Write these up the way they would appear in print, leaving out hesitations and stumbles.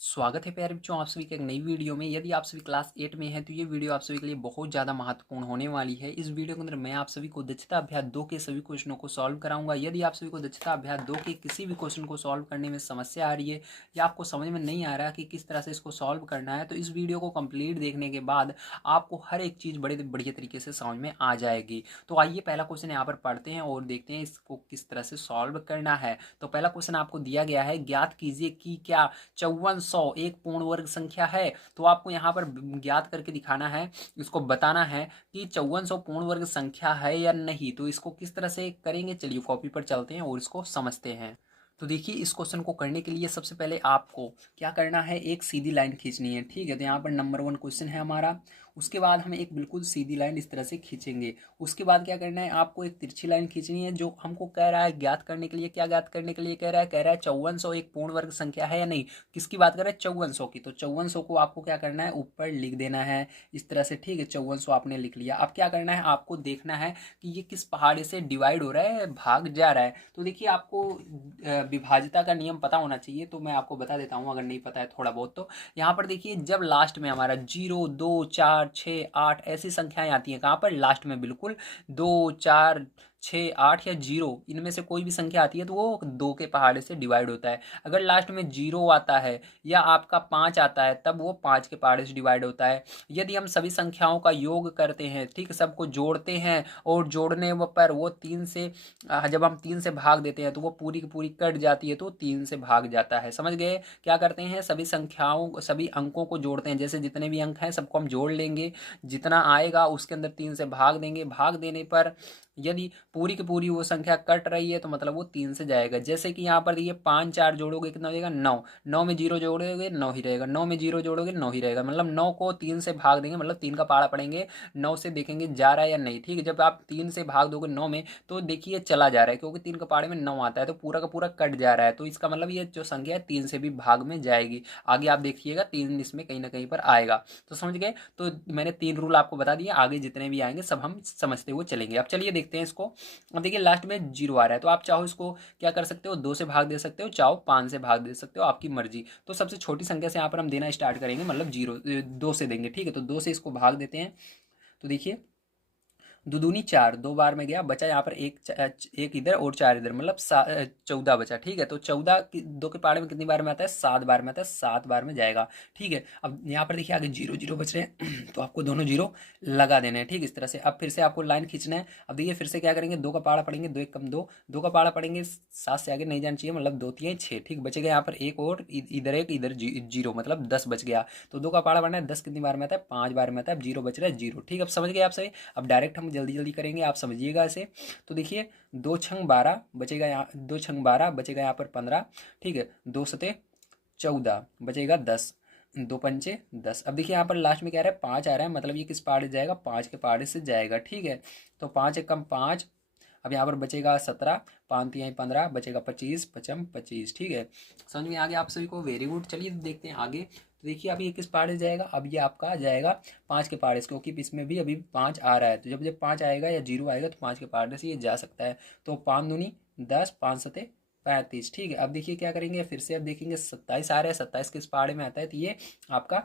स्वागत है प्यारे बच्चों, आप सभी के एक नई वीडियो में। यदि आप सभी क्लास 8 में हैं तो ये वीडियो आप सभी के लिए बहुत ज़्यादा महत्वपूर्ण होने वाली है। इस वीडियो के अंदर मैं आप सभी को दक्षता अभ्यास 2 के सभी क्वेश्चनों को सॉल्व कराऊंगा। यदि आप सभी को दक्षता अभ्यास 2 के किसी भी क्वेश्चन को सॉल्व करने में समस्या आ रही है या आपको समझ में नहीं आ रहा कि किस तरह से इसको सॉल्व करना है, तो इस वीडियो को कंप्लीट देखने के बाद आपको हर एक चीज़ बड़े बढ़िया तरीके से समझ में आ जाएगी। तो आइए पहला क्वेश्चन यहाँ पर पढ़ते हैं और देखते हैं इसको किस तरह से सॉल्व करना है। तो पहला क्वेश्चन आपको दिया गया है, ज्ञात कीजिए कि क्या 5400 एक पूर्ण वर्ग संख्या है। तो आपको यहाँ पर ज्ञात करके दिखाना है, इसको बताना है कि 5400 पूर्ण वर्ग संख्या है या नहीं। तो इसको किस तरह से करेंगे, चलिए कॉपी पर चलते हैं और इसको समझते हैं। तो देखिए, इस क्वेश्चन को करने के लिए सबसे पहले आपको क्या करना है, एक सीधी लाइन खींचनी है। ठीक है, तो यहाँ पर नंबर 1 क्वेश्चन है हमारा। उसके बाद हम एक बिल्कुल सीधी लाइन इस तरह से खींचेंगे। उसके बाद क्या करना है, आपको एक तिरछी लाइन खींचनी है। जो हमको कह रहा है ज्ञात करने के लिए, क्या ज्ञात करने के लिए कह रहा है 5400 एक पूर्ण वर्ग संख्या है या नहीं। किसकी बात कर रहे हैं, 5400 की। तो 5400 को आपको क्या करना है, ऊपर लिख देना है इस तरह से। ठीक है, 5400 आपने लिख लिया। अब क्या करना है, आपको देखना है कि ये किस पहाड़ी से डिवाइड हो रहा है, भाग जा रहा है। तो देखिए, आपको विभाज्यता का नियम पता होना चाहिए, तो मैं आपको बता देता हूँ अगर नहीं पता है थोड़ा बहुत। तो यहाँ पर देखिए, जब लास्ट में हमारा 0 2 4 6 8 ऐसी संख्याएं आती हैं, कहाँ पर, लास्ट में, बिल्कुल 2 4 6 8 या 0 इनमें से कोई भी संख्या आती है तो वो 2 के पहाड़े से डिवाइड होता है। अगर लास्ट में 0 आता है या आपका 5 आता है, तब वो 5 के पहाड़े से डिवाइड होता है। यदि हम सभी संख्याओं का योग करते हैं, ठीक, सबको जोड़ते हैं और जोड़ने पर वो 3 से जब हम 3 से भाग देते हैं तो वो पूरी की पूरी कट जाती है, तो 3 से भाग जाता है। समझ गए। क्या करते हैं, सभी संख्याओं सभी अंकों को जोड़ते हैं। जैसे जितने भी अंक हैं सबको हम जोड़ लेंगे, जितना आएगा उसके अंदर 3 से भाग देंगे। भाग देने पर यदि पूरी की पूरी वो संख्या कट रही है तो मतलब वो 3 से जाएगा। जैसे कि यहाँ पर देखिए, 5 4 जोड़ोगे कितना हो जाएगा, 9। 9 में 0 जोड़ोगे 9 ही रहेगा, 9 में 0 जोड़ोगे 9 ही रहेगा। मतलब 9 को 3 से भाग देंगे, मतलब 3 का पारा पड़ेंगे, 9 से देखेंगे जा रहा है या नहीं। ठीक है, जब आप 3 से भाग दोगे 9 में तो देखिए चला जा रहा है, क्योंकि 3 का पारे में 9 आता है, तो पूरा का पूरा कट जा रहा है। तो इसका मतलब ये जो संख्या है 3 से भी भाग में जाएगी। आगे आप देखिएगा 3 इसमें कहीं ना कहीं पर आएगा। तो समझ गए। तो मैंने 3 रूल आपको बता दिया, आगे जितने भी आएंगे सब हम समझते हुए चलेंगे। अब चलिए देखते हैं इसको। अब देखिए, लास्ट में 0 आ रहा है, तो आप चाहो इसको क्या कर सकते हो, 2 से भाग दे सकते हो, चाहो 5 से भाग दे सकते हो, आपकी मर्जी। तो सबसे छोटी संख्या से यहाँ पर हम देना स्टार्ट करेंगे, मतलब 2 से देंगे। ठीक है, तो 2 से इसको भाग देते हैं। तो देखिए, दो दूनी 4, 2 बार में गया, बचा यहाँ पर एक इधर और 4 इधर, मतलब 14 बचा। ठीक है, तो 14 2 के पारे में कितनी बार में आता है, 7 बार में आता है, 7 बार में जाएगा। ठीक है, अब यहाँ पर देखिए आगे 0 0 बच रहे हैं तो आपको दोनों 0 लगा देने हैं। ठीक, इस तरह से। अब फिर से आपको लाइन खींचना है। अब देखिए फिर से क्या करेंगे, 2 का पारा पड़ेंगे, 2 1 कम 2, 2 का पारा पड़ेंगे, 7 से आगे नहीं जाना चाहिए, मतलब 2 3 6। ठीक, बचेगा यहाँ पर एक और इधर एक इधर 0, मतलब 10 बच गया। तो 2 का पारा पड़ना है, 10 कितनी बार में आता है, 5 बार में आता है। अब 0 बच रहा है 0। ठीक, अब समझ गए आप सही। अब डायरेक्ट हम जल्दी जल्दी करेंगे, आप समझिएगा इसे। तो देखिए, 2 छंग 12 बचेगा, यहाँ 2 छंग 12 बचेगा, यहाँ पर 15। ठीक है, 2 सते 14 बचेगा 10, 2 पंचे 10। अब देखिए यहाँ पर लास्ट में क्या रहा है, 5 आ रहा है, मतलब ये किस पहाड़े से जाएगा, 5 के पहाड़े से जाएगा। ठीक है, तो 5 एक कम 5। अब यहाँ पर बचेगा 17, 5 तिहाई 15, बचेगा 25, पचम 25। ठीक है, समझ में आ गया आप सभी को, वेरी गुड। चलिए देखते हैं आगे। तो देखिए, अब ये किस पहाड़े से जाएगा, अब ये आपका जाएगा 5 के पहाड़े से, क्योंकि इसमें भी अभी 5 आ रहा है। तो जब जब 5 आएगा या 0 आएगा तो 5 के पहाड़े से ये जा सकता है। तो 5 दूनी 10, 5 सते 35। ठीक है, अब देखिए क्या करेंगे, फिर से अब देखेंगे 27 आ रहा है, 27 किस पहाड़े में आता है, तो ये आपका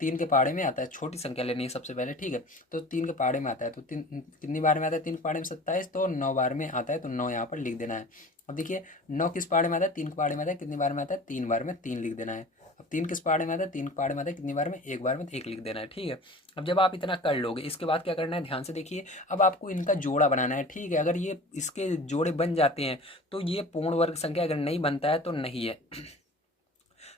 3 के पहाड़े में आता है। छोटी संख्या लेनी है सबसे पहले। ठीक है, तो 3 के पहाड़े में आता है, तो तीन कितनी बार में आता है, 3 के पहाड़े में 27, तो 9 बार में आता है, तो 9 यहाँ पर लिख देना है। अब देखिए, 9 किस पहाड़े में आता है, 3 के पहाड़े में आता है, कितनी बार में आता है, 3 बार में, 3 लिख देना है। अब 3 किस पहाड़े में आता है, 3 के पहाड़े में आता है, कितनी बार में, एक बार में, तो 1 लिख देना है। ठीक है, अब जब आप इतना कर लोगे, इसके बाद क्या करना है, ध्यान से देखिए। अब आपको इनका जोड़ा बनाना है। ठीक है, अगर ये इसके जोड़े बन जाते हैं तो ये पूर्ण वर्ग संख्या, अगर नहीं बनता है तो नहीं है।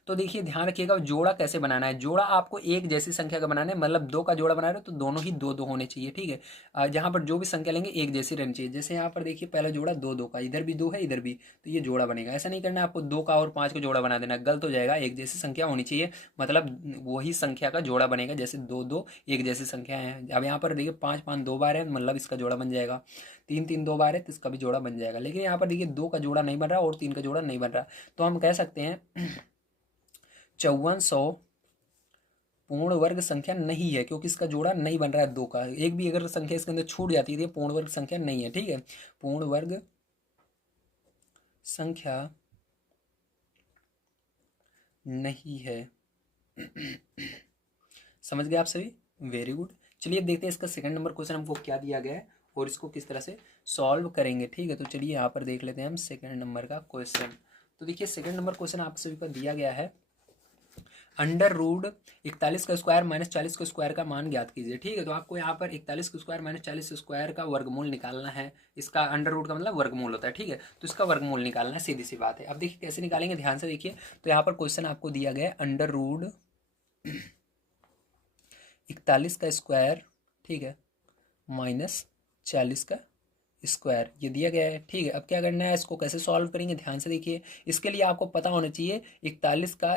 तो देखिए ध्यान रखिएगा, जोड़ा कैसे बनाना है। जोड़ा आपको एक जैसी संख्या का बनाना है, मतलब 2 का जोड़ा बना रहे हो तो दोनों ही 2 2 होने चाहिए। ठीक है, जहाँ पर जो भी संख्या लेंगे एक जैसी रहनी चाहिए। जैसे यहाँ पर देखिए, पहला जोड़ा 2 2 का, इधर भी 2 है इधर भी, तो ये जोड़ा बनेगा। ऐसा नहीं करना आपको 2 का और 5 का जोड़ा बना देना, गलत हो जाएगा। एक जैसी संख्या होनी चाहिए, मतलब वही संख्या का जोड़ा बनेगा। जैसे 2 2 एक जैसी संख्या है। अब यहाँ पर देखिए 5 5 2 बार है, मतलब इसका जोड़ा बन जाएगा। 3 3 2 बार है तो इसका भी जोड़ा बन जाएगा। लेकिन यहाँ पर देखिए 2 का जोड़ा नहीं बन रहा और 3 का जोड़ा नहीं बन रहा, तो हम कह सकते हैं 5400 पूर्ण वर्ग संख्या नहीं है, क्योंकि इसका जोड़ा नहीं बन रहा है 2 का। एक भी अगर संख्या इसके अंदर छूट जाती है तो ये पूर्ण वर्ग संख्या नहीं है। ठीक है, पूर्ण वर्ग संख्या नहीं है। समझ गए आप सभी? Very good. चलिए अब देखते हैं इसका सेकंड नंबर क्वेश्चन हमको क्या दिया गया है और इसको किस तरह से सॉल्व करेंगे। ठीक है, तो चलिए यहाँ पर देख लेते हैं हम सेकंड नंबर का क्वेश्चन। तो देखिए सेकंड नंबर क्वेश्चन आप सभी को दिया गया है, अंडर रूट 41 का स्क्वायर माइनस 40 का स्क्वायर का मान ज्ञात कीजिए। ठीक है, तो आपको यहाँ पर 41 का स्क्वायर माइनस 40 स्क्वायर का वर्गमूल निकालना है। इसका अंडर रूट का मतलब वर्गमूल होता है। ठीक है, तो इसका वर्गमूल निकालना है, सीधी सी बात है। अब देखिए कैसे निकालेंगे, ध्यान से देखिए। तो यहाँ पर क्वेश्चन आपको दिया गया है अंडर रूट 41 का स्क्वायर, ठीक है, माइनस 40 का स्क्वायर, ये दिया गया है। ठीक है, अब क्या करना है, इसको कैसे सॉल्व करेंगे, ध्यान से देखिए। इसके लिए आपको पता होना चाहिए 41 का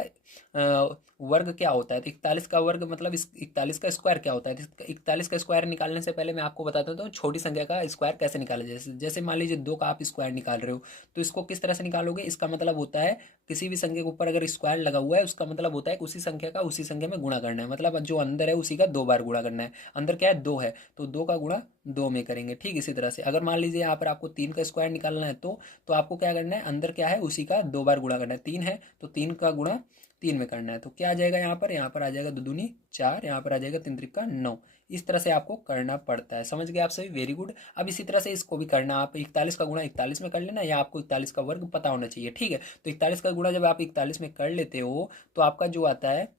वर्ग क्या होता है। तो 41 का वर्ग मतलब इस 41 का स्क्वायर क्या होता है। 41 का स्क्वायर निकालने से पहले मैं आपको बताता हूँ छोटी संख्या का स्क्वायर कैसे निकाले। जैसे जैसे मान लीजिए 2 का आप स्क्वायर निकाल रहे हो, तो इसको किस तरह से निकालोगे। इसका मतलब होता है किसी भी संख्या के ऊपर अगर स्क्वायर लगा हुआ है, उसका मतलब होता है कि उसी संख्या का उसी संख्या में गुणा करना है। मतलब जो अंदर है उसी का 2 बार गुणा करना है। अंदर क्या है, 2 है, तो 2 का गुणा 2 में करेंगे। ठीक, इसी तरह से अगर मान लीजिए यहाँ पर आपको 3 का स्क्वायर निकालना है, तो आपको क्या करना है, अंदर क्या है उसी का 2 बार गुणा करना है। 3 है तो 3 का गुणा 3 में करना है। तो क्या आ जाएगा, यहाँ पर आ जाएगा 2 दूनी 4, यहाँ पर आ जाएगा 3 त्रिका 9। इस तरह से आपको करना पड़ता है। समझ गए आप सभी? Very good. अब इसी तरह से इसको भी करना, आप 41 का गुणा 41 में कर लेना, या आपको 41 का वर्ग पता होना चाहिए। ठीक है, तो 41 का गुणा जब आप 41 में कर लेते हो, तो आपका जो आता है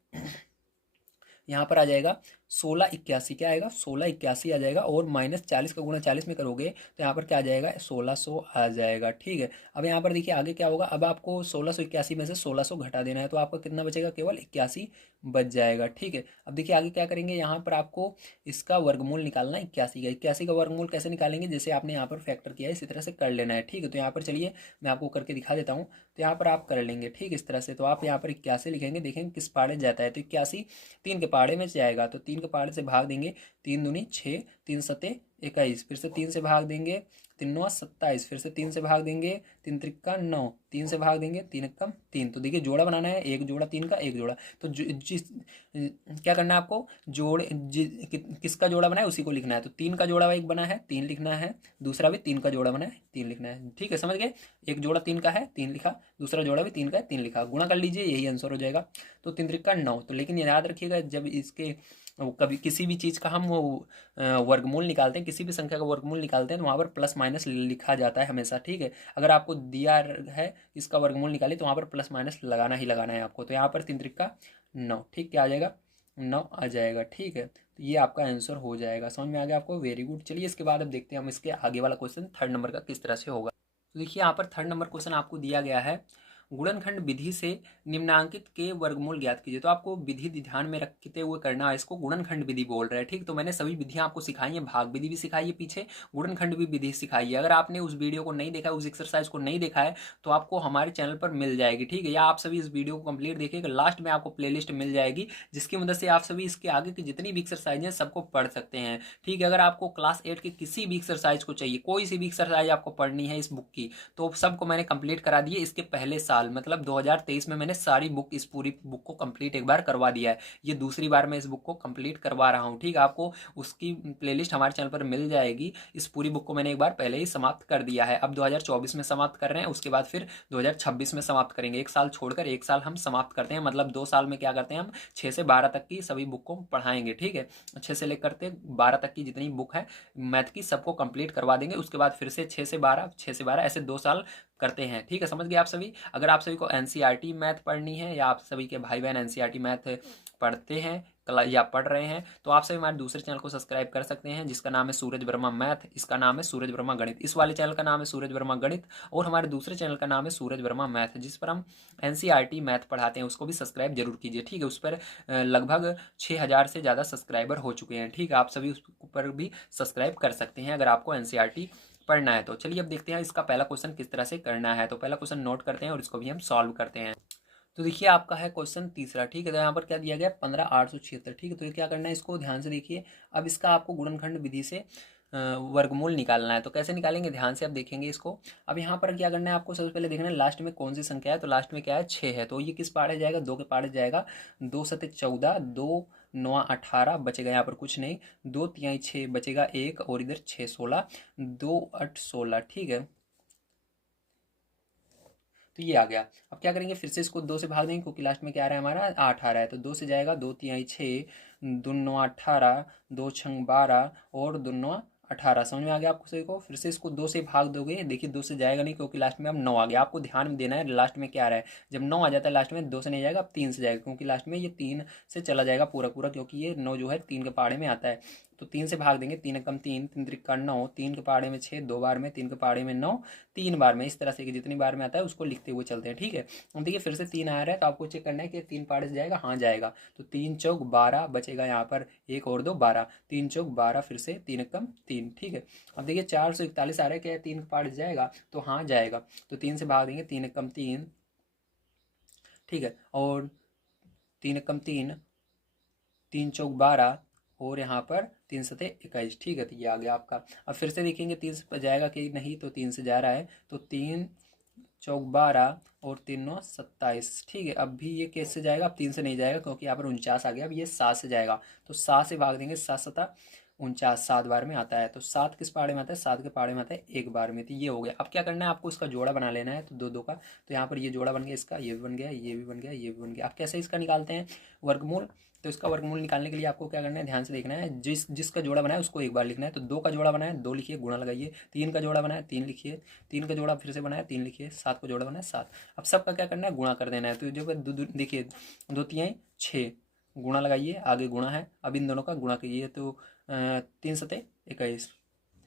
यहाँ पर आ जाएगा 1681। क्या आएगा, 1681 आ जाएगा। और माइनस 40 का गुणा 40 में करोगे तो यहाँ पर क्या आ जाएगा, 1600 आ जाएगा। ठीक है, अब यहाँ पर देखिए आगे क्या होगा। अब आपको 1681 में से 1600 घटा देना है, तो आपका कितना बचेगा, केवल 81 बच जाएगा। ठीक है, अब देखिए आगे क्या करेंगे, यहाँ पर आपको इसका वर्गमूल निकालना है 81 का। 81 का वर्गमूल कैसे निकालेंगे, जैसे आपने यहाँ पर फैक्टर किया है इसी तरह से कर लेना है। ठीक है, तो यहाँ पर चलिए मैं आपको करके दिखा देता हूँ। तो यहाँ पर आप कर लेंगे, ठीक, इस तरह से। तो आप यहाँ पर 81 लिखेंगे, देखेंगे किस पाड़े जाता है। तो 81 3 के पहाड़े में जाएगा, तो 3 के पहाड़े से भाग देंगे, 3 दूनी 6, 3 सते 21, फिर से 3 से भाग देंगे, 3 नौ 27, फिर से 3 से भाग देंगे, 3 त्रिका 9, 3 से भाग देंगे, 3 एकम 3। तो देखिए जोड़ा बनाना है, एक जोड़ा 3 का, एक जोड़ा। तो जिस क्या करना है आपको, किसका जोड़ा बना है उसी को लिखना है। तो 3 का जोड़ा एक बना है 3 लिखना है, दूसरा भी 3 का जोड़ा बना है 3 लिखना है। ठीक है, समझ गए। एक जोड़ा 3 का है 3 लिखा, दूसरा जोड़ा भी 3 का है 3 लिखा, गुणा कर लीजिए, यही आंसर हो जाएगा। तो 3 त्रिका 9। तो लेकिन याद रखिएगा, जब इसके कभी किसी भी चीज़ का हम वो वर्गमूल निकालते हैं, किसी भी संख्या का वर्गमूल निकालते हैं, तो वहाँ पर प्लस माइनस लिखा जाता है हमेशा। ठीक है, अगर आपको दिया है इसका वर्गमूल निकालिए, तो वहाँ पर प्लस माइनस लगाना ही लगाना है आपको। तो यहाँ पर 3 त्रिका 9, ठीक, क्या आ जाएगा, 9 आ जाएगा। ठीक है, तो ये आपका आंसर हो जाएगा। समझ में आ गया आपको? Very good. चलिए इसके बाद अब देखते हैं हम इसके आगे वाला क्वेश्चन थर्ड नंबर का किस तरह से होगा। तो देखिए यहाँ पर थर्ड नंबर क्वेश्चन आपको दिया गया है, गुणनखंड विधि से निम्नांकित के वर्गमूल ज्ञात कीजिए। तो आपको विधि ध्यान में रखते हुए करना है, इसको गुणनखंड विधि बोल रहे हैं। ठीक, तो मैंने सभी विधियां आपको सिखाई हैं, भाग विधि भी सिखाई है पीछे, गुणनखंड भी विधि सिखाई है। अगर आपने उस वीडियो को नहीं देखा, उस एक्सरसाइज को नहीं देखा है, तो आपको हमारे चैनल पर मिल जाएगी। ठीक है, या आप सभी इस वीडियो को कंप्लीट देखिएगा, लास्ट में आपको प्लेलिस्ट मिल जाएगी, जिसकी मदद से आप सभी इसके आगे की जितनी भी एक्सरसाइज हैं सबको पढ़ सकते हैं। ठीक है, अगर आपको क्लास 8 की किसी भी एक्सरसाइज को चाहिए, कोई सी भी एक्सरसाइज आपको पढ़नी है इस बुक की, तो सबको मैंने कंप्लीट करा दिए। इसके पहले साल मतलब 2023 में मैंने सारी बुक, इस पूरी बुक को कंप्लीट एक बार करवा दिया है। ये दूसरी बार मैं इस बुक को कंप्लीट करवा रहा हूँ। ठीक, आपको उसकी प्लेलिस्ट हमारे चैनल पर मिल जाएगी। इस पूरी बुक को मैंने एक बार पहले ही समाप्त कर दिया है, अब 2024 में समाप्त कर रहे हैं, उसके बाद फिर 2026 में समाप्त करेंगे। एक साल छोड़कर एक साल हम समाप्त करते हैं, मतलब 2 साल में क्या करते हैं, हम 6 से 12 तक की सभी बुक को पढ़ाएंगे। ठीक है, 6 से लेकर 12 तक की जितनी बुक है मैथ की सबको कंप्लीट करवा देंगे। उसके बाद फिर से 6 से 12, 6 से 12 ऐसे 2 साल करते हैं। ठीक है, समझ गए आप सभी। अगर आप सभी को एनसीईआरटी मैथ पढ़नी है, या आप सभी के भाई बहन एनसीईआरटी मैथ पढ़ते हैं या पढ़ रहे हैं, तो आप सभी हमारे दूसरे चैनल को सब्सक्राइब कर सकते हैं, जिसका नाम है सूरज वर्मा मैथ, इसका नाम है सूरज वर्मा गणित। इस वाले चैनल का नाम है सूरज वर्मा गणित, और हमारे दूसरे चैनल का नाम है सूरज वर्मा मैथ, जिस पर हम एनसीईआरटी मैथ पढ़ाते हैं, उसको भी सब्सक्राइब जरूर कीजिए। ठीक है, उस पर लगभग 6000 से ज़्यादा सब्सक्राइबर हो चुके हैं। ठीक है, आप सभी उस पर भी सब्सक्राइब कर सकते हैं अगर आपको एनसीईआरटी पढ़ना है तो। चलिए अब देखते हैं इसका पहला क्वेश्चन किस तरह से करना है। तो पहला क्वेश्चन नोट करते हैं और इसको भी हम सॉल्व करते हैं। तो देखिए आपका है क्वेश्चन तीसरा। ठीक है, तो यहाँ पर क्या दिया गया, 15,876। ठीक है, तो ये क्या करना है, इसको ध्यान से देखिए। अब इसका आपको गुणनखंड विधि से वर्गमूल निकालना है। तो कैसे निकालेंगे, ध्यान से आप देखेंगे इसको। अब यहाँ पर क्या करना है, आपको सबसे पहले देखना है लास्ट में कौन सी संख्या है। तो लास्ट में क्या है, 6 है, तो ये किस पाड़े जाएगा, 2 के पाड़े जाएगा। 2 सते 14, 2 9 18, बचेगा यहाँ पर कुछ नहीं, 2 तिहाई 6 बचेगा 1, और इधर 6 16, 2 8 16। ठीक है, तो ये आ गया। अब क्या करेंगे, फिर से इसको 2 से भाग देंगे क्योंकि लास्ट में क्या आ रहा है हमारा 8 आ रहा है, तो 2 से जाएगा, 2 तिहाई 6, 2 9 18, 2 छंग 12 और 2 9 18। समझ में आ गया आपको सभी को। फिर से इसको 2 से भाग दोगे, देखिए 2 से जाएगा नहीं क्योंकि लास्ट में अब 9 आ गया। आपको ध्यान में देना है लास्ट में क्या आ रहा है, जब 9 आ जाता है लास्ट में 2 से नहीं जाएगा, अब 3 से जाएगा क्योंकि लास्ट में ये 3 से चला जाएगा पूरा पूरा, क्योंकि ये 9 जो है 3 के पहाड़े में आता है। तो 3 से भाग देंगे, 3 एकम 3, 3 त्रिका 9, 3 के पहाड़े में 6, 2 बार में, 3 के पहाड़े में 9, 3 बार में, इस तरह से कि जितनी बार में आता है उसको लिखते हुए चलते हैं। ठीक है, अब देखिए फिर से 3 आ रहा है तो आपको चेक करना है कि 3 पहाड़े से जाएगा, हाँ जाएगा, तो 3 चौक 12 बचेगा यहाँ पर, एक और 2 12, 3 चौक 12, फिर से 3 एकम 3। ठीक है, अब देखिए 441 आ रहा है, क्या 3 के पहाड़े से जाएगा, तो हाँ जाएगा, तो 3 से भाग देंगे, 3 एकम 3। ठीक है, और 3 एकम 3, 3 चौक 12 और यहाँ पर 3 सते 21। ठीक है, तो ये आ गया आपका। अब फिर से देखेंगे 3 से जाएगा कि नहीं, तो 3 से जा रहा है, तो 3 चौक 12 और 3 9 27। ठीक है, अब भी ये कैसे जाएगा, अब 3 से नहीं जाएगा क्योंकि यहाँ पर 49 आ गया, अब ये 7 से जाएगा, तो 7 से भाग देंगे, 7 सता 49, 7 बार में आता है, तो 7 किस पहाड़े में आता है, 7 के पहाड़े में आता है एक बार में। तो ये हो गया। अब क्या करना है आपको, इसका जोड़ा बना लेना है, तो 2 2 का, तो यहाँ पर ये जोड़ा बन गया, इसका ये भी बन गया, ये भी बन गया, ये भी बन गया। अब कैसे इसका निकालते हैं वर्गमूल, तो इसका वर्गमूल निकालने के लिए आपको क्या करना है, ध्यान से देखना है, जिसका जोड़ा बना है उसको एक बार लिखना है। तो 2 का जोड़ा बना है 2 लिखिए, गुणा लगाइए, 3 का जोड़ा बना है 3 लिखिए, 3 का जोड़ा फिर से बना है 3 लिखिए, 7 का जोड़ा बना है 7। अब सबका क्या करना है, गुणा कर देना है। तो जो देखिए 2 तिहाई 6, गुणा लगाइए, आगे गुणा है, अब इन दोनों का गुणा कीजिए, तो 3 सते 21।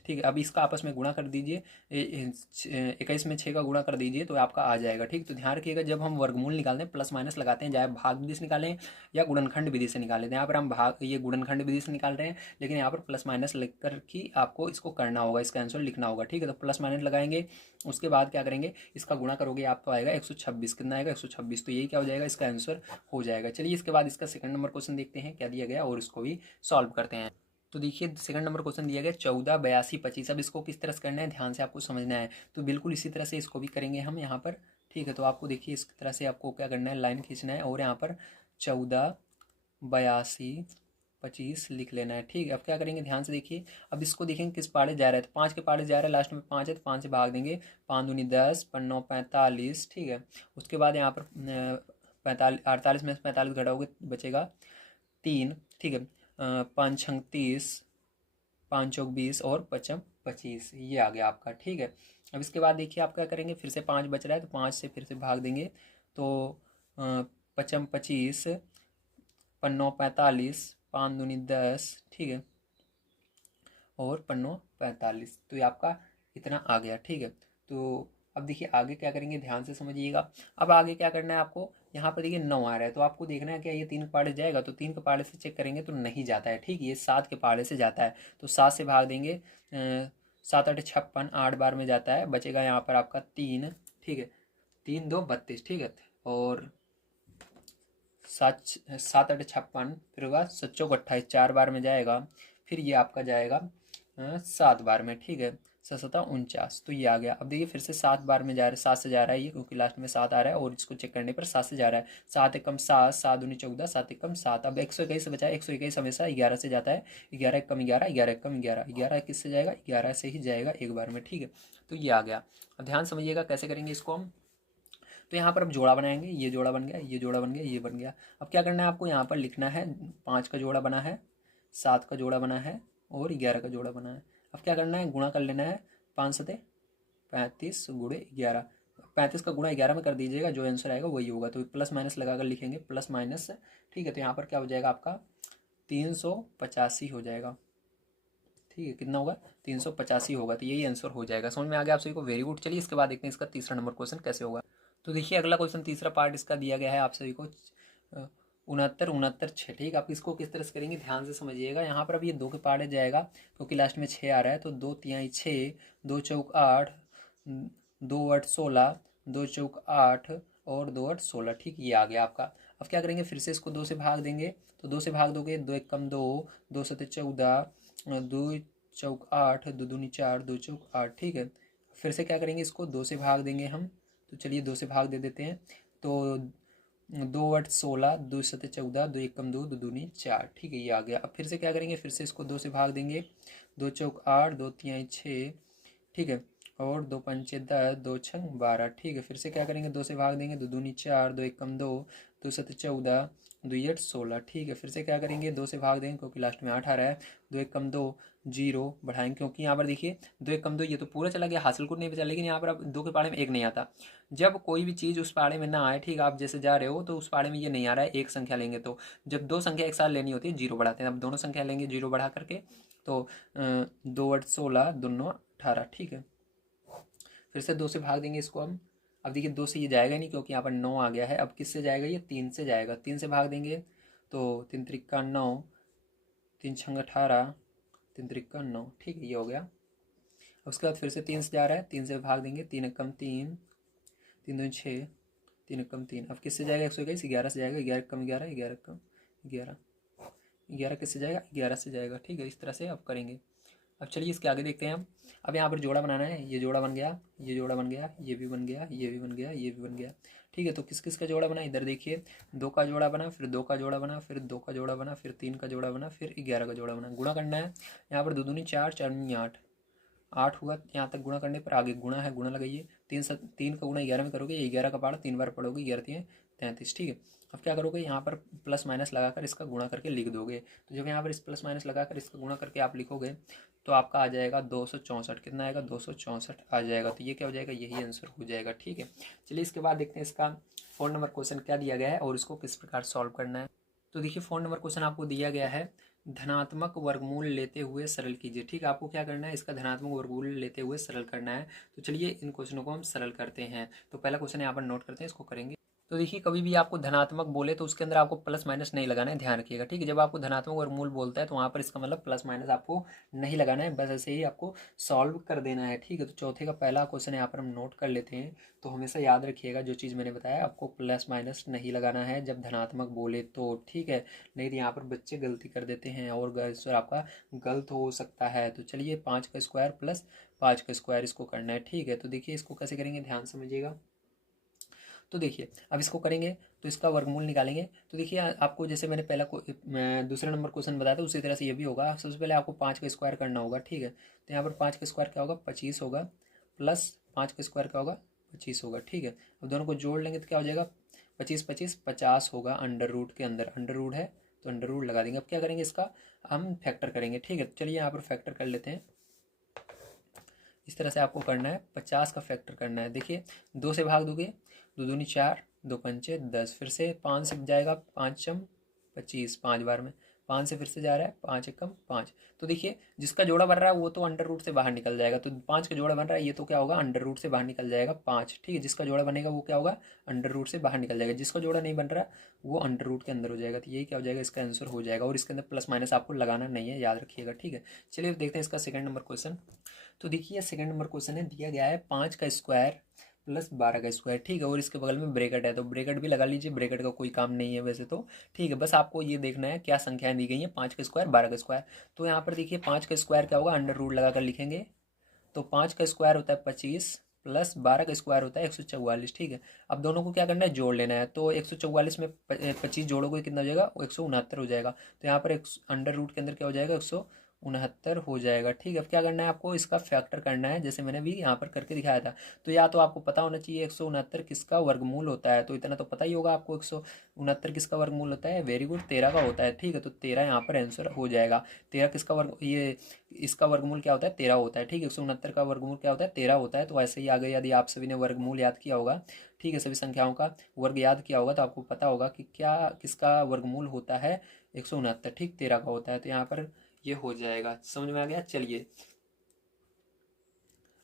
ठीक है, अब इसका आपस में गुणा कर दीजिए, 21 में 6 का गुणा कर दीजिए तो आपका आ जाएगा। ठीक, तो ध्यान रखिएगा जब हम वर्गमूल निकालते हैं प्लस माइनस लगाते हैं, चाहे भाग विधि से निकालें या गुणनखंड विधि से निकालें। यहाँ पर हम ये गुणनखंड विधि से निकाल रहे हैं, लेकिन यहाँ पर प्लस माइनस लिखकर ही आपको इसको करना होगा, इसका आंसर लिखना होगा। ठीक है, तो प्लस माइनस लगाएंगे, उसके बाद क्या करेंगे, इसका गुणा करोगे आपको आएगा 126। कितना आएगा, 126, तो यही क्या हो जाएगा, इसका आंसर हो जाएगा। चलिए इसके बाद इसका सेकंड नंबर क्वेश्चन देखते हैं क्या दिया गया और इसको भी सॉल्व करते हैं। तो देखिए सेकंड नंबर क्वेश्चन दिया गया 14 82 25। अब इसको किस तरह से करना है, ध्यान से आपको समझना है। तो बिल्कुल इसी तरह से इसको भी करेंगे हम यहाँ पर। ठीक है, तो आपको देखिए इस तरह से आपको क्या करना है, लाइन खींचना है और यहाँ पर 14 82 25 लिख लेना है। ठीक है, अब क्या करेंगे, ध्यान से देखिए, अब इसको देखेंगे किस पाड़े जा रहा है, तो 5 के पाड़े जा रहा है, लास्ट में 5 है तो 5 से भाग देंगे, 5 दूनी 10, 5 9 45। ठीक है, उसके बाद यहाँ पर 45 48 में से 45 घटाओगे बचेगा 3। ठीक है, 5 छंग 30, 5 चौक 20 और 5 25, ये आ गया आपका। ठीक है, अब इसके बाद देखिए आप क्या करेंगे, फिर से 5 बच रहा है तो 5 से फिर से भाग देंगे, तो 5 25, 5 9 45, 5 दूनी 10। ठीक है, और 5 9 45, तो ये आपका इतना आ गया। ठीक है, तो अब देखिए आगे क्या करेंगे, ध्यान से समझिएगा। अब आगे क्या करना है आपको, यहाँ पर देखिए 9 आ रहा है, तो आपको देखना है क्या ये 3 के पहाड़े जाएगा, तो 3 के पहाड़े से चेक करेंगे तो नहीं जाता है। ठीक, ये 7 के पहाड़े से जाता है, तो 7 से भाग देंगे, 7 8 56, 8 बार में जाता है, बचेगा यहाँ पर आपका 3। ठीक है, 3 2 32। ठीक है, और 7 7 8 56, फिर होगा 7 चौक 28, 4 बार में जाएगा, फिर ये आपका जाएगा 7 बार में। ठीक है, 7 7 49, तो ये आ गया। अब देखिए फिर से 7 बार में जा रहा है, 7 से जा रहा है ये क्योंकि लास्ट में 7 आ रहा है, और इसको चेक करने पर 7 से जा रहा है, 7 एकम 7, 7 दूनी 14, 7 एकम 7। अब 121 बचा है, 121 हमेशा 11 से जाता है, 11 एकम 11, 11 एकम 11, 11 किससे जाएगा, 11 से ही जाएगा एक बार में। ठीक है, तो ये आ गया। अब ध्यान समझिएगा कैसे करेंगे इसको हम। तो यहाँ पर अब जोड़ा बनाएंगे, ये जोड़ा बन गया, ये जोड़ा बन गया, ये बन गया। अब क्या करना है आपको, यहाँ पर लिखना है 5 का जोड़ा बना है, 7 का जोड़ा बना है और 11 का जोड़ा बना है। अब क्या करना है, गुणा कर लेना है, 5 सते 35 गुणे 11, 35 का गुणा 11 में कर दीजिएगा, जो आंसर आएगा वही होगा। तो प्लस माइनस लगाकर लिखेंगे, प्लस माइनस। ठीक है, तो यहाँ पर क्या हो जाएगा आपका 385 हो जाएगा। ठीक है, कितना होगा, 385 होगा, तो यही आंसर हो जाएगा। समझ में आ गया आप सभी को, वेरी गुड। चलिए इसके बाद देखते हैं इसका तीसरा नंबर क्वेश्चन कैसे होगा। तो देखिए अगला क्वेश्चन तीसरा पार्ट इसका दिया गया है आप सभी को 69 69 6। ठीक, आप इसको किस तरह से करेंगे ध्यान से समझिएगा। यहाँ पर अब ये 2 के पहाड़े जाएगा क्योंकि लास्ट में 6 आ रहा है, तो 2 तिहाई 6, 2 चौक 8, 2 8 16, 2 चौक 8 और 2 8 16। ठीक, ये आ गया आपका। अब क्या करेंगे, फिर से इसको 2 से भाग देंगे, तो 2 से भाग दोगे, 2 एकम 2, 2 सते 14, 2 चौक 8, 2 दूनी 4, 2 चौक 8। ठीक है, फिर से क्या करेंगे, इसको 2 से भाग देंगे हम, तो चलिए 2 से भाग दे देते हैं, तो 2 8 16, 2 सते 14, 2 एकम 2, 2 दूनी 4। ठीक है, ये आ गया। अब फिर से क्या करेंगे, फिर से इसको 2 से भाग देंगे, 2 चौक 8, 2 तिहाई 6। ठीक है, और 2 पंचे 10, 2 छंग 12। ठीक है, फिर से क्या करेंगे, 2 से भाग देंगे, 2 दूनी 4, 2 एकम 2, 2 सत 14, 2 8 16। ठीक है, फिर से क्या करेंगे, 2 से भाग देंगे क्योंकि लास्ट में 8 आ रहा है, 2 एकम 2, 0 बढ़ाएंगे क्योंकि यहाँ पर देखिए 2 एकम 2 ये तो पूरा चला गया, हासिल कुछ नहीं बचा, लेकिन यहाँ पर अब 2 के पाड़े में 1 नहीं आता। जब कोई भी चीज़ उस पाड़े में ना आए, ठीक है, आप जैसे जा रहे हो तो उस पाड़े में ये नहीं आ रहा है, एक संख्या लेंगे तो जब 2 संख्या एक साथ लेनी होती है 0 बढ़ाते हैं, अब दोनों संख्या लेंगे 0 बढ़ा करके, तो 2 8 16, दोनों 18। ठीक है, फिर से 2 से भाग देंगे इसको हम। अब देखिए 2 से ये जाएगा नहीं क्योंकि यहाँ पर 9 आ गया है, अब किससे जाएगा, ये 3 से जाएगा, 3 से भाग देंगे तो 3 त्रिक्का 9, 3 छंग 18, 3 त्रिक्का 9। ठीक है, ये हो गया। अब उसके बाद फिर से 3 से जा रहा है, 3 से भाग देंगे, 3 एकम 3, 3 दूनी 6, 3 एकम 3। अब किससे जाएगा, 121, 11 से जाएगा, 11 एकम 11, 11 एकम 11, 11 किससे जाएगा, 11 से जाएगा। ठीक है, इस तरह से अब करेंगे। अब चलिए इसके आगे देखते हैं हम। अब यहाँ पर जोड़ा बनाना है, ये जोड़ा बन गया, ये जोड़ा बन गया, ये भी बन गया, ये भी बन गया, ये भी बन गया। ठीक है, तो किस किस का जोड़ा बना, इधर देखिए 2 का जोड़ा बना, फिर 2 का जोड़ा बना, फिर 2 का जोड़ा बना, फिर 3 का जोड़ा बना, फिर 11 का जोड़ा बना। गुणा करना है, यहाँ पर 2 दूनी 4, 4 दूनी 8, 8 हुआ। यहाँ तक गुणा करने पर आगे गुणा है, गुणा लगाइए, 3 का गुणा 11 में करोगे, 11 का पारा 3 बार पढ़ोगे, 11 3 33। ठीक है, अब क्या करोगे, यहाँ पर प्लस माइनस लगाकर इसका गुणा करके लिख दोगे। तो जब यहाँ पर इस प्लस माइनस लगाकर इसका गुणा करके आप लिखोगे तो आपका आ जाएगा 264। कितना आएगा, 264 आ जाएगा। तो ये क्या हो जाएगा, यही आंसर हो जाएगा। ठीक है, चलिए इसके बाद देखते हैं इसका 4 नंबर क्वेश्चन क्या दिया गया है और इसको किस प्रकार सॉल्व करना है। तो देखिए 4 नंबर क्वेश्चन आपको दिया गया है, धनात्मक वर्गमूल लेते हुए सरल कीजिए। ठीक है, आपको क्या करना है, इसका धनात्मक वर्गमूल लेते हुए सरल करना है। तो चलिए इन क्वेश्चनों को हम सरल करते हैं। तो पहला क्वेश्चन यहाँ पर नोट करते हैं, इसको करेंगे। तो देखिए कभी भी आपको धनात्मक बोले तो उसके अंदर आपको प्लस माइनस नहीं लगाना है, ध्यान रखिएगा। ठीक है, जब आपको धनात्मक वर्गमूल बोलता है तो वहाँ पर इसका मतलब प्लस माइनस आपको नहीं लगाना है, बस ऐसे ही आपको सॉल्व कर देना है। ठीक है, तो चौथे का पहला क्वेश्चन यहाँ पर हम नोट कर लेते हैं। तो हमेशा याद रखिएगा जो चीज़ मैंने बताया, आपको प्लस माइनस नहीं लगाना है जब धनात्मक बोले तो। ठीक है, नहीं तो यहाँ पर बच्चे गलती कर देते हैं और आंसर आपका गलत हो सकता है। तो चलिए 5 का स्क्वायर प्लस 5 का स्क्वायर इसको करना है। ठीक है, तो देखिए इसको कैसे करेंगे, ध्यान समझिएगा। तो देखिए अब इसको करेंगे तो इसका वर्गमूल निकालेंगे। तो देखिए आपको जैसे मैंने दूसरे नंबर क्वेश्चन बताया था उसी तरह से ये भी होगा। सबसे पहले आपको 5 का स्क्वायर करना होगा। ठीक है, तो यहाँ पर 5 का स्क्वायर क्या होगा, 25 होगा, प्लस 5 का स्क्वायर क्या होगा, 25 होगा। ठीक है, अब दोनों को जोड़ लेंगे तो क्या हो जाएगा, 25 25 50 होगा। अंडर रूट के अंदर अंडर रूट है तो अंडर रूट लगा देंगे। अब क्या करेंगे, इसका हम फैक्टर करेंगे। ठीक है, तो चलिए यहाँ पर फैक्टर कर लेते हैं। इस तरह से आपको करना है, 50 का फैक्टर करना है। देखिए 2 से भाग दोगे, 2 दूनी 4, 2 पंचे 10, फिर से 5 से जाएगा, 5 चम 25, 5 बार में, 5 से फिर से जा रहा है, 5 एकम 5। तो देखिए जिसका जोड़ा बन रहा है वो तो अंडर रूट से बाहर निकल जाएगा, तो 5 का जोड़ा बन रहा है ये तो क्या होगा, अंडर रूट से बाहर निकल जाएगा 5। ठीक है, जिसका जोड़ा बनेगा वो क्या होगा, अंडर रूट से बाहर निकल जाएगा, जिसका जोड़ा नहीं बन रहा वो अंडर रूट के अंदर हो जाएगा। तो यही क्या हो जाएगा, इसका आंसर हो जाएगा। और इसके अंदर प्लस माइनस आपको लगाना नहीं है, याद रखिएगा। ठीक है, चलिए देखते हैं इसका सेकंड नंबर क्वेश्चन। तो देखिए सेकंड नंबर क्वेश्चन है, दिया गया है 5 का स्क्वायर प्लस 12 का स्क्वायर। ठीक है, और इसके बगल में ब्रैकेट है तो ब्रैकेट भी लगा लीजिए, ब्रैकेट का कोई काम नहीं है वैसे तो। ठीक है, बस आपको ये देखना है क्या संख्याएं दी गई हैं, 5 का स्क्वायर 12 का स्क्वायर। तो यहाँ पर देखिए 5 का स्क्वायर क्या होगा, अंडर रूट लगाकर लिखेंगे। तो 5 का स्क्वायर होता है 25 प्लस 12 का स्क्वायर होता है 144। ठीक है, अब दोनों को क्या करना है, जोड़ लेना है। तो 144 में 25 जोड़ोगे कितना हो जाएगा, 169 हो जाएगा। तो यहाँ पर एक अंडर रूट के अंदर क्या हो जाएगा, 169 हो जाएगा। ठीक है, अब क्या करना है, आपको इसका फैक्टर करना है, जैसे मैंने भी यहाँ पर करके दिखाया था। तो या तो आपको पता होना चाहिए 169 किसका वर्गमूल होता है, तो इतना तो पता ही होगा आपको, 169 किसका वर्गमूल होता है, वेरी गुड, 13 का होता है। ठीक है, तो 13 यहाँ पर आंसर हो जाएगा। 13 किसका वर्ग, ये इसका वर्गमूल क्या होता है, 13 होता है। ठीक है, 169 का वर्गमूल क्या होता है, 13 होता है। तो ऐसे ही आगे यदि आप सभी ने वर्गमूल याद किया होगा, ठीक है, सभी संख्याओं का वर्ग याद किया होगा तो आपको पता होगा कि क्या किसका वर्गमूल होता है, 169। ठीक, 13 का होता है। तो यहाँ पर ये हो जाएगा, समझ में आ गया। चलिए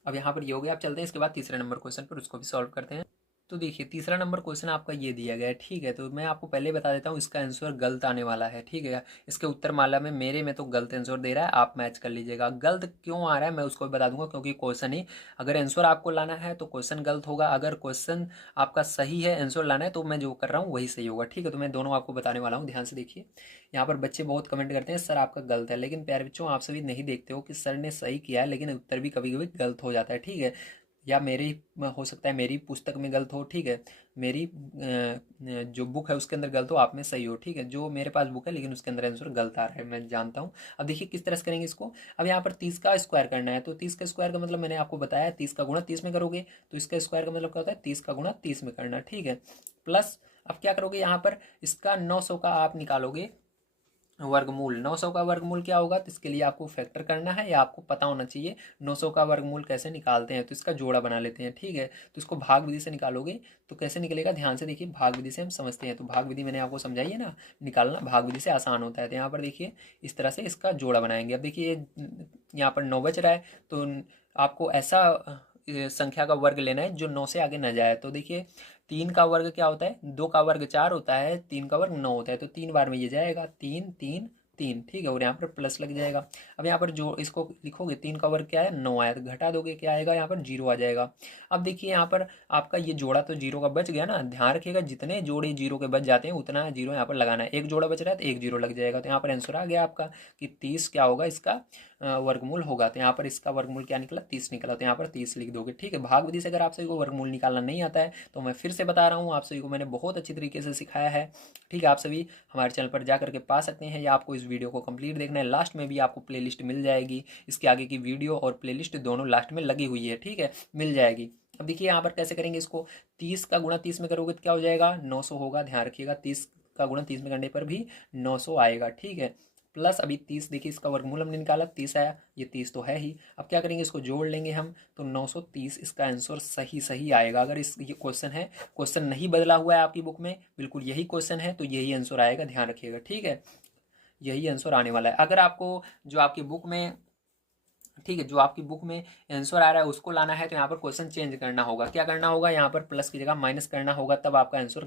अब यहाँ पर ये हो गया, अब चलते हैं इसके बाद तीसरे नंबर क्वेश्चन पर, उसको भी सॉल्व करते हैं। तो देखिए तीसरा नंबर क्वेश्चन आपका ये दिया गया है। ठीक है, तो मैं आपको पहले बता देता हूँ इसका आंसर गलत आने वाला है। ठीक है, इसके उत्तर माला में मेरे में तो गलत आंसर दे रहा है, आप मैच कर लीजिएगा। गलत क्यों आ रहा है मैं उसको भी बता दूंगा, क्योंकि क्वेश्चन ही, अगर आंसर आपको लाना है तो क्वेश्चन गलत होगा, अगर क्वेश्चन आपका सही है आंसर लाना है तो मैं जो कर रहा हूँ वही सही होगा। ठीक है, तो मैं दोनों आपको बताने वाला हूँ, ध्यान से देखिए। यहाँ पर बच्चे बहुत कमेंट करते हैं सर आपका गलत है, लेकिन प्यारे बच्चों आप सभी नहीं देखते हो कि सर ने सही किया है लेकिन उत्तर भी कभी कभी गलत हो जाता है। ठीक है, या मेरी हो सकता है मेरी पुस्तक में गलत हो, ठीक है, मेरी जो बुक है उसके अंदर गलत हो, आप में सही हो, ठीक है। जो मेरे पास बुक है लेकिन उसके अंदर आंसर गलत आ रहा है, मैं जानता हूँ। अब देखिए किस तरह से करेंगे इसको। अब यहाँ पर 30 का स्क्वायर करना है, तो 30 का स्क्वायर का मतलब मैंने आपको बताया 30 का गुणा 30 में करोगे, तो इसका स्क्वायर का मतलब क्या होता है 30 का गुणा 30 में करना, ठीक है। प्लस अब क्या करोगे यहाँ पर इसका 900 का आप निकालोगे वर्गमूल। 900 का वर्गमूल क्या होगा, तो इसके लिए आपको फैक्टर करना है या आपको पता होना चाहिए 900 का वर्गमूल कैसे निकालते हैं। तो इसका जोड़ा बना लेते हैं, ठीक है। तो इसको भाग विधि से निकालोगे तो कैसे निकलेगा, ध्यान से देखिए, भाग विधि से हम समझते हैं। तो भाग विधि मैंने आपको समझाई है ना, निकालना भाग विधि से आसान होता है। तो यहाँ पर देखिए इस तरह से इसका जोड़ा बनाएंगे। अब देखिए यहाँ पर 9 बच रहा है, तो आपको ऐसा संख्या का वर्ग लेना है जो 9 से आगे न जाए। तो देखिए 3 का वर्ग क्या होता है, 2 का वर्ग 4 होता है, 3 का वर्ग 9 होता है, तो 3 बार में ये जाएगा 3 3 3, ठीक है, और यहाँ पर प्लस लग जाएगा। अब यहाँ पर जो इसको लिखोगे 3 का वर्ग क्या है 9 आया, तो घटा दोगे क्या आएगा, यहाँ पर 0 आ जाएगा। अब देखिए यहाँ पर आपका ये जोड़ा तो 0 का बच गया ना, ध्यान रखिएगा जितने जोड़े 0 के बच जाते हैं उतना 0 यहाँ पर लगाना है। एक जोड़ा बच रहा है तो एक 0 लग जाएगा। तो यहाँ पर आंसर आ गया आपका कि 30 क्या होगा इसका वर्गमूल होगा। तो यहाँ पर इसका वर्गमूल क्या निकला 30 निकला, तो यहाँ पर 30 लिख दोगे, ठीक है। भाग विधि से अगर आप सभी को वर्गमूल निकालना नहीं आता है तो मैं फिर से बता रहा हूँ, आप सभी को मैंने बहुत अच्छी तरीके से सिखाया है, ठीक है। आप सभी हमारे चैनल पर जा करके पा सकते हैं या आपको इस वीडियो को कंप्लीट देखना है, लास्ट में भी आपको प्लेलिस्ट मिल जाएगी, इसके आगे की वीडियो और प्लेलिस्ट दोनों लास्ट में लगी हुई है, ठीक है, मिल जाएगी। अब देखिए यहाँ पर कैसे करेंगे इसको, 30 का गुणा 30 में करोगे तो क्या हो जाएगा 900 होगा, ध्यान रखिएगा 30 का गुणा 30 में करने पर भी 900 आएगा, ठीक है। प्लस अभी 30 देखिए इसका वर्गमूल हमने निकाला 30 आया, ये 30 तो है ही। अब क्या करेंगे इसको जोड़ लेंगे हम, तो 930 इसका आंसर सही सही आएगा। अगर इस ये क्वेश्चन है, क्वेश्चन नहीं बदला हुआ है आपकी बुक में, बिल्कुल यही क्वेश्चन है तो यही आंसर आएगा, ध्यान रखिएगा, ठीक है, यही आंसर आने वाला है। अगर आपको जो आपकी बुक में, ठीक है, जो आपकी बुक में आंसर आ रहा है उसको लाना है तो यहाँ पर क्वेश्चन चेंज करना होगा। क्या करना होगा, यहाँ पर प्लस की जगह माइनस करना होगा, तब आपका आंसर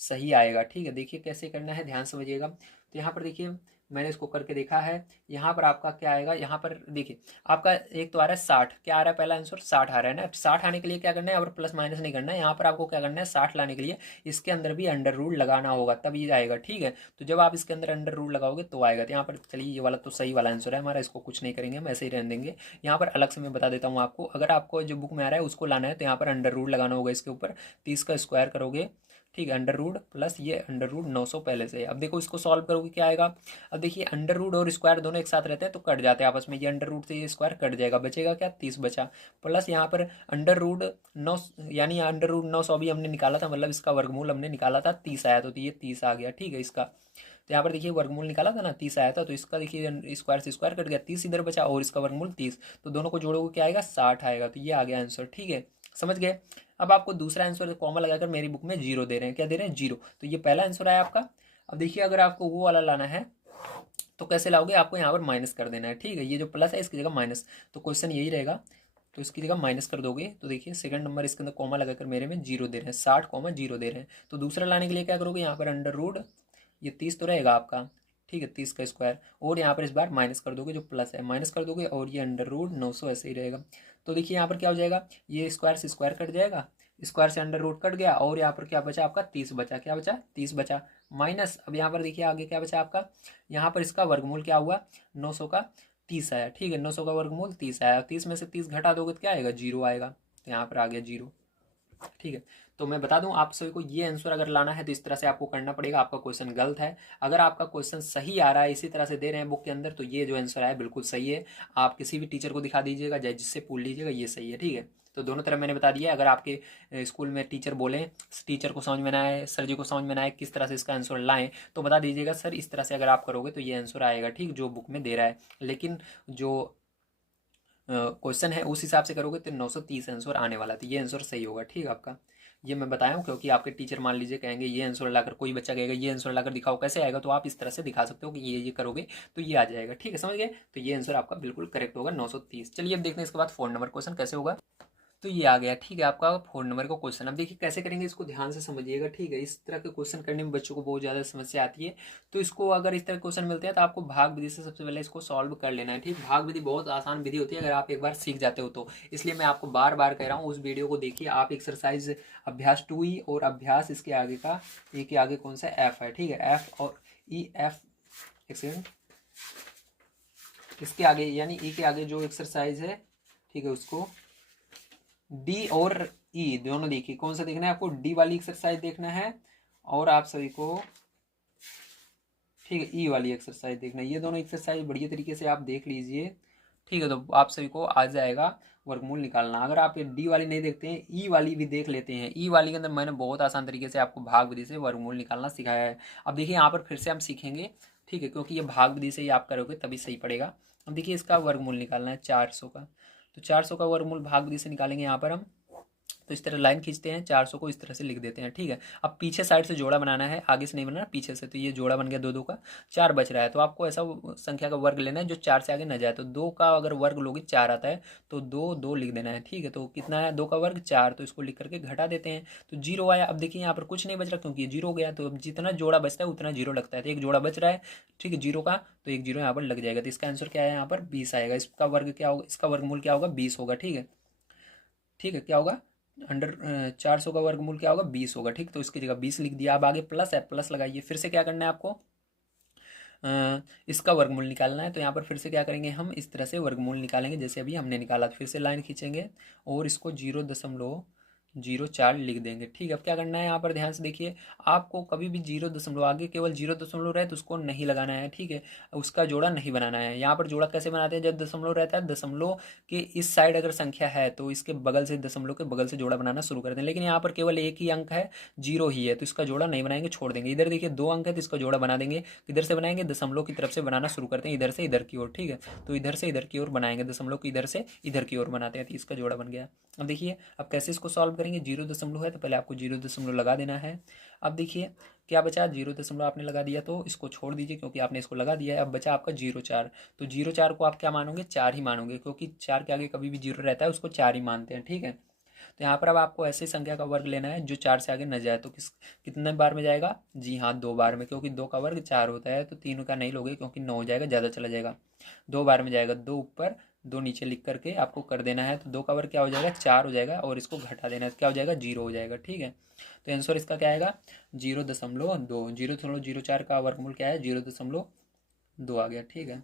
सही आएगा, ठीक है। देखिए कैसे करना है, ध्यान समझिएगा। तो यहाँ पर देखिए मैंने इसको करके देखा है, यहाँ पर आपका क्या आएगा, यहाँ पर देखिए आपका एक तो आ रहा है 60, क्या आ रहा है पहला आंसर 60 आ रहा है ना। 60 आने के लिए क्या करना है, यहाँ पर प्लस माइनस नहीं करना है, यहाँ पर आपको क्या करना है 60 लाने के लिए इसके अंदर भी अंडर रूट लगाना होगा, तब ये आएगा, ठीक है। तो जब आप इसके अंदर अंडर रूट लगाओगे तो आएगा। तो यहाँ पर चलिए ये वाला तो सही वाला आंसर है हमारा, इसको कुछ नहीं करेंगे हम ऐसे ही रहने देंगे। यहाँ पर अलग से मैं बता देता हूँ आपको, अगर आपको जो बुक में आ रहा है उसको लाना है तो यहाँ पर अंडर रूट लगाना होगा इसके ऊपर, 30 का स्क्वायर करोगे, ठीक है, अंडर रूट प्लस ये अंडर रूट 900 पहले से। अब देखो इसको सॉल्व करोगे क्या आएगा। अब देखिए अंडर रूट और स्क्वायर दोनों एक साथ रहते हैं तो कट जाते हैं आपस में, ये अंडर रूट से ये स्क्वायर कट जाएगा, बचेगा क्या 30 बचा। प्लस यहाँ पर अंडर रूट 9, यानी अंडर रूट 900 भी हमने निकाला था, मतलब इसका वर्गमूल हमने निकाला था 30 आया, तो ये 30 आ गया, ठीक है इसका। तो यहाँ पर देखिए वर्गमूल निकाला था ना 30 आया था, तो इसका देखिए स्क्वायर से स्क्वायर कट गया, 30 इधर बचा और इसका वर्गमूल 30, तो दोनों को जोड़ोगे क्या आएगा 60 आएगा। तो ये आ गया आंसर, ठीक है, समझ गए। अब आपको दूसरा आंसर कॉमा लगाकर मेरी बुक में 0 दे रहे हैं, क्या दे रहे हैं 0, तो ये पहला आंसर आया आपका। अब देखिए अगर आपको वो वाला लाना है तो कैसे लाओगे, आपको यहाँ पर माइनस कर देना है, ठीक है, ये जो प्लस है इसकी जगह माइनस, तो क्वेश्चन यही रहेगा, तो इसकी जगह माइनस कर दोगे। तो देखिए सेकंड नंबर इसके अंदर कॉमा लगाकर मेरे में 0 दे रहे हैं, 60,0 दे रहे हैं। तो दूसरा लाने के लिए क्या करोगे, यहाँ पर अंडर रूट ये 30 तो रहेगा आपका, ठीक है, 30 का स्क्वायर, और यहाँ पर इस बार माइनस कर दोगे, जो प्लस है माइनस कर दोगे, और ये अंडर रूट 900 ऐसे ही रहेगा। तो देखिए यहाँ पर क्या हो जाएगा, ये स्क्वायर से स्क्वायर कट जाएगा, स्क्वायर से अंडर रूट कट गया, और यहाँ पर क्या बचा आपका 30 बचा, क्या बचा 30 बचा, माइनस अब यहाँ पर देखिए आगे क्या बचा आपका, यहाँ पर इसका वर्गमूल क्या हुआ 900 का 30 आया, ठीक है, 900 का वर्गमूल 30 आया, 30 में से 30 घटा दोगे तो क्या आएगा 0 आएगा, तो यहाँ पर आ गया 0, ठीक है। तो मैं बता दूं आप सभी को, ये आंसर अगर लाना है तो इस तरह से आपको करना पड़ेगा, आपका क्वेश्चन गलत है। अगर आपका क्वेश्चन सही आ रहा है, इसी तरह से दे रहे हैं बुक के अंदर, तो ये जो आंसर है बिल्कुल सही है। आप किसी भी टीचर को दिखा दीजिएगा, चाहे जिससे पूछ लीजिएगा, ये सही है, ठीक है। तो दोनों तरफ मैंने बता दिया। अगर आपके स्कूल में टीचर बोलें, टीचर को समझ में ना आए, सर जी को समझ में ना आए किस तरह से इसका आंसर लाएं, तो बता दीजिएगा सर इस तरह से अगर आप करोगे तो ये आंसर आएगा, ठीक, जो बुक में दे रहा है। लेकिन जो क्वेश्चन है उस हिसाब से करोगे तो 930 आंसर आने वाला था, ये आंसर सही होगा, ठीक है आपका। ये मैं बताया हूँ क्योंकि आपके टीचर मान लीजिए कहेंगे ये आंसर लाकर, कोई बच्चा कहेगा ये आंसर लाकर दिखाओ, कैसे आएगा, तो आप इस तरह से दिखा सकते हो कि ये करोगे तो ये आ जाएगा, ठीक है, समझ गए। तो ये आंसर आपका बिल्कुल करेक्ट होगा 930। चलिए अब देखते हैं इसके बाद 4 नंबर क्वेश्चन कैसे होगा। तो ये आ गया, ठीक है, आपका 4 नंबर का क्वेश्चन। अब देखिए कैसे करेंगे इसको, ध्यान से समझिएगा, ठीक है। इस तरह के क्वेश्चन करने में बच्चों को बहुत ज़्यादा समस्या आती है, तो इसको अगर इस तरह क्वेश्चन मिलते हैं तो आपको भाग विधि से सबसे पहले इसको सॉल्व कर लेना है, ठीक। भाग विधि बहुत आसान विधि होती है अगर आप एक बार सीख जाते हो तो, इसलिए मैं आपको बार बार कह रहा हूँ उस वीडियो को देखिए आप। एक्सरसाइज अभ्यास 2E और अभ्यास इसके आगे का, ए के आगे कौन सा एफ है, ठीक है, एफ और ई, एफ एक सेकेंड, इसके आगे यानी ई के आगे जो एक्सरसाइज है, ठीक है, उसको डी और ई दोनों देखिए, कौन सा देखना है आपको, डी वाली एक्सरसाइज देखना है और आप सभी को, ठीक है, ई वाली एक्सरसाइज देखना है। ये दोनों एक्सरसाइज बढ़िया तरीके से आप देख लीजिए, ठीक है। तो आप सभी को आ जाएगा वर्गमूल निकालना। अगर आप ये डी वाली नहीं देखते हैं, ई वाली भी देख लेते हैं। ई वाली के अंदर मैंने बहुत आसान तरीके से आपको भाग विधि से वर्गमूल निकालना सिखाया है। अब देखिए यहाँ पर फिर से हम सीखेंगे, ठीक है, क्योंकि ये भाग विधि से ही आप करोगे तभी सही पड़ेगा। अब देखिए इसका वर्गमूल निकालना है 400 का, तो 400 का वर्गमूल भाग विधि से निकालेंगे यहाँ पर हम। तो इस तरह लाइन खींचते हैं, 400 को इस तरह से लिख देते हैं, ठीक है। अब पीछे साइड से जोड़ा बनाना है, आगे से नहीं बनाना, पीछे से। तो ये जोड़ा बन गया, दो दो का 4 बच रहा है। तो आपको ऐसा संख्या का वर्ग लेना है जो 4 से आगे न जाए। तो 2 का अगर वर्ग लोगे 4 आता है, तो 2 2 लिख देना है, ठीक है। तो कितना है, 2 का वर्ग 4, तो इसको लिख करके घटा देते हैं, तो 0 आया। अब देखिए यहाँ पर कुछ नहीं बच रहा क्योंकि ये 0 हो गया। तो अब जितना जोड़ा बचता है उतना 0 लगता है, तो एक जोड़ा बच रहा है, ठीक है, 0 का, तो एक 0 यहाँ पर लग जाएगा। तो इसका आंसर क्या है, यहाँ पर 20 आएगा। इसका वर्ग क्या होगा, इसका वर्गमूल क्या होगा, 20 होगा, ठीक है। ठीक है, क्या होगा, अंडर 400 का वर्गमूल क्या होगा, 20 होगा, ठीक। तो इसकी जगह 20 लिख दिया। अब आगे प्लस है, प्लस लगाइए। फिर से क्या करना है आपको, इसका वर्गमूल निकालना है। तो यहाँ पर फिर से क्या करेंगे, हम इस तरह से वर्गमूल निकालेंगे जैसे अभी हमने निकाला। फिर से लाइन खींचेंगे और इसको 0.04 लिख देंगे, ठीक है। अब क्या करना है, यहाँ पर ध्यान से देखिए, आपको कभी भी 0 आगे केवल 0 रहे तो उसको नहीं लगाना है, ठीक है, उसका जोड़ा नहीं बनाना है। यहाँ पर जोड़ा कैसे बनाते हैं, जब दशमलव रहता है, दशमलव के इस साइड अगर संख्या है तो इसके बगल से, दशमलव के बगल से जोड़ा बनाना शुरू करते हैं। लेकिन यहाँ पर केवल एक ही अंक है, 0 ही है, तो इसका जोड़ा नहीं बनाएंगे, छोड़ देंगे। इधर देखिए 2 अंक है तो इसका जोड़ा बना देंगे। किधर से बनाएंगे, दशमलव की तरफ से बनाना शुरू करते हैं, इधर से इधर की ओर, ठीक है। तो इधर से इधर की ओर बनाएंगे, दशमलव को इधर से इधर की ओर बनाते हैं, तो इसका जोड़ा बन गया। अब देखिए अब कैसे इसको सॉल्व करेंगे, 0 है तो पहले आपको 0 लगा देना है। अब देखिए क्या बचा, 0 आपने लगा दिया तो इसको छोड़ दीजिए क्योंकि आपने इसको लगा दिया है। अब बचा आपका 0.4, तो 0.4 को आप क्या मानोगे, 4 ही मानोगे, क्योंकि 4 के आगे कभी भी 0 रहता है उसको 4 ही मानते हैं, ठीक है। तो यहाँ पर अब आपको ऐसी संख्या का वर्ग लेना है जो 4 से आगे न जाए। तो कितने बार में जाएगा, जी हाँ 2 बार में, क्योंकि 2 का वर्ग 4 होता है। तो 3 का नहीं लोगे क्योंकि 9 हो जाएगा, ज़्यादा चला जाएगा। 2 बार में जाएगा, 2 ऊपर 2 नीचे लिख करके आपको कर देना है। तो 2 का वर्ग क्या हो जाएगा, 4 हो जाएगा, और इसको घटा देना है, तो क्या हो जाएगा, 0 हो जाएगा, ठीक है। तो आंसर इसका क्या आएगा, 0.2। 0.04 का वर्गमूल क्या है, 0.2 आ गया, ठीक है।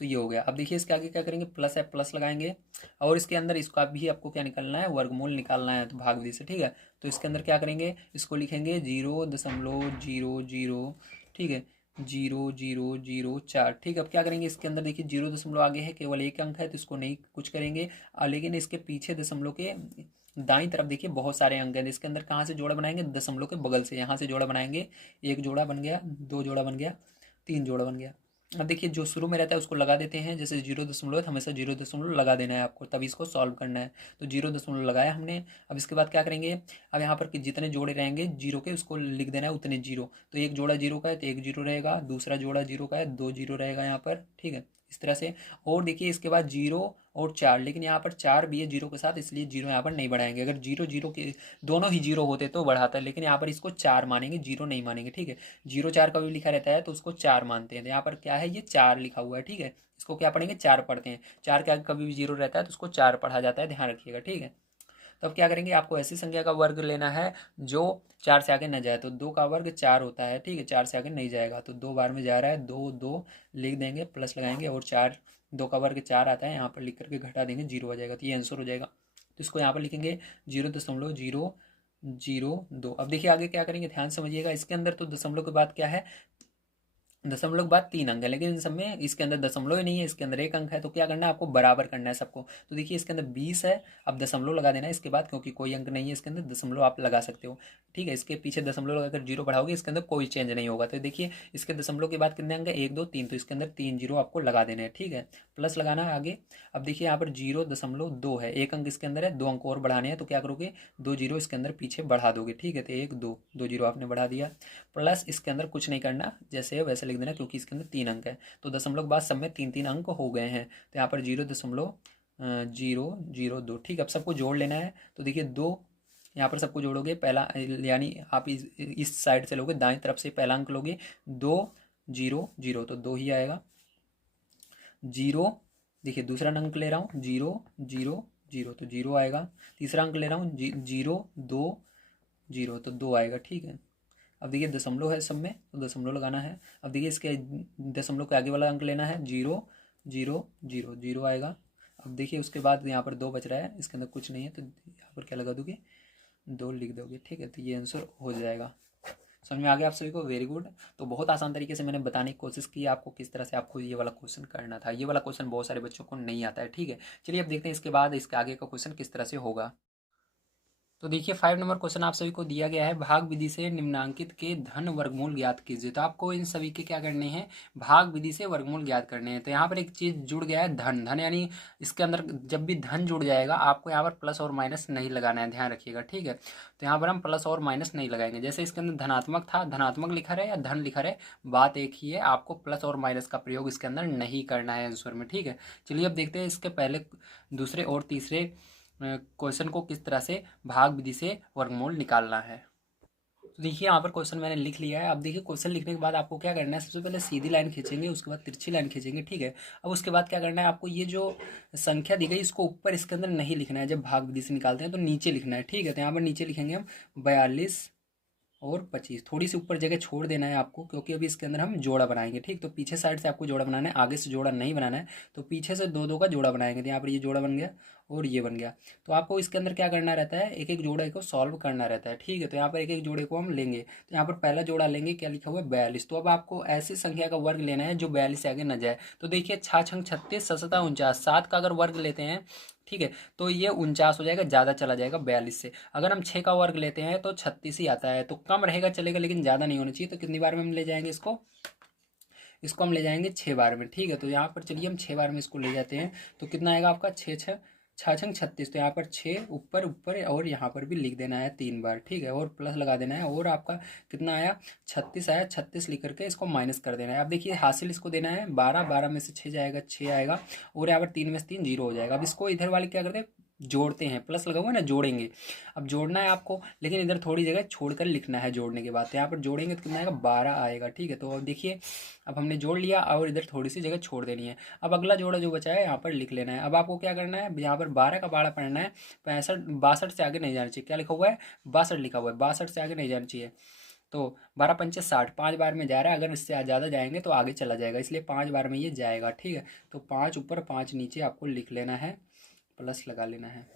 तो ये हो गया। अब देखिए इसके आगे क्या करेंगे, प्लस है, प्लस लगाएंगे, और इसके अंदर इसका भी आपको क्या निकालना है, वर्गमूल निकालना है, तो भाग विधि से, ठीक है। तो इसके अंदर क्या करेंगे, इसको लिखेंगे 0.00, ठीक है, 0.004, ठीक है। अब क्या करेंगे, इसके अंदर देखिए 0 आगे है, केवल एक अंक है तो इसको नहीं कुछ करेंगे। लेकिन इसके पीछे दशमलव के दाईं तरफ देखिए बहुत सारे अंक हैं। इसके अंदर कहाँ से जोड़ा बनाएंगे, दशमलव के बगल से, यहाँ से जोड़ा बनाएंगे। एक जोड़ा बन गया, 2 जोड़ा बन गया, 3 जोड़ा बन गया। अब देखिए जो शुरू में रहता है उसको लगा देते हैं, जैसे 0 हमेशा 0 लगा देना है आपको, तभी इसको सॉल्व करना है। तो 0 लगाया हमने। अब इसके बाद क्या करेंगे, अब यहाँ पर जितने जोड़े रहेंगे 0 के उसको लिख देना है उतने 0। तो एक जोड़ा 0 का है तो एक 0 रहेगा, दूसरा जोड़ा 0 का है 2 0 रहेगा यहाँ पर, ठीक है, इस तरह से। और देखिए इसके बाद 0 और 4, लेकिन यहाँ पर 4 भी है 0 के साथ, इसलिए 0 यहाँ पर नहीं बढ़ाएंगे। अगर 0 के दोनों ही 0 होते तो बढ़ाता है, लेकिन यहाँ पर इसको 4 मानेंगे, 0 नहीं मानेंगे, ठीक है। 0 4 का भी लिखा रहता है तो उसको 4 मानते हैं। तो यहाँ पर क्या है, ये 4 लिखा हुआ है, ठीक है। इसको क्या पढ़ेंगे, 4 पढ़ते हैं। 4 के आगे कभी भी 0 रहता है तो उसको 4 पढ़ा जाता है, ध्यान रखिएगा, ठीक है। तब क्या करेंगे, आपको ऐसी संख्या का वर्ग लेना है जो 4 से आगे न जाए। तो 2 का वर्ग 4 होता है, ठीक है, 4 से आगे नहीं जाएगा, तो 2 बार में जा रहा है, 2 2 लिख देंगे, प्लस लगाएंगे, और 4, 2 का वर्ग 4 आता है, यहाँ पर लिख करके घटा देंगे, 0 आ जाएगा। तो ये आंसर हो जाएगा। तो इसको यहाँ पर लिखेंगे 0.002। अब देखिए आगे क्या करेंगे, ध्यान समझिएगा। इसके अंदर तो दशमलव के बाद क्या है, दशमलव के बाद 3 अंक है, लेकिन इन सब में इसके अंदर दशमलव ही नहीं है, इसके अंदर एक अंक है। तो क्या करना है, आपको बराबर करना है सबको। तो देखिए इसके अंदर 20 है, अब दशमलव लगा देना है इसके बाद, क्योंकि कोई अंक नहीं है इसके अंदर, दशमलव आप लगा सकते हो, ठीक है। इसके पीछे दशमलव लगाकर 0 बढ़ाओगे, इसके अंदर कोई चेंज नहीं होगा। तो देखिए इसके दशमलव के बाद कितने अंक है, 1 2 3, तो इसके अंदर 3 0 आपको लगा देने हैं, ठीक है, प्लस लगाना है आगे। अब देखिए यहाँ पर 0.2 है, एक अंक इसके अंदर है, 2 अंक और बढ़ाने हैं, तो क्या करोगे, 2 0 इसके अंदर पीछे बढ़ा दोगे, ठीक है। तो 1 2 2 0 आपने बढ़ा दिया, प्लस इसके अंदर कुछ नहीं करना, जैसे है वैसे लिख देना, क्योंकि इसके अंदर 3 अंक है। तो दशमलव के बाद सब में 3 3 अंक हो गए हैं। तो यहाँ पर 0.002, ठीक है। अब सबको जोड़ लेना है। तो देखिए 2, यहाँ पर सबको जोड़ोगे, पहला यानी आप इस साइड से लोगे, दाएं तरफ से पहला अंक लोगे, 2 0 0, तो 2 ही आएगा। 0, देखिए दूसरा अंक ले रहा हूँ, 0 0 0, तो 0 आएगा। तीसरा अंक ले रहा हूँ, 0 2 0, तो 2 आएगा, ठीक है। अब देखिए दशमलव है सब में, तो दशमलव लगाना है। अब देखिए इसके दशमलव के आगे वाला अंक लेना है, 0 0 0 0 आएगा। अब देखिए उसके बाद यहाँ पर 2 बच रहा है, इसके अंदर कुछ नहीं है, तो यहाँ पर क्या लगा दोगे, 2 लिख दोगे, ठीक है। तो ये आंसर हो जाएगा। समझ में आ गया आप सभी को? Very good. तो बहुत आसान तरीके से मैंने बताने की कोशिश की आपको किस तरह से आपको ये वाला क्वेश्चन करना था। ये वाला क्वेश्चन बहुत सारे बच्चों को नहीं आता है, ठीक है। चलिए अब देखते हैं इसके बाद इसके आगे का क्वेश्चन किस तरह से होगा। तो देखिए 5 नंबर क्वेश्चन आप सभी को दिया गया है, भाग विधि से निम्नांकित के धन वर्गमूल ज्ञात कीजिए। तो आपको इन सभी के क्या करने हैं, भाग विधि से वर्गमूल ज्ञात करने हैं। तो यहाँ पर एक चीज जुड़ गया है, धन। धन यानी इसके अंदर जब भी धन जुड़ जाएगा आपको यहाँ पर प्लस और माइनस नहीं लगाना है, ध्यान रखिएगा, ठीक है। तो यहाँ पर हम प्लस और माइनस नहीं लगाएंगे। जैसे इसके अंदर धनात्मक था, धनात्मक लिखा रहे या धन लिखा रहे, बात एक ही है, आपको प्लस और माइनस का प्रयोग इसके अंदर नहीं करना है आंसर में, ठीक है। चलिए अब देखते हैं इसके पहले, दूसरे और तीसरे क्वेश्चन को किस तरह से भाग विधि से वर्गमूल निकालना है। तो देखिए यहाँ पर क्वेश्चन मैंने लिख लिया है। अब देखिए क्वेश्चन लिखने के बाद आपको क्या करना है, सबसे पहले सीधी लाइन खींचेंगे, उसके बाद तिरछी लाइन खींचेंगे, ठीक है। अब उसके बाद क्या करना है, आपको ये जो संख्या दी गई इसको ऊपर इसके अंदर नहीं लिखना है, जब भाग विधि से निकालते हैं तो नीचे लिखना है, ठीक है। तो यहाँ पर नीचे लिखेंगे हम 42 और 25, थोड़ी सी ऊपर जगह छोड़ देना है आपको, क्योंकि अभी इसके अंदर हम जोड़ा बनाएंगे, ठीक। तो पीछे साइड से आपको जोड़ा बनाना है, आगे से जोड़ा नहीं बनाना है। तो पीछे से दो दो का जोड़ा बनाएंगे, तो यहाँ पर ये जोड़ा बन गया और ये बन गया। तो आपको इसके अंदर क्या करना रहता है, एक एक जोड़े को सॉल्व करना रहता है, ठीक है। तो यहाँ पर एक एक जोड़े को हम लेंगे। तो यहाँ पर पहला जोड़ा लेंगे, क्या लिखा हुआ है 42। तो अब आपको ऐसी संख्या का वर्ग लेना है जो 42 से आगे न जाए। तो देखिए 6 छंग 36, 7 49, 7 का अगर वर्ग लेते हैं, ठीक है, तो ये 49 हो जाएगा, ज़्यादा चला जाएगा 42 से। अगर हम 6 का वर्ग लेते हैं तो 36 ही आता है, तो कम रहेगा चलेगा, लेकिन ज़्यादा नहीं होना चाहिए। तो कितनी बार में हम ले जाएंगे इसको, इसको हम ले जाएंगे 6 बार में, ठीक है। तो यहाँ पर चलिए हम 6 बार में इसको ले जाते हैं। तो कितना आएगा आपका, 6 छः 6 छंग 36। तो यहाँ पर 6 ऊपर ऊपर और यहाँ पर भी लिख देना है 3 बार, ठीक है, और प्लस लगा देना है। और आपका कितना आया, 36 आया। 36 लिख करके इसको माइनस कर देना है। अब देखिए हासिल इसको देना है 12, 12 में से 6 जाएगा, 6 आएगा, और यहाँ पर 3 में से 3 जीरो हो जाएगा। अब इसको इधर वाले क्या करते हैं, जोड़ते हैं, प्लस लगा हुआ है ना, जोड़ेंगे। अब जोड़ना है आपको, लेकिन इधर थोड़ी जगह छोड़कर लिखना है जोड़ने के बाद। तो यहाँ पर जोड़ेंगे तो कितना आएगा, 12 आएगा, ठीक है। तो अब देखिए अब हमने जोड़ लिया और इधर थोड़ी सी जगह छोड़ देनी है। अब अगला जोड़ा जो बचा है यहाँ पर लिख लेना है। अब आपको क्या करना है, यहाँ पर 12 का बाड़ा पढ़ना है, 65 62 से आगे नहीं जाना चाहिए। क्या लिखा हुआ है, 62 लिखा हुआ है, 62 से आगे नहीं जाना चाहिए। तो 12 पंचे 60, 5 बार में जा रहा है, अगर इससे ज़्यादा जाएंगे तो आगे चला जाएगा, इसलिए 5 बार में ये जाएगा, ठीक है। तो 5 ऊपर 5 नीचे आपको लिख लेना है, प्लस लगा लेना है।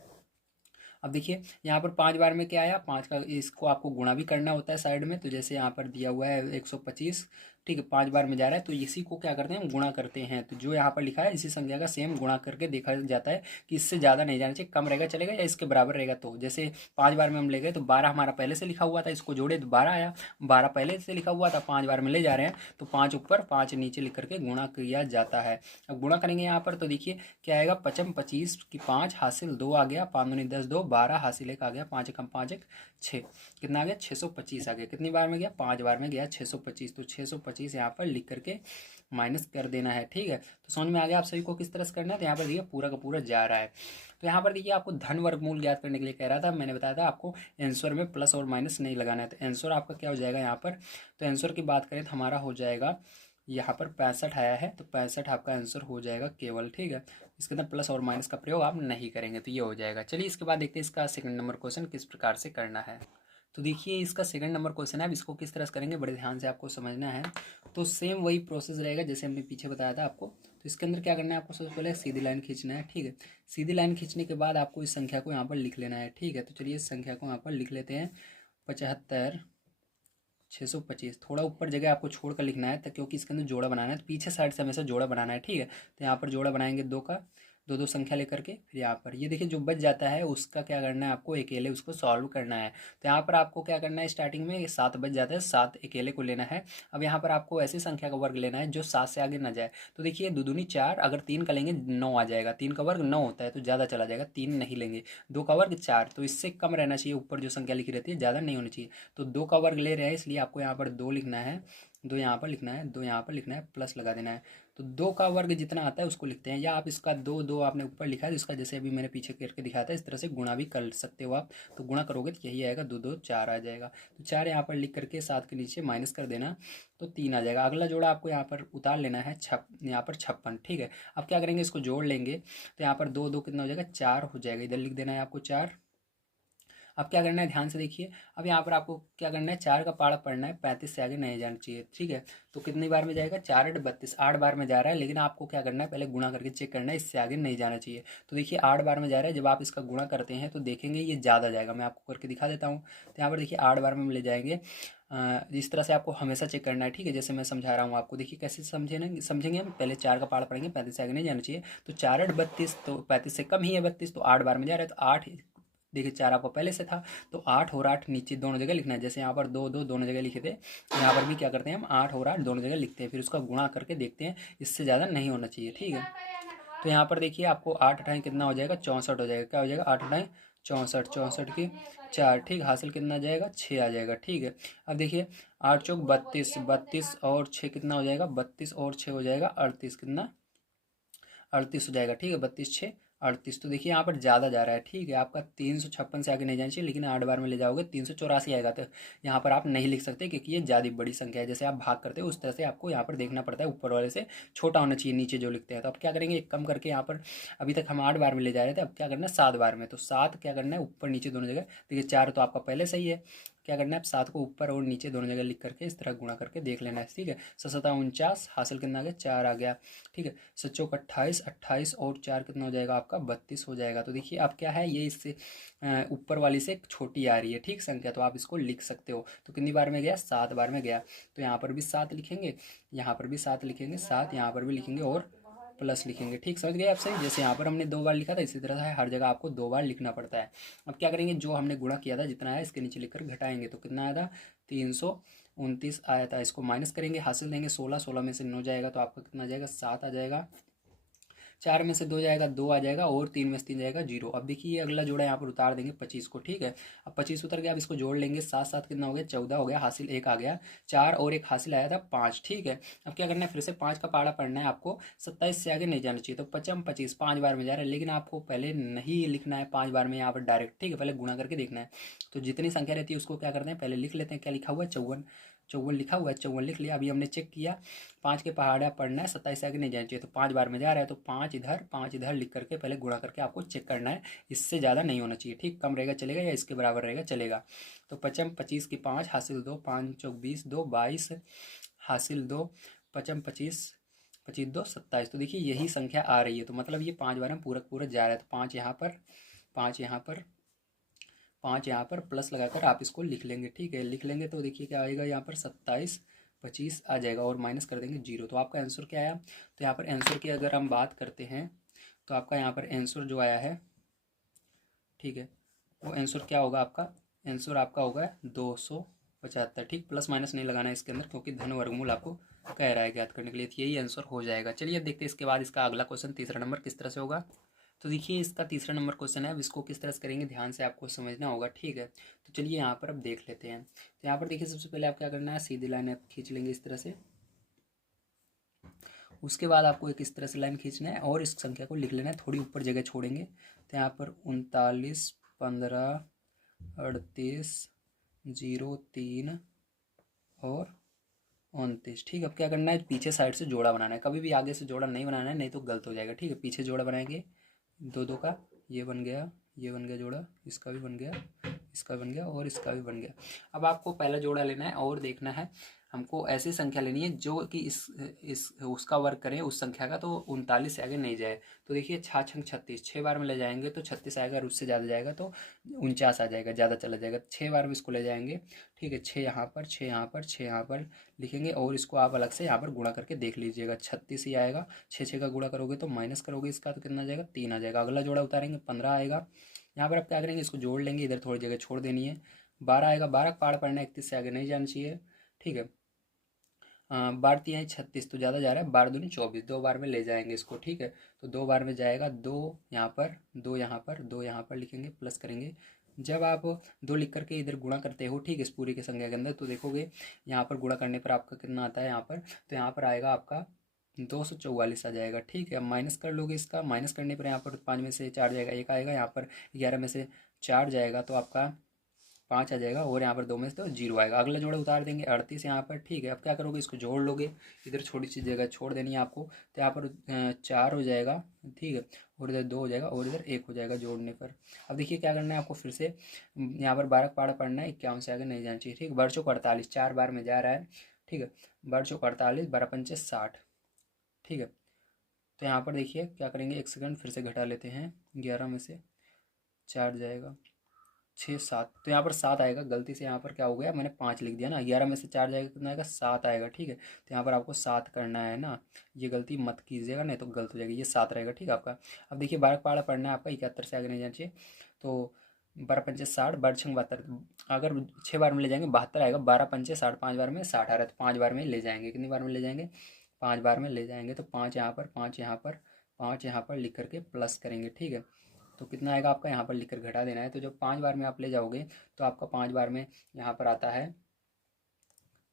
अब देखिए यहाँ पर 5 बार में क्या आया, 5 का इसको आपको गुणा भी करना होता है साइड में। तो जैसे यहाँ पर दिया हुआ है 125, ठीक है, 5 बार में जा रहा है, तो इसी को क्या करते हैं, हम गुणा करते हैं। तो जो यहाँ पर लिखा है इसी संख्या का सेम गुणा करके देखा जाता है कि इससे ज़्यादा नहीं जाना चाहिए, कम रहेगा चलेगा या इसके बराबर रहेगा। तो जैसे 5 बार में हम ले गए तो 12 हमारा पहले से लिखा हुआ था, इसको जोड़े तो 12 आया। 12 पहले से लिखा हुआ था, 5 बार में ले जा रहे हैं, तो 5 ऊपर 5 नीचे लिख करके गुणा किया जाता है। अब गुणा करेंगे यहाँ पर, तो देखिए क्या आएगा, 5 25 की 5 हासिल 2 आ गया, 5 दूनी 10, 2 12 हासिल 1 आ गया, 5 कम 5 1 6, कितना आ गया, 625 आ गया। कितनी बार में गया, 5 बार में गया 625। तो 625 यहाँ पर लिख करके माइनस कर देना है, ठीक है। तो समझ में आ गया आप सभी को किस तरह से करना है। तो यहाँ पर देखिए पूरा का पूरा जा रहा है। तो यहाँ पर देखिए आपको धन वर्गमूल ज्ञात करने के लिए कह रहा था, मैंने बताया था आपको आंसर में प्लस और माइनस नहीं लगाना है। तो आंसर आपका क्या हो जाएगा यहाँ पर, तो आंसर की बात करें तो हमारा हो जाएगा यहाँ पर 65 आया है, तो 65 आपका आंसर हो जाएगा केवल, ठीक है। इसके अंदर प्लस और माइनस का प्रयोग आप नहीं करेंगे, तो ये हो जाएगा। चलिए इसके बाद देखते हैं इसका सेकंड नंबर क्वेश्चन किस प्रकार से करना है। तो देखिए इसका सेकंड नंबर क्वेश्चन है, अब इसको किस तरह से करेंगे बड़े ध्यान से आपको समझना है। तो सेम वही प्रोसेस रहेगा जैसे हमने पीछे बताया था आपको। तो इसके अंदर क्या करना है, आपको सबसे पहले सीधी लाइन खींचना है, ठीक है। सीधी लाइन खींचने के बाद आपको इस संख्या को यहाँ पर लिख लेना है, ठीक है। तो चलिए इस संख्या को यहाँ पर लिख लेते हैं, 75 625। थोड़ा ऊपर जगह आपको छोड़ कर लिखना है, क्योंकि इसके अंदर जोड़ा बनाना है, तो पीछे साइड से हमेशा जोड़ा बनाना है, ठीक है। तो यहाँ पर जोड़ा बनाएंगे 2 का, दो दो संख्या लेकर के, फिर यहाँ पर ये देखिए जो बच जाता है उसका क्या करना है, आपको अकेले उसको सॉल्व करना है। तो यहाँ पर आपको क्या करना है, स्टार्टिंग में 7 बच जाता है, 7 अकेले को लेना है। अब यहाँ पर आपको ऐसी संख्या का वर्ग लेना है जो 7 से आगे ना जाए। तो देखिए 2 दूनी 4, अगर 3 का लेंगे 9 आ जाएगा, 3 का वर्ग 9 होता है, तो ज़्यादा चला जाएगा, 3 नहीं लेंगे। 2 का वर्ग 4, तो इससे कम रहना चाहिए, ऊपर जो संख्या लिखी रहती है ज़्यादा नहीं होनी चाहिए। तो 2 का वर्ग ले रहे हैं, इसलिए आपको यहाँ पर 2 लिखना है, 2 यहाँ पर लिखना है, 2 यहाँ पर लिखना है, प्लस लगा देना है। तो 2 का वर्ग जितना आता है उसको लिखते हैं, या आप इसका 2 2 आपने ऊपर लिखा है, इसका जैसे अभी मैंने पीछे करके दिखाया था इस तरह से गुणा भी कर सकते हो आप। तो गुणा करोगे तो यही आएगा, 2 2 4 आ जाएगा। तो 4 यहाँ पर लिख करके 7 के नीचे माइनस कर देना, तो 3 आ जाएगा। अगला जोड़ा आपको यहाँ पर उतार लेना है, यहाँ पर 56, ठीक है। अब क्या करेंगे, इसको जोड़ लेंगे, तो यहाँ पर 2 2 कितना हो जाएगा, 4 हो जाएगा, इधर लिख देना है आपको 4। अब क्या करना है, ध्यान से देखिए। अब यहाँ पर आपको क्या करना है, 4 का पाड़ा पढ़ना है, 35 से आगे नहीं जाना चाहिए, ठीक है। तो कितनी बार में जाएगा, 4 8 32, 8 बार में जा रहा है, लेकिन आपको क्या करना है, पहले गुणा करके चेक करना है, इससे आगे नहीं जाना चाहिए। तो देखिए 8 बार में जा रहा है, जब आप इसका गुणा करते हैं तो देखेंगे ये ज़्यादा जाएगा। मैं आपको करके दिखा देता हूँ। तो यहाँ पर देखिए 8 बार में ले जाएंगे। इस तरह से आपको हमेशा चेक करना है, ठीक है। जैसे मैं समझा रहा हूँ आपको, देखिए कैसे समझेंगे हम। पहले 4 का पाड़ा पढ़ेंगे, 35 से आगे नहीं जाना चाहिए। तो 4 8 32, तो 35 से कम ही है 32, तो 8 बार में जा रहा है, तो 8, देखिए 4 आपको पहले से था, तो 8 और 8 नीचे दोनों जगह लिखना है। जैसे यहाँ पर 2 2 दोनों जगह लिखे थे, तो यहाँ पर भी क्या करते हैं हम, 8 और 8 दोनों जगह लिखते हैं, फिर उसका गुणा करके देखते हैं, इससे ज़्यादा नहीं होना चाहिए, ठीक है। तो यहाँ पर देखिए आपको 8 अठाई कितना हो जाएगा, 64 हो जाएगा। क्या हो जाएगा, 8 अठाई 64, 64 की 4, ठीक। हासिल कितना आ जाएगा, 6 आ जाएगा, ठीक है। अब देखिए 8 चौक 32, 32 और 6 कितना हो जाएगा, 32 और 6 हो जाएगा 38, कितना 38 हो जाएगा, ठीक है। 32 6 38। तो देखिए यहाँ पर ज़्यादा जा रहा है, ठीक है। आपका 356 से आगे नहीं जाना चाहिए, लेकिन 8 बार में ले जाओगे 384 आएगा। तो यहाँ पर आप नहीं लिख सकते, क्योंकि ये ज़्यादा बड़ी संख्या है। जैसे आप भाग करते हो उस तरह से आपको यहाँ पर देखना पड़ता है, ऊपर वाले से छोटा होना चाहिए नीचे जो लिखते हैं। तो अब क्या करेंगे, एक कम करके यहाँ पर, अभी तक हम 8 बार में ले जा रहे थे, अब क्या करना है 7 बार में। तो 7 क्या करना है, ऊपर नीचे दोनों जगह। देखिए 4 तो आपका पहले सही है, क्या करना है, 7 को ऊपर और नीचे दोनों जगह लिख करके इस तरह गुणा करके देख लेना है, ठीक है। 7 49, हासिल कितना आ गया, 4 आ गया, ठीक है। 7 चौक 28, 28 और 4 कितना हो जाएगा आपका, 32 हो जाएगा। तो देखिए अब क्या है, ये इससे ऊपर वाली से छोटी आ रही है, ठीक संख्या, तो आप इसको लिख सकते हो। तो कितनी बार में गया, 7 बार में गया। तो यहाँ पर भी 7 लिखेंगे, यहाँ पर भी 7 लिखेंगे, 7 यहाँ पर भी लिखेंगे और प्लस लिखेंगे, ठीक। समझ गए आप सही। जैसे यहाँ पर हमने 2 बार लिखा था, इसी तरह से हर जगह आपको 2 बार लिखना पड़ता है। अब क्या करेंगे, जो हमने गुणा किया था जितना है इसके नीचे लिखकर घटाएंगे, तो कितना आया था, 329 आया था। इसको माइनस करेंगे, हासिल देंगे 16, 16 में से 9 जाएगा तो आपका कितना आ जाएगा, 7 आ जाएगा। 4 में से 2 जाएगा, 2 आ जाएगा, और 3 में से 3 जाएगा, 0। अब देखिए ये अगला जोड़ा यहाँ पर उतार देंगे 25 को, ठीक है। अब 25 उतर गया, अब इसको जोड़ लेंगे, 7 7 कितना हो गया, 14 हो गया, हासिल 1 आ गया, 4 और 1 हासिल आया था 5, ठीक है। अब क्या करना है, फिर से 5 का पाड़ा पढ़ना है आपको, 27 से आगे नहीं जाना चाहिए। तो 55 25 5 बार में जा रहा है, लेकिन आपको पहले नहीं लिखना है 5 बार में यहाँ पर डायरेक्ट, ठीक है। पहले गुणा करके देखना है। तो जितनी संख्या रहती है उसको क्या करते हैं, पहले लिख लेते हैं। क्या लिखा हुआ है, 54, 54 लिखा हुआ है, 54 लिख लिया। अभी हमने चेक किया, 5 के पहाड़ा पढ़ना है, 27 से आगे नहीं जाना चाहिए, तो 5 बार में जा रहा है, तो 5 इधर 5 इधर लिख करके पहले गुणा करके आपको चेक करना है। इससे ज़्यादा नहीं होना चाहिए, ठीक। कम रहेगा चलेगा, या इसके बराबर रहेगा चलेगा। तो 55 25 की 5, हासिल 2, 5 चौक 20, 2 22, हासिल 2, 55 25 25 2 27। तो देखिए यही संख्या आ रही है, तो मतलब ये 5 बार में पूरा पूरा जा रहा है। तो 5 यहाँ पर, 5 यहाँ पर, 5 यहाँ पर प्लस लगाकर आप इसको लिख लेंगे, ठीक है। लिख लेंगे तो देखिए क्या आएगा, यहाँ पर 27 25 आ जाएगा, और माइनस कर देंगे 0। तो आपका आंसर क्या आया, तो यहाँ पर आंसर की अगर हम बात करते हैं, तो आपका यहाँ पर आंसर जो आया है, ठीक है, वो आंसर क्या होगा आपका, आंसर आपका होगा 275, ठीक। प्लस माइनस नहीं लगाना है इसके अंदर, क्योंकि धन वर्गमूल आपको कह रहा है ज्ञात करने के लिए, तो यही आंसर हो जाएगा। चलिए अब देखते हैं इसके बाद इसका अगला क्वेश्चन, तीसरा नंबर किस तरह से होगा। तो देखिए इसका तीसरा नंबर क्वेश्चन है, अब इसको किस तरह से करेंगे ध्यान से आपको समझना होगा, ठीक है। तो चलिए यहाँ पर अब देख लेते हैं। तो यहाँ पर देखिए सबसे पहले आप क्या करना है, सीधी लाइन आप खींच लेंगे इस तरह से। उसके बाद आपको एक इस तरह से लाइन खींचना है, और इस संख्या को लिख लेना है, थोड़ी ऊपर जगह छोड़ेंगे। तो यहाँ पर 39 15 38 03 और 29, ठीक। अब क्या करना है, पीछे साइड से जोड़ा बनाना है, कभी भी आगे से जोड़ा नहीं बनाना है, नहीं तो गलत हो जाएगा, ठीक है। पीछे जोड़ा बनाएंगे, दो दो का, ये बन गया, ये बन गया जोड़ा, इसका भी बन गया, इसका बन गया, और इसका भी बन गया। अब आपको पहला जोड़ा लेना है और देखना है, हमको ऐसी संख्या लेनी है जो कि इस उसका वर्ग करे उस संख्या का, तो 39 से आगे नहीं जाए। तो देखिए 6 छंग 36, 6 बार में ले जाएंगे तो 36 आएगा, और उससे ज़्यादा जाएगा तो 49 आ जाएगा, ज़्यादा चला जाएगा। 6 बार में इसको ले जाएंगे, ठीक है। 6 यहाँ पर, 6 यहाँ पर, 6 यहाँ पर लिखेंगे, और इसको आप अलग से यहाँ पर गुणा करके देख लीजिएगा, 36 ही आएगा। 6 6 का गुणा करोगे तो माइनस करोगे इसका, तो कितना आ जाएगा, 3 आ जाएगा। अगला जोड़ा उतारेंगे, 15 आएगा। यहाँ पर आप क्या करेंगे, इसको जोड़ लेंगे, इधर थोड़ी जगह छोड़ देनी है। 12 आएगा, 12 का पाड़ पढ़ना है, 31 से आगे नहीं जाना चाहिए, ठीक है। 12 3 36, तो ज़्यादा जा रहा है, 12 दूनी 24, 2 बार में ले जाएंगे इसको, ठीक है। तो 2 बार में जाएगा, 2 यहाँ पर, 2 यहाँ पर, 2 यहाँ पर लिखेंगे, प्लस करेंगे। जब आप 2 लिख करके इधर गुणा करते हो, ठीक है, इस पूरी के संख्या के अंदर, तो देखोगे यहाँ पर गुणा करने पर आपका कितना आता है यहाँ पर, तो यहाँ पर आएगा आपका 244 आ जाएगा, ठीक है। अब माइनस कर लोगे इसका, माइनस करने पर यहाँ पर 5 में से 4 जाएगा, 1 आएगा, यहाँ पर 11 में से 4 जाएगा, तो आपका 5 आ जाएगा और यहाँ पर 2 में से तो 0 आएगा। अगला जोड़ा उतार देंगे 38 यहाँ पर, ठीक है। अब क्या करोगे, इसको जोड़ लोगे, इधर छोटी सी जगह छोड़ देनी है आपको, तो यहाँ पर 4 हो जाएगा, ठीक है, और इधर 2 हो जाएगा और इधर 1 हो जाएगा जोड़ने पर। अब देखिए क्या करना है आपको, फिर से यहाँ पर 12 पाड़ा पढ़ना है, 51 से आगे नहीं जाना चाहिए, ठीक है। 12 चौक 48, 4 बार में जा रहा है, ठीक है। 12 चौक 48, 12 पंचे 60, ठीक है। तो यहाँ पर देखिए क्या करेंगे, 1 सेकंड फिर से घटा लेते हैं, 11 में से 4 जाएगा, 6 7, तो यहाँ पर 7 आएगा। गलती से यहाँ पर क्या हो गया, मैंने 5 लिख दिया ना, 11 में से 4 जाएगा कितना आएगा, 7 आएगा, ठीक है। तो यहाँ पर आपको 7 करना है ना, ये गलती मत कीजिएगा, नहीं तो गलत हो जाएगी, ये 7 रहेगा, ठीक है आपका। अब देखिए 12 पाड़ा पढ़ना है आपका, 71 से आगे नहीं जाना चाहिए, तो 12 पंचे 60, 12 छंग 72, अगर 6 बार में ले जाएंगे 72 आएगा, 12 पंचे 60, 5 बार में 60 आ रहा है, तो 5 बार में ले जाएंगे, कितनी बार में ले जाएंगे, 5 बार में ले जाएंगे। तो 5 यहाँ पर, 5 यहाँ पर, 5 यहाँ पर लिख करके प्लस करेंगे, ठीक है। तो कितना आएगा आपका, यहाँ पर लिख कर घटा देना है। तो जब 5 बार में आप ले जाओगे तो आपका 5 बार में यहाँ पर आता है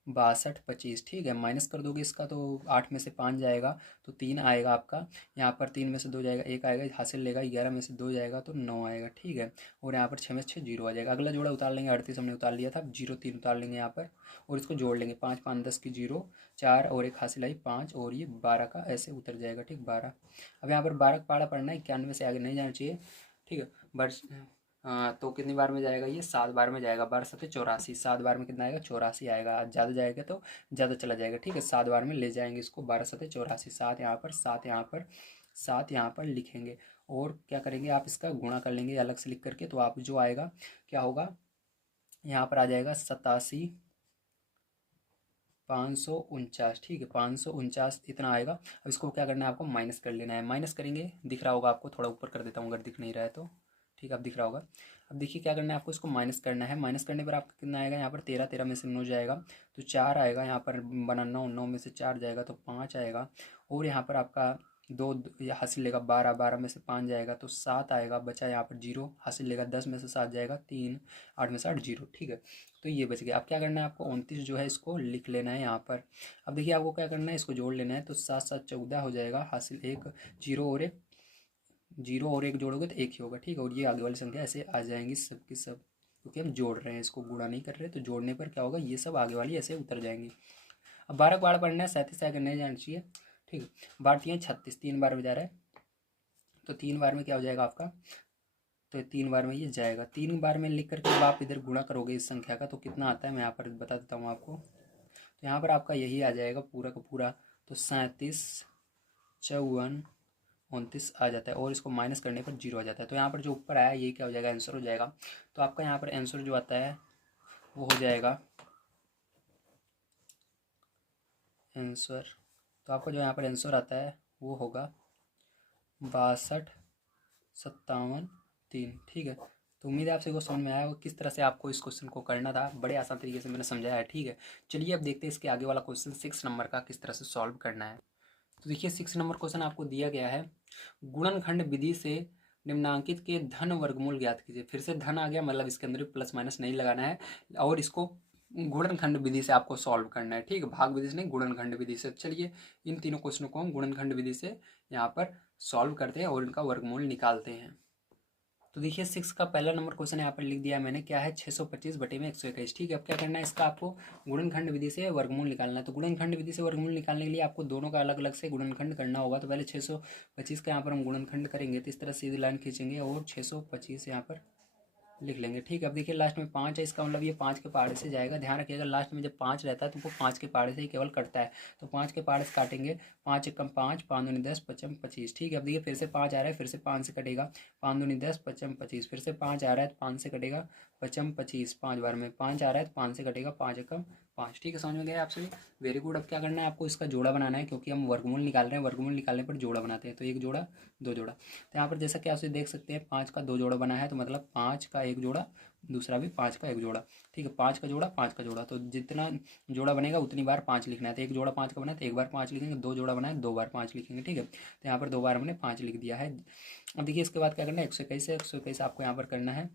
62 25, ठीक है। माइनस कर दोगे इसका तो 8 में से 5 जाएगा तो 3 आएगा आपका, यहाँ पर 3 में से 2 जाएगा, 1 आएगा, हासिल लेगा, 11 में से 2 जाएगा तो 9 आएगा, ठीक है। और यहाँ पर 6 में से 6 0 आ जाएगा। अगला जोड़ा उतार लेंगे, 38 हमने उतार लिया था, 0 3 उतार लेंगे यहाँ पर और इसको जोड़ लेंगे, 5 5 10 की 0, 4 और 1 हासिल आई 5 और ये 12 का ऐसे उतर जाएगा, ठीक 12। अब यहाँ पर 12 का पाड़ा पढ़ना है, 91 से आगे नहीं जाना चाहिए, ठीक है। बट हाँ, तो कितनी बार में जाएगा, ये 7 बार में जाएगा, 12 7 84, 7 बार में कितना आएगा, 84 आएगा। ज़्यादा जाएगा तो ज़्यादा चला जाएगा, ठीक है। 7 बार में ले जाएंगे इसको, 12 7 84, 7 यहाँ पर, 7 यहाँ पर, 7 यहाँ पर लिखेंगे और क्या करेंगे, आप इसका गुणा कर लेंगे अलग से लिख करके, तो आप जो आएगा क्या होगा, यहाँ पर आ जाएगा 87 549, ठीक है, 549 इतना आएगा। अब इसको क्या करना है आपको, माइनस कर लेना है, माइनस करेंगे, दिख रहा होगा आपको, थोड़ा ऊपर कर देता हूँ अगर दिख नहीं रहा है तो, ठीक है, अब दिख रहा होगा। अब देखिए क्या करना है आपको, इसको माइनस करना है, माइनस करने पर आपका कितना आएगा, यहाँ पर 13, 13 में से 9 जाएगा तो 4 आएगा, यहाँ पर बना 9, 9 में से 4 जाएगा तो 5 आएगा, और यहाँ पर आपका 2 हासिल लेगा, 12, 12 में से 5 जाएगा तो 7 आएगा, बचा यहाँ पर 0, हासिल लेगा 10 में से 7 जाएगा 3, 8 में से 8 0, ठीक है। तो ये बच गया। अब क्या करना है आपको, 29 जो है इसको लिख लेना है यहाँ पर। अब देखिए आपको क्या करना है, इसको जोड़ लेना है, तो 7 7 14 हो जाएगा, हासिल 1 0 और 1, 0 और 1 जोड़ोगे तो 1 ही होगा, ठीक है। और ये आगे वाली संख्या ऐसे आ जाएंगी सब की सब, क्योंकि हम जोड़ रहे हैं, इसको गुणा नहीं कर रहे, तो जोड़ने पर क्या होगा, ये सब आगे वाली ऐसे उतर जाएंगी। अब 12 बार पढ़ना है, 37 से आगे नहीं जाना चाहिए, ठीक है। 12 36, 3 बार में जा रहा है, तो 3 बार में क्या हो जाएगा आपका, तो 3 बार में ये जाएगा। 3 बार में लिख करके जब आप इधर गुणा करोगे इस संख्या का तो कितना आता है, मैं यहाँ पर बता देता हूँ आपको। तो यहाँ पर आपका यही आ जाएगा पूरा का पूरा, तो 37 54 29 आ जाता है, और इसको माइनस करने पर 0 आ जाता है। तो यहाँ पर जो ऊपर आया ये क्या हो जाएगा, आंसर हो जाएगा। तो आपका यहाँ पर आंसर जो आता है वो हो जाएगा आंसर, तो आपका जो यहाँ पर आंसर आता है वो होगा 62 57 3, ठीक है। तो उम्मीद है आपसे को समझ में आया होगा किस तरह से आपको इस क्वेश्चन को करना था, बड़े आसान तरीके से मैंने समझाया है, ठीक है। चलिए अब देखते हैं इसके आगे वाला क्वेश्चन 6 नंबर का किस तरह से सॉल्व करना है। तो देखिए 6 नंबर क्वेश्चन आपको दिया गया है, गुणनखंड विधि से निम्नांकित के धन वर्गमूल ज्ञात कीजिए। फिर से धन आ गया, मतलब इसके अंदर प्लस माइनस नहीं लगाना है, और इसको गुणनखंड विधि से आपको सॉल्व करना है, ठीक है, भाग विधि से नहीं, गुणनखंड विधि से। चलिए इन तीनों क्वेश्चनों को हम गुणनखंड विधि से यहाँ पर सॉल्व करते हैं और इनका वर्गमूल निकालते हैं। तो देखिए 6 का पहला नंबर क्वेश्चन यहाँ पर लिख दिया मैंने, क्या है 625 बटे में 121, ठीक है। अब क्या करना है, इसका आपको गुणनखंड विधि से वर्गमूल निकालना है। तो गुणनखंड विधि से वर्गमूल निकालने के लिए आपको दोनों का अलग अलग से गुणनखंड करना होगा। तो पहले 625 का यहाँ पर हम गुणनखंड करेंगे, तो इस तरह सीधी लाइन खींचेंगे और 625 यहाँ पर लिख लेंगे, ठीक है। अब देखिए लास्ट में 5 है, इसका मतलब ये 5 के पहाड़े से जाएगा। ध्यान रखिएगा लास्ट में जब 5 रहता है तो वो 5 के पहाड़े से ही केवल कटता है, तो 5 के पहाड़े से काटेंगे, 5 एकम 5, 5 दूनी 10, 5 25, ठीक है। अब देखिए फिर से 5 आ रहा है, फिर से 5 से कटेगा, 5 दूनी 10, 5 25, फिर से 5 आ रहा है तो 5 से कटेगा, 5 25, 5 बार में 5 आ रहा है तो 5 से कटेगा, 5 एकम 5, ठीक है। समझ में गया आप सभी, वेरी गुड। अब क्या करना है आपको, इसका जोड़ा बनाना है, क्योंकि हम वर्गमूल निकाल रहे हैं, वर्गमूल निकालने पर जोड़ा बनाते हैं। तो एक जोड़ा, दो जोड़ा, तो यहाँ पर जैसा कि आप देख सकते हैं 5 का 2 जोड़ा बना है, तो मतलब 5 का 1 जोड़ा, दूसरा भी 5 का 1 जोड़ा, ठीक है। 5 का जोड़ा, 5 का जोड़ा, तो जितना जोड़ा बनेगा उतनी बार 5 लिखना है। तो एक जोड़ा 5 का बना है तो एक बार 5 लिखेंगे, 2 जोड़ा बना है 2 बार 5 लिखेंगे, ठीक है। तो यहाँ पर 2 बार हमने 5 लिख दिया है। अब देखिए इसके बाद क्या करना है, 121 है, 121 आपको यहाँ पर करना है,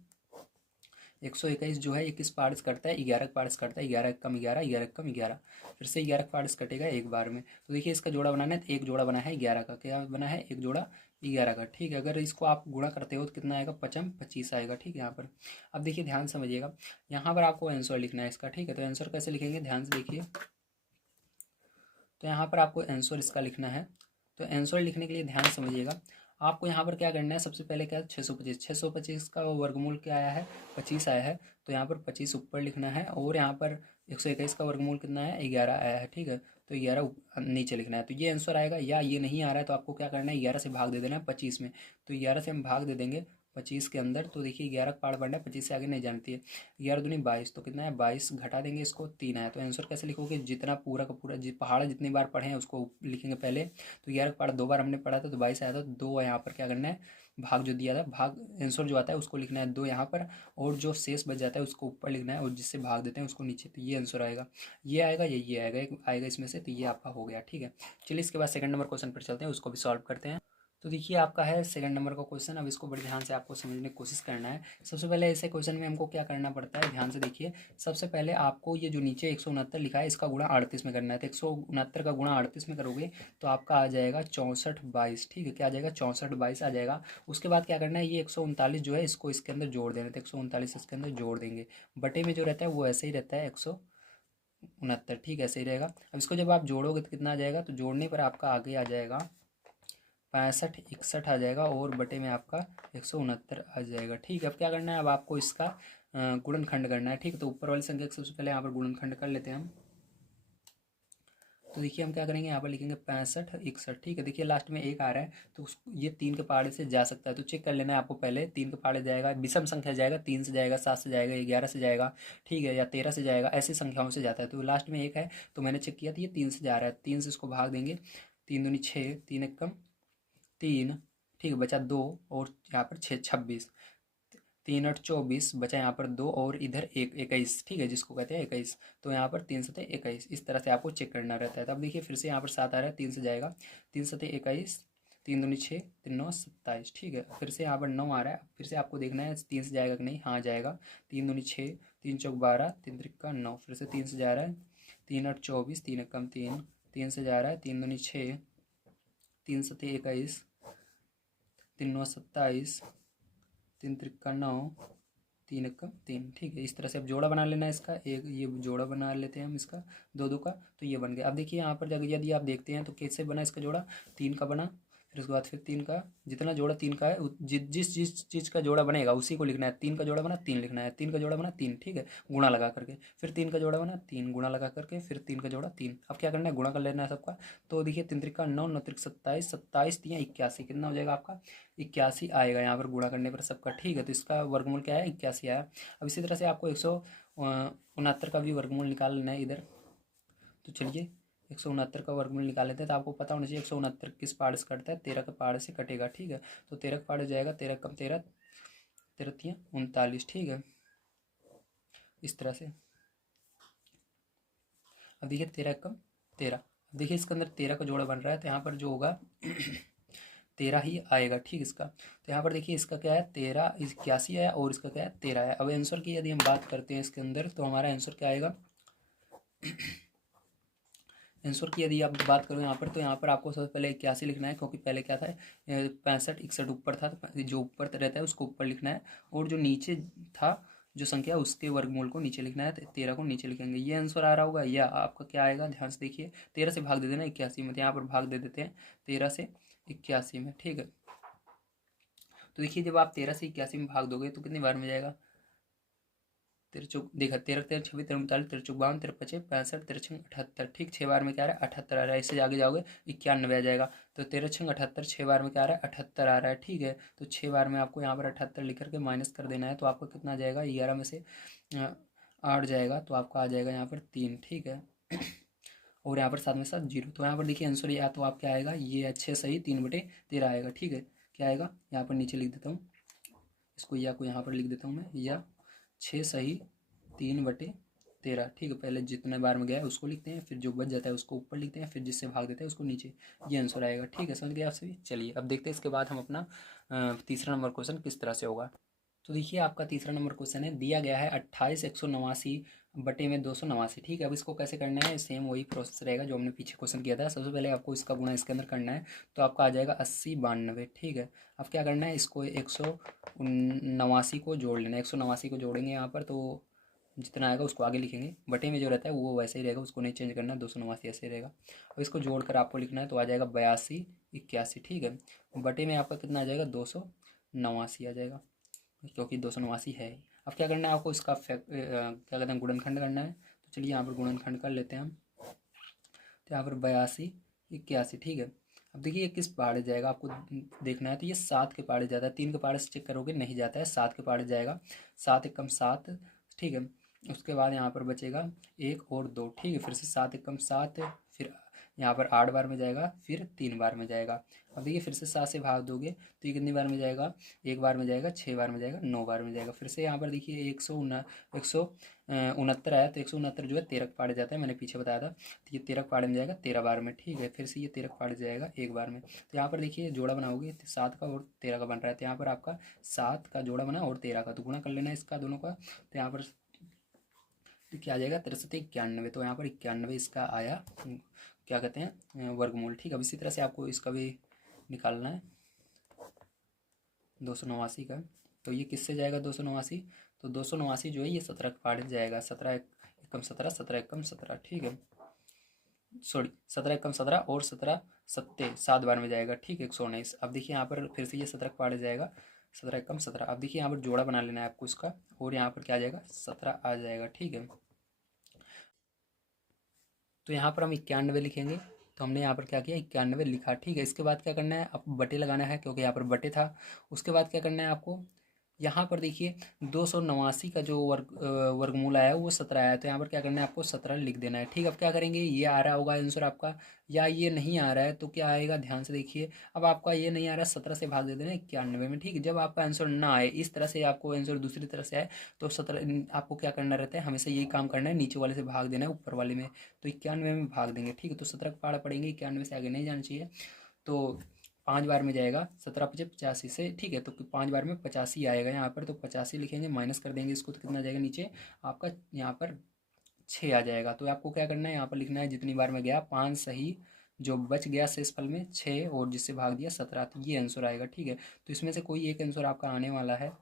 121 जो है ये किस पार्ट्स करता है, 11 पार्ट्स करता है, 11 कम 11, 11 कम 11, फिर से 11 पार्ट्स कटेगा एक बार में। तो देखिए इसका जोड़ा बनाना है, तो एक जोड़ा बना है 11 का, क्या बना है, एक जोड़ा 11 का, ठीक है। अगर इसको आप गुणा करते हो तो कितना आएगा, 25 आएगा, ठीक है। यहाँ पर अब देखिए ध्यान समझिएगा, यहाँ पर आपको आंसर लिखना है इसका, ठीक है। तो आंसर कैसे लिखेंगे, ध्यान से देखिए। तो यहाँ पर आपको आंसर इसका लिखना है। तो आंसर लिखने के लिए ध्यान समझिएगा, आपको यहाँ पर क्या करना है, सबसे पहले क्या है, 625, 625 का वर्गमूल क्या आया है, 25 आया है। तो यहाँ पर 25 ऊपर लिखना है, और यहाँ पर 121 का वर्गमूल कितना है, 11 आया है, ठीक है। तो 11 नीचे लिखना है, तो ये आंसर आएगा। या ये नहीं आ रहा है तो आपको क्या करना है, 11 से भाग दे देना है 25 में। तो 11 से हम भाग दे देंगे 25 के अंदर, तो देखिए 11 का पार्ट बढ़ना है, 25 से आगे नहीं जानती है। 11 दूनी 22, तो कितना है, 22 घटा देंगे इसको, 3 आया। तो आंसर कैसे लिखोगे, जितना पूरा का पूरा पहाड़ जितनी बार पढ़े हैं उसको लिखेंगे पहले। तो 11 का पहाड़ 2 बार हमने पढ़ा था, तो 22 आया था, 2 यहाँ पर क्या करना है, भाग जो दिया था, भाग आंसर जो आता है उसको लिखना है 2 यहाँ पर, और जो शेष बच जाता है उसको ऊपर लिखना है, और जिससे भाग देते हैं उसको नीचे। तो ये आंसर आएगा, ये आएगा, ये आएगा, एक आएगा इसमें से, तो ये आपका हो गया, ठीक है। चलिए इसके बाद सेकंड नंबर क्वेश्चन पर चलते हैं, उसको भी सॉल्व करते हैं। तो देखिए आपका है सेकंड नंबर का क्वेश्चन, अब इसको बड़े ध्यान से आपको समझने की कोशिश करना है। सबसे पहले ऐसे क्वेश्चन में हमको क्या करना पड़ता है, ध्यान से देखिए। सबसे पहले आपको ये जो नीचे 169 लिखा है इसका गुणा 38 में करना है। तो 169 का गुणा 38 में करोगे तो आपका आ जाएगा 64/22, ठीक है। क्या आ जाएगा, 64/22 आ जाएगा। उसके बाद क्या करना है, ये 139 जो है इसको इसके अंदर जोड़ देना है। तो 139 इसके अंदर जोड़ देंगे, बटे में जो रहता है वो ऐसे ही रहता है 169, ठीक है, ऐसे ही रहेगा। अब इसको जब आप जोड़ोगे तो कितना आ जाएगा, तो जोड़ने पर आपका आगे आ जाएगा 65 61 आ जाएगा, और बटे में आपका 169 आ जाएगा, ठीक है। अब क्या करना है, अब आपको इसका गुणनखंड करना है, ठीक है। तो ऊपर वाली संख्या का सबसे पहले यहाँ पर गुणनखंड कर लेते हैं हम। तो देखिए हम क्या करेंगे, यहाँ पर लिखेंगे 65 61, ठीक है। देखिए लास्ट में एक आ रहा है, तो ये 3 के पहाड़े से जा सकता है, तो चेक कर लेना है आपको पहले। 3 के पहाड़े जाएगा, विषम संख्या जाएगा, 3 से जाएगा, 7 से जाएगा, 11 से जाएगा, ठीक है, या 13 से जाएगा, ऐसी संख्याओं से जाता है। तो लास्ट में एक है, तो मैंने चेक किया तो ये 3 से जा रहा है, 3 से इसको भाग देंगे, 3 दूनी 6, 3 एक कम 3, ठीक है, बचा 2, और यहाँ पर 6 26, 3 8 24, बचा यहाँ पर 2, और इधर 1 21, ठीक है, जिसको कहते हैं 21। तो यहाँ पर 3 सते 21, इस तरह से आपको चेक करना रहता है। तब देखिए फिर से यहाँ पर 7 आ रहा है, 3 से जाएगा, 3 सते 21, 3 दूनी 6, 3 9 27, ठीक है। फिर से यहाँ पर 9 आ रहा है, फिर से आपको देखना है 3 से जाएगा कि नहीं, हाँ जाएगा। 3 दूनी 6, 3 चौक 12, 3 त्रिका 9, फिर से 3 से जा रहा है, 3 8 24, 3 एक कम 3, 3 से जा रहा है, 3 दूनी 6, 3 सते 21, 3 9 27, 3 त्रिका 9, 3 एक कम 3, ठीक है। इस तरह से अब जोड़ा बना लेना है इसका, एक ये जोड़ा बना लेते हैं हम इसका, दो दो का, तो ये बन गया। अब देखिए यहाँ पर जब यदि आप देखते हैं तो कैसे बना इसका जोड़ा, 3 का बना, फिर उसके बाद फिर 3 का, जितना जोड़ा 3 का है जिस जिस चीज़ का जोड़ा बनेगा उसी को लिखना है। 3 का जोड़ा बना 3 लिखना है, 3 का जोड़ा बना 3, ठीक है, गुणा लगा करके, फिर 3 का जोड़ा बना 3 गुणा लगा करके, फिर 3 का जोड़ा 3। अब क्या करना है, गुणा कर लेना है सबका। तो देखिए 3 त्रिका 9, 9 त्रिक 27, 27 तियाँ 81, कितना हो जाएगा आपका, 81 आएगा यहाँ पर गुणा करने पर सबका, ठीक है। तो इसका वर्गमूल क्या है, 81 आया। अब इसी तरह से आपको 169 का भी वर्गमूल निकाल लेना है इधर। तो चलिए 169 का वर्गमूल निकाल लेते हैं। तो आपको पता होना चाहिए 169 किस पहाड़ से कटता है, 13 के पहाड़ से कटेगा, ठीक है। तो 13 का पहाड़ हो जाएगा, 13 कम 13, 13 तियाँ 39, ठीक है, इस तरह से। अब देखिए 13 कम 13, अब देखिए इसके अंदर 13 का जोड़ा बन रहा है, तो यहाँ पर जो होगा 13 ही आएगा, ठीक इसका। तो यहाँ पर देखिए इसका क्या है, 13 81 आया, और इसका क्या है 13 आया। अब आंसर की यदि हम बात करते हैं इसके अंदर, तो हमारा आंसर क्या आएगा, आंसर की यदि आप बात करो यहाँ पर, तो यहाँ पर आपको सबसे पहले 81 लिखना है, क्योंकि पहले क्या था, 65 61 ऊपर था, तो जो ऊपर रहता है उसको ऊपर लिखना है, और जो नीचे था जो संख्या उसके वर्गमूल को नीचे लिखना है। 13 को नीचे लिखेंगे, ये आंसर आ रहा होगा। या आपका क्या आएगा, ध्यान से देखिए, 13 से भाग दे देना 81 में, तो यहाँ पर भाग दे देते हैं 13 से 81 में, ठीक है। तो देखिए जब आप 13 से 81 में भाग दोगे तो कितनी बार में जाएगा, 13 चौक देखा, 13 13 26 13 42 13 चौक 52 13 पचे 65 13 छंग 78, ठीक, 6 बार में क्या आ रहा है 78 आ रहा है। इससे आगे जाओगे 91 आ जाएगा। तो 13 छंग 78, 6 बार में क्या आ रहा है 78 आ रहा है, ठीक है। तो 6 बार में आपको यहाँ पर 78 लिख करके माइनस कर देना है, तो आपको कितना आ जाएगा, 11 में से 8 जाएगा, तो आपका आ जाएगा यहाँ पर 3, ठीक है। और यहाँ पर 7 में 7 0, तो यहाँ पर देखिए आंसर या तो आपका आएगा ये अच्छे सही 3/13 आएगा, ठीक है। क्या आएगा, यहाँ पर नीचे लिख देता हूँ इसको, या को यहाँ पर लिख देता हूँ मैं, या 6 सही 3/13, ठीक है। पहले जितने बार में गया है उसको लिखते हैं, फिर जो बच जाता है उसको ऊपर लिखते हैं, फिर जिससे भाग देते हैं उसको नीचे, ये आंसर आएगा, ठीक है। समझ गए आप सभी। चलिए अब देखते हैं इसके बाद हम अपना तीसरा नंबर क्वेश्चन किस तरह से होगा। तो देखिए आपका तीसरा नंबर क्वेश्चन है, दिया गया है 28 189 बटे में 289। ठीक है, अब इसको कैसे करना है, सेम वही प्रोसेस रहेगा जो हमने पीछे क्वेश्चन किया था। सबसे पहले आपको इसका गुणा इसके अंदर करना है, तो आपका आ जाएगा 80 92। ठीक है, अब क्या करना है, इसको 189 को जोड़ लेना है। 189 को जोड़ेंगे यहाँ पर, तो जितना आएगा उसको आगे लिखेंगे, बटे में जो रहता है वो वैसे ही रहेगा, उसको नहीं चेंज करना है। 289 ऐसे ही रहेगा। अब इसको जोड़कर आपको लिखना है, तो आ जाएगा 82 81। ठीक है, बटे में आपका कितना आ जाएगा, 289 आ जाएगा, क्योंकि 289 है। अब क्या करना है आपको, इसका क्या कहते हैं, गुणनखंड करना है। तो चलिए यहाँ पर गुणनखंड कर लेते हैं हम। तो यहाँ पर 82 81। ठीक है, अब देखिए ये किस पहाड़े जाएगा आपको देखना है। तो ये 7 के पहाड़े जाता है, 3 के पहाड़े से चेक करोगे नहीं जाता है, 7 के पहाड़े जाएगा। 7 एकम 7। ठीक है, उसके बाद यहाँ पर बचेगा 1 और 2। ठीक है, फिर से 7 एकम 7, फिर यहाँ पर 8 बार में जाएगा, फिर 3 बार में जाएगा। अब देखिए फिर से 7 से भाग दोगे तो ये कितनी बार में जाएगा, 1 बार में जाएगा, 6 बार में जाएगा, 9 बार में जाएगा। फिर से यहाँ पर देखिए 169 आया, तो 169 जो है 13 पाड़े जाता है, मैंने पीछे बताया था। तो ये 13 पाड़े में जाएगा 13 बार में। ठीक है, फिर से ये 13 पाड़े जाएगा 1 बार में। तो यहाँ पर देखिए जोड़ा बनाओगे तो 7 का और 13 का बन रहा है। तो यहाँ पर आपका 7 का जोड़ा बना और 13 का, तो गुणा कर लेना है इसका दोनों का। तो यहाँ पर तो क्या आ जाएगा, 63 91। तो यहाँ पर 91 इसका आया, क्या कहते हैं, वर्गमूल। ठीक है, अब इसी तरह से आपको इसका भी निकालना है, 289 का। तो ये किससे जाएगा 289, तो 289 जो है ये 17 के पार्ट जाएगा। 17 एकम 17, 17 एकम 17। ठीक है, सॉरी 17 एकम 17 और 17 सत्ते 7 बार में जाएगा। ठीक है, 119। अब देखिए यहाँ पर फिर से ये 17 के पार्ट जाएगा, 17 एकम 17। अब देखिए यहाँ पर जोड़ा बना लेना है आपको इसका, और यहाँ पर क्या आ जाएगा, 17 आ जाएगा। ठीक है, तो यहाँ पर हम 91 लिखेंगे। तो हमने यहाँ पर क्या किया, 91 लिखा। ठीक है, इसके बाद क्या करना है, आपको बटे लगाना है, क्योंकि यहाँ पर बटे था। उसके बाद क्या करना है आपको, यहाँ पर देखिए 289 का जो वर्गमूल आया है वो 17 आया है। तो यहाँ पर क्या करना है, आपको 17 लिख देना है। ठीक है, अब क्या करेंगे, ये आ रहा होगा आंसर आपका, या ये नहीं आ रहा है तो क्या आएगा, ध्यान से देखिए। अब आपका ये नहीं आ रहा है, 17 से भाग दे देना 91 में। ठीक है, जब आपका आंसर ना आए, इस तरह से आपको आंसर दूसरी तरह से आए, तो 17 आपको क्या करना रहता है, हमेशा यही काम करना है, नीचे वाले से भाग देना है ऊपर वाले में। तो 91 में भाग देंगे। ठीक है, तो 17 का पहाड़ा पड़ेंगे, 91 से आगे नहीं जाना चाहिए। तो 5 बार में जाएगा, 17 पचे 85 से। ठीक है, तो 5 बार में 85 आएगा यहाँ पर, तो 85 लिखेंगे, माइनस कर देंगे इसको, तो कितना आ जाएगा नीचे आपका, यहाँ पर 6 आ जाएगा। तो आपको क्या करना है, यहाँ पर लिखना है जितनी बार में गया 5 सही, जो बच गया शेष फल में 6, और जिससे भाग दिया 17। तो ये आंसर आएगा। ठीक है, तो इसमें से कोई एक आंसर आपका आने वाला है।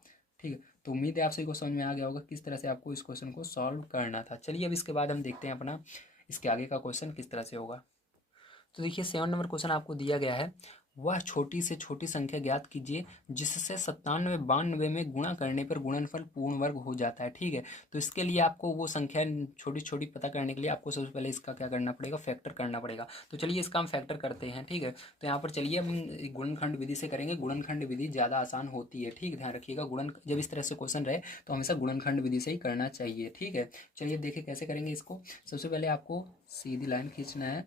ठीक है, तो उम्मीद है आप सभी को समझ में आ गया होगा किस तरह से आपको इस क्वेश्चन को सॉल्व करना था। चलिए अब इसके बाद हम देखते हैं अपना इसके आगे का क्वेश्चन किस तरह से होगा। तो देखिए 7 नंबर क्वेश्चन आपको दिया गया है, वह छोटी से छोटी संख्या ज्ञात कीजिए जिससे 97 92 में गुणा करने पर गुणनफल पूर्ण वर्ग हो जाता है। ठीक है, तो इसके लिए आपको वो संख्या छोटी छोटी पता करने के लिए आपको सबसे पहले इसका क्या करना पड़ेगा, फैक्टर करना पड़ेगा। तो चलिए इसका हम फैक्टर करते हैं। ठीक है, तो यहाँ पर चलिए हम गुणनखंड विधि से करेंगे। गुणनखंड विधि ज़्यादा आसान होती है। ठीक, ध्यान रखिएगा, गुणन जब इस तरह से क्वेश्चन रहे तो हमेशा गुणनखंड विधि से ही करना चाहिए। ठीक है, चलिए देखिए कैसे करेंगे इसको। सबसे पहले आपको सीधी लाइन खींचना है,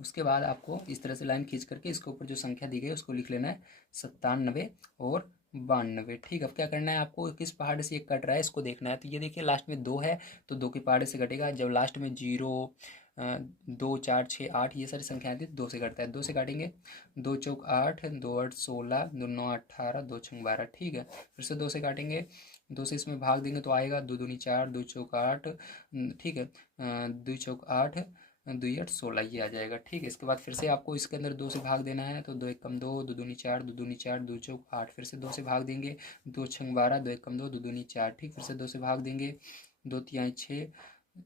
उसके बाद आपको इस तरह से लाइन खींच करके इसके ऊपर जो संख्या दी गई है उसको लिख लेना है, 97 और 92। ठीक, अब क्या करना है आपको, किस पहाड़ से ये कट रहा है इसको देखना है। तो ये देखिए लास्ट में 2 है, तो 2 के पहाड़े से कटेगा। जब लास्ट में 0 2 4 6 8 ये सारी संख्या आती है, 2 से कटता है। 2 से काटेंगे, 2 चौक 8, 2 8 16, 2 9 18, 2 छंग 12। ठीक है, फिर से 2 से काटेंगे, 2 से इसमें भाग देंगे तो आएगा 2 दूनी 4, 2 चौक 8। ठीक है, 2 चौक 8, 2 8 16 ये आ जाएगा। ठीक है, इसके बाद फिर से आपको इसके अंदर 2 से भाग देना है, तो 2 एकम 2, 2 दूनी 4, 2 दूनी 4, 2 चौक 8। फिर से 2 से भाग देंगे, 2 छंग 12, 2 एकम 2, 2 दूनी 4। ठीक, फिर से 2 से भाग देंगे, 2 तिहाई 6।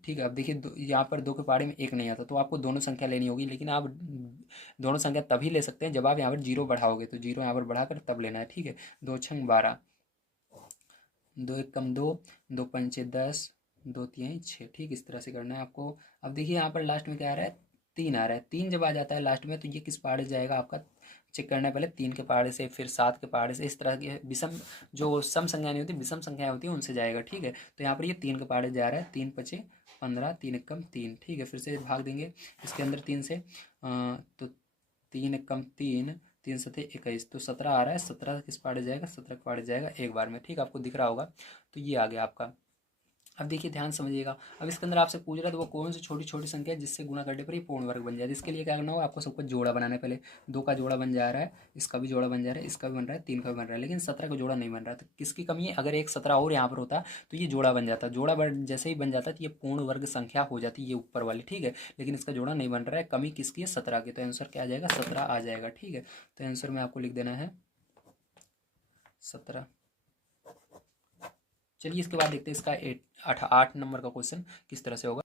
ठीक है, अब देखिए यहाँ पर 2 के पहाड़े में 1 नहीं आता, तो आपको दोनों संख्या लेनी होगी। लेकिन आप दोनों संख्या तभी ले सकते हैं जब आप यहाँ पर 0 बढ़ाओगे, तो 0 यहाँ पर बढ़ाकर तब लेना है। ठीक है, 2 छंग 12, 2 एकम 2, 2 पंचे 10, 2 तिहाई 6। ठीक, इस तरह से करना है आपको। अब देखिए यहाँ पर लास्ट में क्या आ रहा है, 3 आ रहा है। 3 जब आ जाता है लास्ट में तो ये किस पहाड़े जाएगा आपका, चेक करना है पहले। 3 के पहाड़े से, फिर 7 के पहाड़े से, इस तरह के विषम जो सम संख्या नहीं होती, विषम संख्या होती है उनसे जाएगा। ठीक है, तो यहाँ पर ये 3 के पहाड़े जा रहा है, 3 पचे 15, 3 एकम 3। ठीक है, फिर से भाग देंगे इसके अंदर 3 से, तो 3 एकम 3, 3 सते 21, तो 17 आ रहा है। 17 किस पहाड़े जाएगा, 17 के पहाड़े जाएगा 1 बार में। ठीक, आपको दिख रहा होगा। तो ये आ गया आपका अब देखिए ध्यान समझिएगा। अब इसके अंदर आपसे पूछ रहा है तो वो कौन सी छोटी छोटी संख्या है जिससे गुणा करने पर ये पूर्ण वर्ग बन जाए। इसके लिए क्या करना होगा, आपको सबको जोड़ा बनाना है। पहले 2 का जोड़ा बन जा रहा है, इसका भी जोड़ा बन जा रहा है, इसका भी बन रहा है, 3 का भी बन रहा है, लेकिन 17 का जोड़ा नहीं बन रहा है। तो किसकी कमी है, अगर एक 17 और यहाँ पर होता तो ये जोड़ा बन जाता। जोड़ा बन जैसे ही बन जाता तो ये पूर्ण वर्ग संख्या हो जाती है, ये ऊपर वाली, ठीक है। लेकिन इसका जोड़ा नहीं बन रहा है, कमी किसकी है, 17 की। तो आंसर क्या आ जाएगा, 17 आ जाएगा, ठीक है। तो आंसर में आपको लिख देना है 17। चलिए इसके बाद देखते हैं इसका 8 नंबर का क्वेश्चन किस तरह से होगा।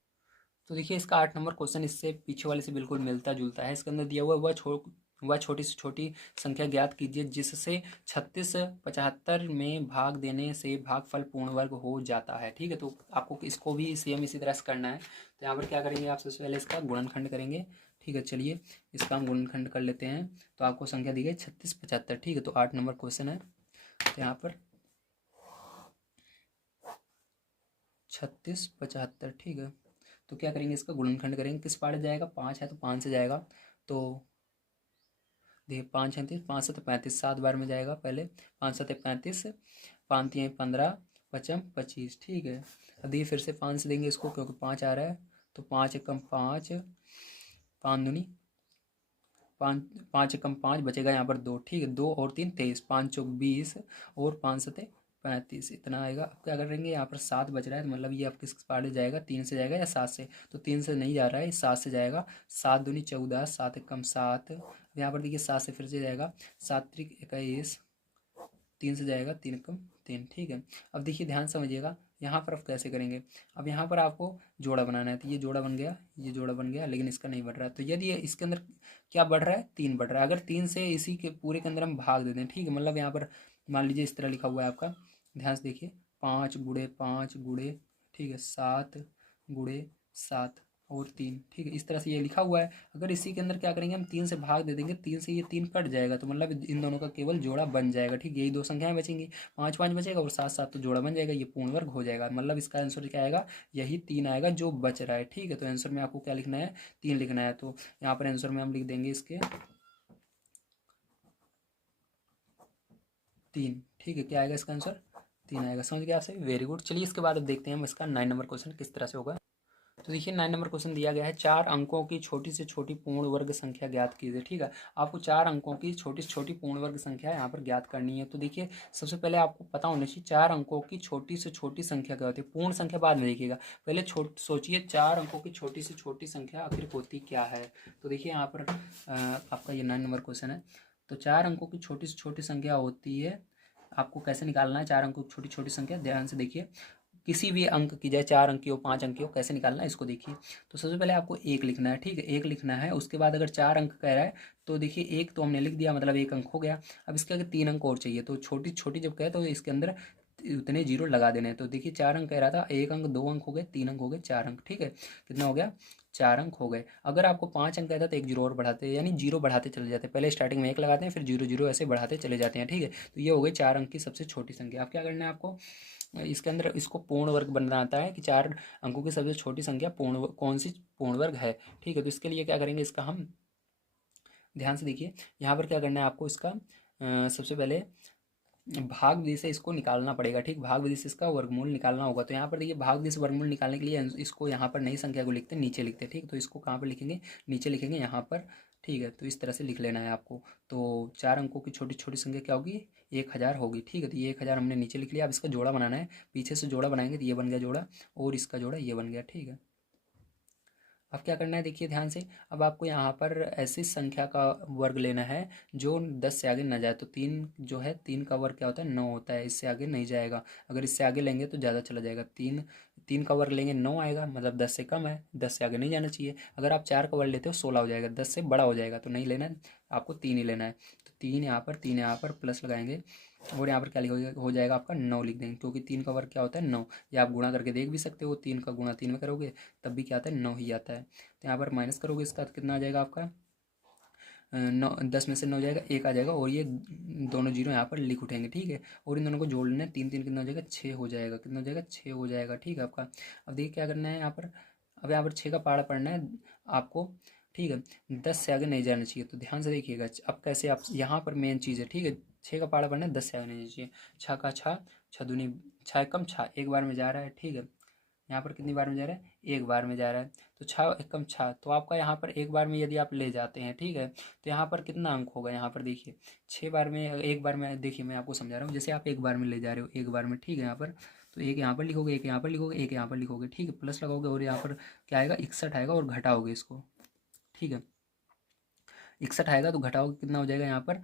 तो देखिए इसका 8 नंबर क्वेश्चन इससे पीछे वाले से बिल्कुल मिलता जुलता है। इसके अंदर दिया हुआ वह छोटी से छोटी संख्या ज्ञात कीजिए जिससे 36 75 में भाग देने से भागफल पूर्ण वर्ग हो जाता है, ठीक है। तो आपको इसको भी सेम इसी तरह से करना है। तो यहाँ पर क्या करेंगे, आप सबसे पहले इसका गुणनखंड करेंगे, ठीक है। चलिए इसका हम गुणनखंड कर लेते हैं। तो आपको संख्या दी गई 36 75, ठीक है। तो 8 नंबर क्वेश्चन है। तो यहाँ पर 36 75, ठीक है। तो क्या करेंगे, इसका गुणनखंड करेंगे। किस पार्ट जाएगा, 5 है तो 5 से जाएगा। तो देखिए 5 है 30, 5 7 35, 7 बार में जाएगा पहले। 5 7 35, 5 3 15, 5 25, ठीक है। अब देखिए फिर से 5 से देंगे इसको, क्योंकि 5 आ रहा है। तो 5 एकम 5, 5 दूनी 5, 5 एकम 5, बचेगा यहाँ पर 2, ठीक है। 2 और 3 23, 5 चौक 20 और 5 सते 35, इतना आएगा। अब क्या करेंगे, यहाँ पर 7 बच रहा है, तो मतलब ये आप किस पार्ट से जाएगा, 3 से जाएगा या 7 से। तो 3 से नहीं जा रहा है, 7 से जाएगा। 7 दूनी 14, 7 एकम 7, यहाँ पर देखिए 7 से फिर से जाएगा। 7 त्रिक 21, 3 से जाएगा, 3 एकम 3, ठीक है। अब देखिए ध्यान समझिएगा, यहाँ पर आप कैसे करेंगे। अब यहाँ पर आपको जोड़ा बनाना है। तो ये जोड़ा बन गया, ये जोड़ा बन गया, लेकिन इसका नहीं बढ़ रहा है। तो यदि इसके अंदर क्या बढ़ रहा है, 3 बढ़ रहा है। अगर 3 से इसी के पूरे के अंदर हम भाग दे दें, ठीक है। मतलब यहाँ पर मान लीजिए इस तरह लिखा हुआ है आपका, ध्यान से देखिए, 5 गुणे 5 गुणे, ठीक है, 7 गुणे 7 और 3, ठीक है। इस तरह से ये लिखा हुआ है। अगर इसी के अंदर क्या करेंगे, हम 3 से भाग दे देंगे, 3 से ये 3 कट जाएगा, तो मतलब इन दोनों का केवल जोड़ा बन जाएगा, ठीक है। यही दो संख्याएं बचेंगी, 5 5 बचेगा और 7 7, तो जोड़ा बन जाएगा, ये पूर्ण वर्ग हो जाएगा। मतलब इसका आंसर क्या आएगा, यही 3 आएगा जो बच रहा है, ठीक है। तो आंसर में आपको क्या लिखना है, 3 लिखना है। तो यहाँ पर आंसर में हम लिख देंगे इसके 3, ठीक है। क्या आएगा इसका आंसर, 3 आएगा। समझ गया आपसे, वेरी गुड। चलिए इसके बाद अब देखते हैं हम इसका 9 नंबर क्वेश्चन किस तरह से होगा। तो देखिए 9 नंबर क्वेश्चन दिया गया है, 4 अंकों की छोटी से छोटी पूर्ण वर्ग संख्या ज्ञात कीजिए, ठीक है। आपको 4 अंकों की छोटी से छोटी पूर्ण वर्ग संख्या यहाँ पर ज्ञात करनी है। तो देखिए सबसे पहले आपको पता होना चाहिए 4 अंकों की छोटी से छोटी संख्या क्या होती है। पूर्ण संख्या बाद में देखिएगा, पहले सोचिए 4 अंकों की छोटी से छोटी संख्या आखिर होती क्या है। तो देखिए यहाँ पर आपका ये 9 नंबर क्वेश्चन है। तो 4 अंकों की छोटी से छोटी संख्या होती है, आपको कैसे निकालना है 4 अंकों की छोटी छोटी संख्या, ध्यान से देखिए। किसी भी अंक की, जाए 4 अंक की हो 5 अंक की हो, कैसे निकालना है इसको देखिए। तो सबसे पहले आपको 1 लिखना है, ठीक है, 1 लिखना है। उसके बाद अगर 4 अंक कह रहा है तो देखिए 1 तो हमने लिख दिया, मतलब 1 अंक हो गया। अब इसके आगे 3 अंक और चाहिए, तो छोटी छोटी जब कहे तो इसके अंदर उतने जीरो लगा देने हैं। तो देखिए 4 अंक कह रहा था, 1 अंक 2 अंक हो गए, 3 अंक हो गए, 4 अंक, ठीक है। कितना हो गया, 4 अंक हो गए। अगर आपको 5 अंक कहता तो एक जीरो और बढ़ाते, यानी जीरो बढ़ाते चले जाते, पहले स्टार्टिंग में 1 लगाते हैं, फिर जीरो जीरो ऐसे बढ़ाते चले जाते हैं, ठीक है। तो ये हो गई 4 अंक की सबसे छोटी संख्या। अब क्या करना है आपको, इसके अंदर इसको पूर्ण वर्ग बनाता है कि 4 अंकों की सबसे छोटी संख्या कौन सी पूर्ण वर्ग है, ठीक है। तो इसके लिए क्या करेंगे, इसका हम ध्यान से देखिए, यहाँ पर क्या करना है आपको, इसका सबसे पहले भाग विधि से इसको निकालना पड़ेगा, ठीक। भाग विधि से इसका वर्गमूल निकालना होगा। तो यहाँ पर देखिए भाग विधि से वर्गमूल निकालने के लिए इसको यहाँ पर नई संख्या को लिखते हैं, नीचे लिखते हैं, ठीक। तो इसको कहाँ पर लिखेंगे, नीचे लिखेंगे यहाँ पर, ठीक है। तो इस तरह से लिख लेना है आपको। तो 4 अंकों की छोटी छोटी संख्या क्या होगी, 1000 होगी, ठीक है। तो ये 1000 हमने नीचे लिख लिया। अब इसका जोड़ा बनाना है, पीछे से जोड़ा बनाएंगे तो ये बन गया जोड़ा, और इसका जोड़ा ये बन गया, ठीक है। अब क्या करना है देखिए ध्यान से, अब आपको यहाँ पर ऐसी संख्या का वर्ग लेना है जो 10 से आगे न जाए। तो 3 जो है, 3 का वर्ग क्या होता है, 9 होता है, इससे आगे नहीं जाएगा। अगर इससे आगे लेंगे तो ज़्यादा चला जाएगा। 3 का वर्ग लेंगे 9 आएगा, मतलब 10 से कम है, 10 से आगे नहीं जाना चाहिए। अगर आप 4 का वर्ग लेते हो 16 हो जाएगा, 10 से बड़ा हो जाएगा, तो नहीं लेना है आपको, 3 ही लेना है। तो 3 यहाँ पर, 3 यहाँ पर प्लस लगाएंगे, और यहाँ पर क्या हो जाएगा आपका 9 लिख देंगे, क्योंकि 3 का वर्ग क्या होता है 9। या आप गुणा करके देख भी सकते हो, 3 का गुणा 3 में करोगे तब भी क्या आता है, 9 ही आता है। तो यहाँ पर माइनस करोगे, इसका तो कितना आ जाएगा आपका, 9, 10 में से 9 जाएगा, 1 आ जाएगा, और ये दोनों जीरो यहाँ पर लिख उठेंगे, ठीक है। और इन दोनों को जोड़ लेना है, 3 3 कितना हो जाएगा, 6 हो जाएगा, कितना हो जाएगा, 6 हो जाएगा, ठीक है आपका। अब देखिए क्या करना है यहाँ पर, अब यहाँ पर 6 का पहाड़ा पढ़ना है आपको, ठीक है। 10 से आगे नहीं जाना चाहिए, तो ध्यान से देखिएगा। अब कैसे, आप यहाँ पर मेन चीज़ है, ठीक है। 6 का पहाड़ा पढ़ना है, 10 से आगे नहीं जाना चाहिए। 6 का 6, 6 दूनी 6 कम 6, एक बार में जा रहा है, ठीक है। यहाँ पर कितनी बार में जा रहा है, एक बार में जा रहा है। तो 6 एकम 6, तो आपका यहाँ पर एक बार में यदि आप ले जाते हैं, ठीक है, तो यहाँ पर कितना अंक होगा, यहाँ पर देखिए 6 बार में, एक बार में, देखिए मैं आपको समझा रहा हूँ, जैसे आप एक बार में ले जा रहे हो, एक बार में, ठीक है, यहाँ पर तो एक यहाँ पर लिखोगे, एक यहाँ पर लिखोगे, एक यहाँ पर लिखोगे, ठीक है, प्लस लगाओगे और यहाँ पर क्या आएगा, 61 आएगा और घटाओगे इसको, ठीक है, 61 आएगा तो घटाओगे कितना हो जाएगा, यहाँ पर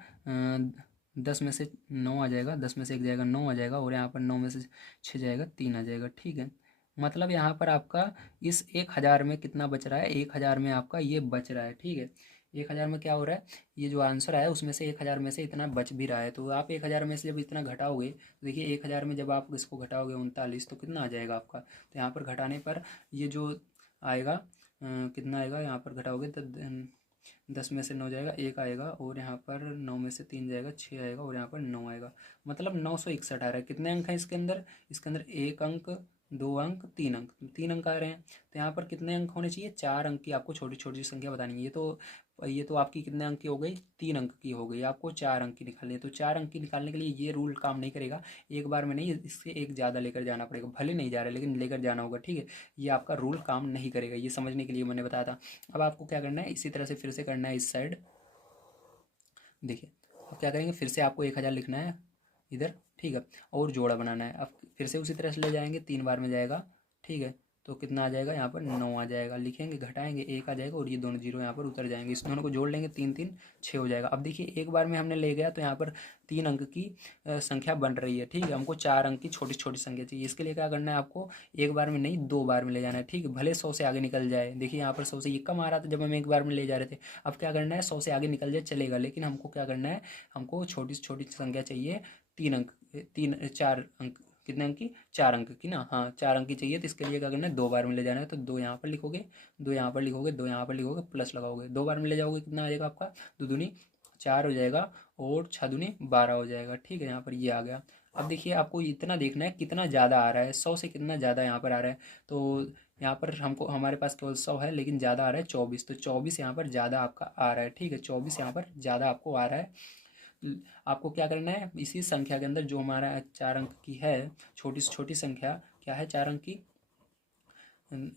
10 में से 9 आ जाएगा, 10 में से 1 जाएगा, 9 आ जाएगा, और यहाँ पर 9 में से 6 जाएगा, 3 आ जाएगा, ठीक है। मतलब यहाँ पर आपका इस 1000 में कितना बच रहा है, 1000 में आपका ये बच रहा है, ठीक है। 1000 में क्या हो रहा है, ये जो आंसर आया उसमें से 1000 में से इतना बच भी रहा है, तो आप 1000 में से जब इतना घटाओगे तो देखिए 1000 में जब आप इसको घटाओगे 39, तो कितना आ जाएगा आपका, तो यहाँ पर घटाने पर ये जो आएगा कितना आएगा, यहाँ पर घटाओगे तो 10 में से 9 जाएगा, 1 आएगा, और यहाँ पर 9 में से 3 जाएगा, 6 आएगा, और यहाँ पर 9 आएगा, मतलब 961 आ रहा है। कितने अंक हैं इसके अंदर, इसके अंदर 1 अंक, 2 अंक, 3 अंक, 3 अंक आ रहे हैं। तो यहाँ पर कितने अंक होने चाहिए, 4 अंक की आपको छोटी छोटी संख्या बतानी है। ये तो आपकी कितने अंक की हो गई, 3 अंक की हो गई, आपको 4 अंक की निकालनी है। तो 4 अंक की निकालने के लिए ये रूल काम नहीं करेगा, एक बार में नहीं, इससे एक ज़्यादा लेकर जाना पड़ेगा, भले नहीं जा रहा है लेकिन लेकर जाना होगा, ठीक है। ये आपका रूल काम नहीं करेगा, ये समझने के लिए मैंने बताया था। अब आपको क्या करना है, इसी तरह से फिर से करना है इस साइड, देखिए अब क्या करेंगे, फिर से आपको 1000 लिखना है इधर, ठीक है, और जोड़ा बनाना है। अब फिर से उसी तरह से ले जाएंगे, 3 बार में जाएगा, ठीक है, तो कितना आ जाएगा, यहाँ पर 9 आ जाएगा, लिखेंगे, घटाएंगे, 1 आ जाएगा, और ये दोनों जीरो यहाँ पर उतर जाएंगे, इस दोनों को जोड़ लेंगे, 3 3 6 हो जाएगा। अब देखिए एक बार में हमने ले गया तो यहाँ पर 3 अंक की संख्या बन रही है, ठीक है, हमको 4 अंक की छोटी छोटी संख्या चाहिए। इसके लिए क्या करना है, आपको एक बार में नहीं 2 बार में ले जाना है, ठीक है, भले 100 से आगे निकल जाए। देखिए यहाँ पर 100 से ये कम आ रहा था जब हम एक बार में ले जा रहे थे, अब क्या करना है, 100 से आगे निकल जाए चलेगा, लेकिन हमको क्या करना है, हमको छोटी से छोटी संख्या चाहिए, 3 अंक, 4 अंक, कितने अंक की, 4 अंक की ना, हाँ 4 अंक की चाहिए। तो इसके लिए क्या करना है, 2 बार में ले जाना है, तो 2 यहाँ पर लिखोगे, 2 यहाँ पर लिखोगे, 2 यहाँ पर लिखोगे, प्लस लगाओगे, 2 बार में ले जाओगे, कितना आ जाएगा आपका, 2 दूनी 4 हो जाएगा, और 6 दूनी 12 हो जाएगा, ठीक है, यहाँ पर ये आ गया। अब देखिए आपको इतना देखना है कितना ज़्यादा आ रहा है, 100 से कितना ज़्यादा यहाँ पर आ रहा है। तो यहाँ पर हमको, हमारे पास केवल 100 है लेकिन ज़्यादा आ रहा है 24, तो 24 यहाँ पर ज़्यादा आपका आ रहा है, ठीक है, 24 यहाँ पर ज़्यादा आपको आ रहा है। आपको क्या करना है, इसी संख्या के अंदर जो हमारा 4 अंक की है, छोटी से छोटी संख्या क्या है, 4 अंक की,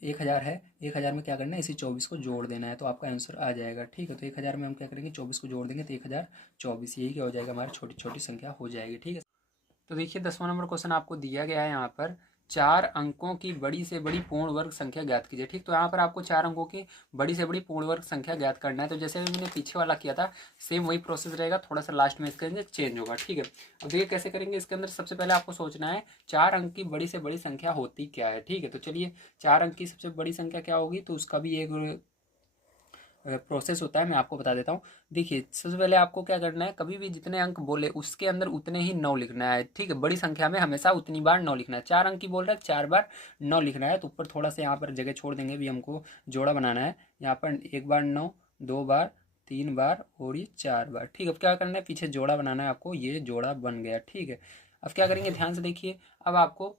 1000 है, 1000 में क्या करना है, इसी 24 को जोड़ देना है, तो आपका आंसर आ जाएगा, ठीक है। तो 1000 में हम क्या करेंगे, 24 को जोड़ देंगे, तो 1024, यही क्या हो जाएगा, हमारी छोटी छोटी संख्या हो जाएगी, ठीक है। तो देखिए 10वां नंबर क्वेश्चन आपको दिया गया है यहाँ पर, 4 अंकों की बड़ी से बड़ी पूर्ण वर्ग संख्या ज्ञात कीजिए, ठीक। तो यहाँ पर आपको 4 अंकों की बड़ी से बड़ी पूर्ण वर्ग संख्या ज्ञात करना है। तो जैसे भी मैंने पीछे वाला किया था, सेम वही प्रोसेस रहेगा, थोड़ा सा लास्ट में इसके अंदर चेंज होगा, ठीक है। अब देखिए कैसे करेंगे, इसके अंदर सबसे पहले आपको सोचना है 4 अंक की बड़ी से बड़ी संख्या होती क्या है, ठीक है। तो चलिए 4 अंक की सबसे बड़ी संख्या क्या होगी, तो उसका भी एक प्रोसेस होता है, मैं आपको बता देता हूँ। देखिए सबसे पहले आपको क्या करना है, कभी भी जितने अंक बोले उसके अंदर उतने ही 9 लिखना है, ठीक है, बड़ी संख्या में हमेशा उतनी बार 9 लिखना है। 4 अंक की बोल रहा है, 4 बार 9 लिखना है, तो ऊपर थोड़ा सा यहाँ पर जगह छोड़ देंगे, भी हमको जोड़ा बनाना है। यहाँ पर 1 बार 9, 2 बार, 3 बार, और ये 4 बार, ठीक है। अब क्या करना है, पीछे जोड़ा बनाना है आपको, ये जोड़ा बन गया, ठीक है। अब क्या करेंगे, ध्यान से देखिए, अब आपको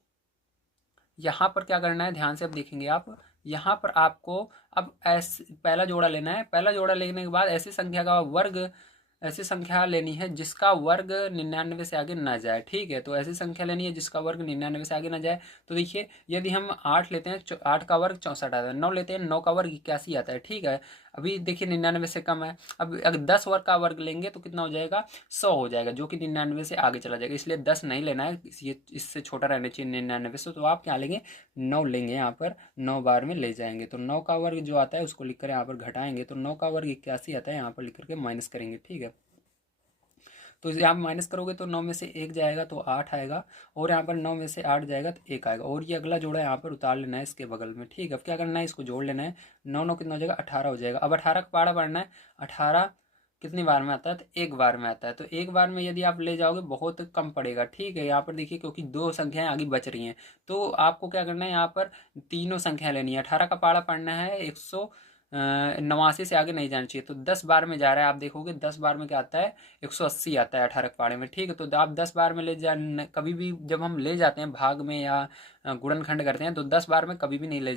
यहाँ पर क्या करना है, ध्यान से अब देखेंगे आप, यहाँ पर आपको अब ऐसे पहला जोड़ा लेना है, पहला जोड़ा लेने के बाद ऐसी संख्या का वर्ग, ऐसी संख्या लेनी है जिसका वर्ग 99 से आगे ना जाए, ठीक है। तो ऐसी संख्या लेनी है जिसका वर्ग 99 से आगे ना जाए। तो देखिए यदि हम 8 लेते हैं, 8 का वर्ग 64 आता है, 9 लेते हैं, 9 का वर्ग 81 आता है, ठीक है। अभी देखिए 99 से कम है, अब अगर 10 वर्ग का वर्ग लेंगे तो कितना हो जाएगा, 100 हो जाएगा, जो कि 99 से आगे चला जाएगा, इसलिए 10 नहीं लेना है, ये इससे छोटा रहना चाहिए 99 से। तो आप क्या लेंगे, 9 लेंगे, यहाँ पर 9 बार में ले जाएंगे, तो 9 का वर्ग जो आता है उसको लिख कर यहाँ पर घटाएंगे, तो 9 का वर्ग 81 आता है, यहाँ पर लिख करके माइनस करेंगे, ठीक है। तो यहाँ पे माइनस करोगे तो 9 में से 1 जाएगा तो 8 आएगा, और यहाँ पर 9 में से 8 जाएगा तो 1 आएगा, और ये अगला जोड़ा यहाँ पर उतार लेना है इसके बगल में, ठीक है। अब क्या करना है, इसको जोड़ लेना है, 9 9 कितना हो जाएगा, 18 हो जाएगा। अब 18 का पाड़ा पढ़ना है, 18 कितनी बार में आता है, तो 1 बार में आता है, तो 1 बार में यदि आप ले जाओगे बहुत कम पड़ेगा, ठीक है। यहाँ पर देखिए क्योंकि 2 संख्याएं आगे बच रही हैं, तो आपको क्या करना है, यहाँ पर तीनों संख्या लेनी है। 18 का पाड़ा पढ़ना है 89 से आगे नहीं जाना चाहिए। तो 10 बार में जा रहा है, आप देखोगे 10 बार में क्या आता है, 180 आता है 18 के पाड़े में, ठीक है। तो आप 10 बार में ले जा, कभी भी जब हम ले जाते हैं भाग में या गुणनखंड करते हैं तो 10 बार में कभी भी नहीं ले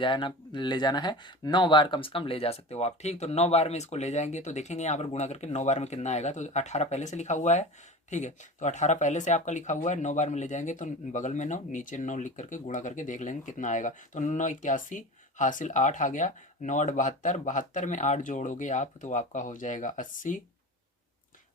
जाना है, 9 बार कम से कम ले जा सकते हो आप, ठीक। तो 9 बार में इसको ले जाएंगे तो देखेंगे यहाँ पर गुणा करके 9 बार में कितना आएगा। तो 18 पहले से लिखा हुआ है, ठीक है। तो 18 पहले से आपका लिखा हुआ है, 9 बार में ले जाएंगे तो बगल में 9 नीचे 9 लिख करके गुणा करके देख लेंगे कितना आएगा। तो 9 81 हासिल 8 आ गया, 9 8 72, 72 में 8 जोड़ोगे आप तो आपका हो जाएगा 80,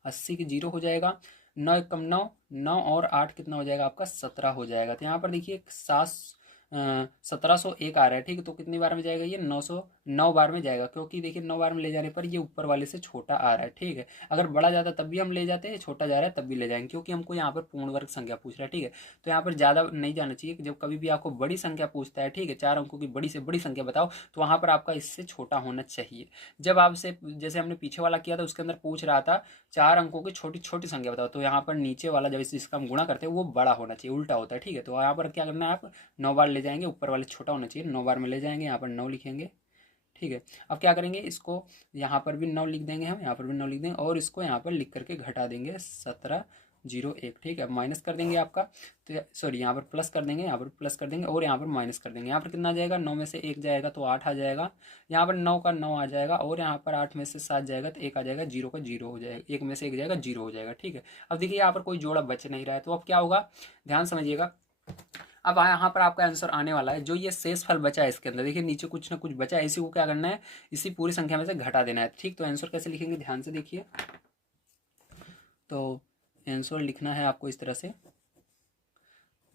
80 की 0 हो जाएगा, 9 1 9, 9 और 8 कितना हो जाएगा आपका 17 हो जाएगा। तो यहाँ पर देखिए 1701 आ रहा है, ठीक है। तो कितनी बार में जाएगा ये, 909 बार में जाएगा, क्योंकि देखिए 9 बार में ले जाने पर ये ऊपर वाले से छोटा आ रहा है, ठीक है। अगर बड़ा जाता तब भी हम ले जाते हैं, छोटा जा रहा है तब भी ले जाएंगे, क्योंकि हमको यहाँ पर पूर्ण वर्ग संख्या पूछ रहा है, ठीक है। तो यहाँ पर ज़्यादा नहीं जाना चाहिए, जब कभी भी आपको बड़ी संख्या पूछता है, ठीक है, 4 अंकों की बड़ी से बड़ी संख्या बताओ, तो वहाँ पर आपका इससे छोटा होना चाहिए। जब आपसे जैसे हमने पीछे वाला किया था उसके अंदर पूछ रहा था 4 अंकों की छोटी छोटी संख्या बताओ, तो यहाँ पर नीचे वाला जब इसका हम गुणा करते हैं वो बड़ा होना चाहिए, उल्टा होता है, ठीक है। तो यहाँ पर क्या करना है, आप 9 बार ले जाएंगे, ऊपर वाले छोटा होना चाहिए, 9 बार में ले जाएंगे, यहाँ पर 9 लिखेंगे, ठीक है। अब क्या करेंगे, इसको यहाँ पर भी 9 लिख देंगे हम, यहाँ पर भी 9 लिख देंगे, और इसको यहाँ पर लिख करके घटा देंगे 1701, ठीक है। अब माइनस कर देंगे आपका, तो सॉरी यहाँ पर प्लस कर देंगे, यहाँ पर प्लस कर देंगे और यहाँ पर माइनस कर देंगे। यहाँ पर कितना आ जाएगा, 9 में से 1 जाएगा तो 8 आ जाएगा, यहाँ पर 9 का 9 आ जाएगा, और यहाँ पर 8 में से 7 जाएगा तो 1 आ जाएगा, 0 का 0 हो जाएगा, 1 में से 1 जाएगा 0 हो जाएगा, ठीक है। अब देखिए यहाँ पर कोई जोड़ा बच नहीं रहा है, तो अब क्या होगा, ध्यान समझिएगा। अब यहाँ पर आपका आंसर आने वाला है, जो ये शेष फल बचा है इसके अंदर, देखिए नीचे कुछ ना कुछ बचा है, इसी को क्या करना है, इसी पूरी संख्या में से घटा देना है, ठीक। तो आंसर कैसे लिखेंगे, ध्यान से देखिए। तो आंसर लिखना है आपको इस तरह से,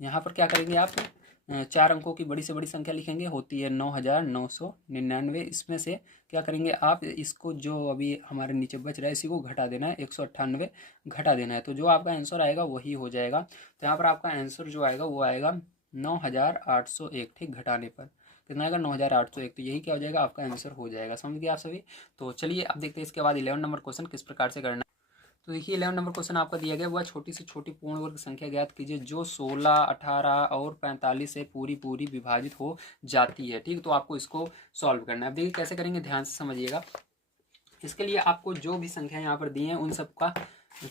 यहाँ पर क्या करेंगे आप, 4 अंकों की बड़ी से बड़ी संख्या लिखेंगे, होती है 9999। इसमें से क्या करेंगे आप, इसको जो अभी हमारे नीचे बच रहा है इसी को घटा देना है, 198 घटा देना है, तो जो आपका आंसर आएगा वही हो जाएगा। तो यहाँ पर आपका आंसर जो आएगा वो आएगा 9801, ठीक। घटाने पर कितना आएगा, 9801। तो यही क्या हो जाएगा, आपका आंसर हो जाएगा। समझ गए आप सभी। तो चलिए अब देखते हैं इसके बाद 11 नंबर क्वेश्चन किस प्रकार से करना है। तो देखिए 11 नंबर क्वेश्चन आपका दिया गया, वह छोटी से छोटी पूर्ण वर्ग संख्या ज्ञात कीजिए जो 16, 18 और 45 से पूरी पूरी विभाजित हो जाती है, ठीक। तो आपको इसको सॉल्व करना है। अब देखिए कैसे करेंगे, ध्यान से समझिएगा। इसके लिए आपको जो भी संख्या यहाँ पर दी है उन सबका,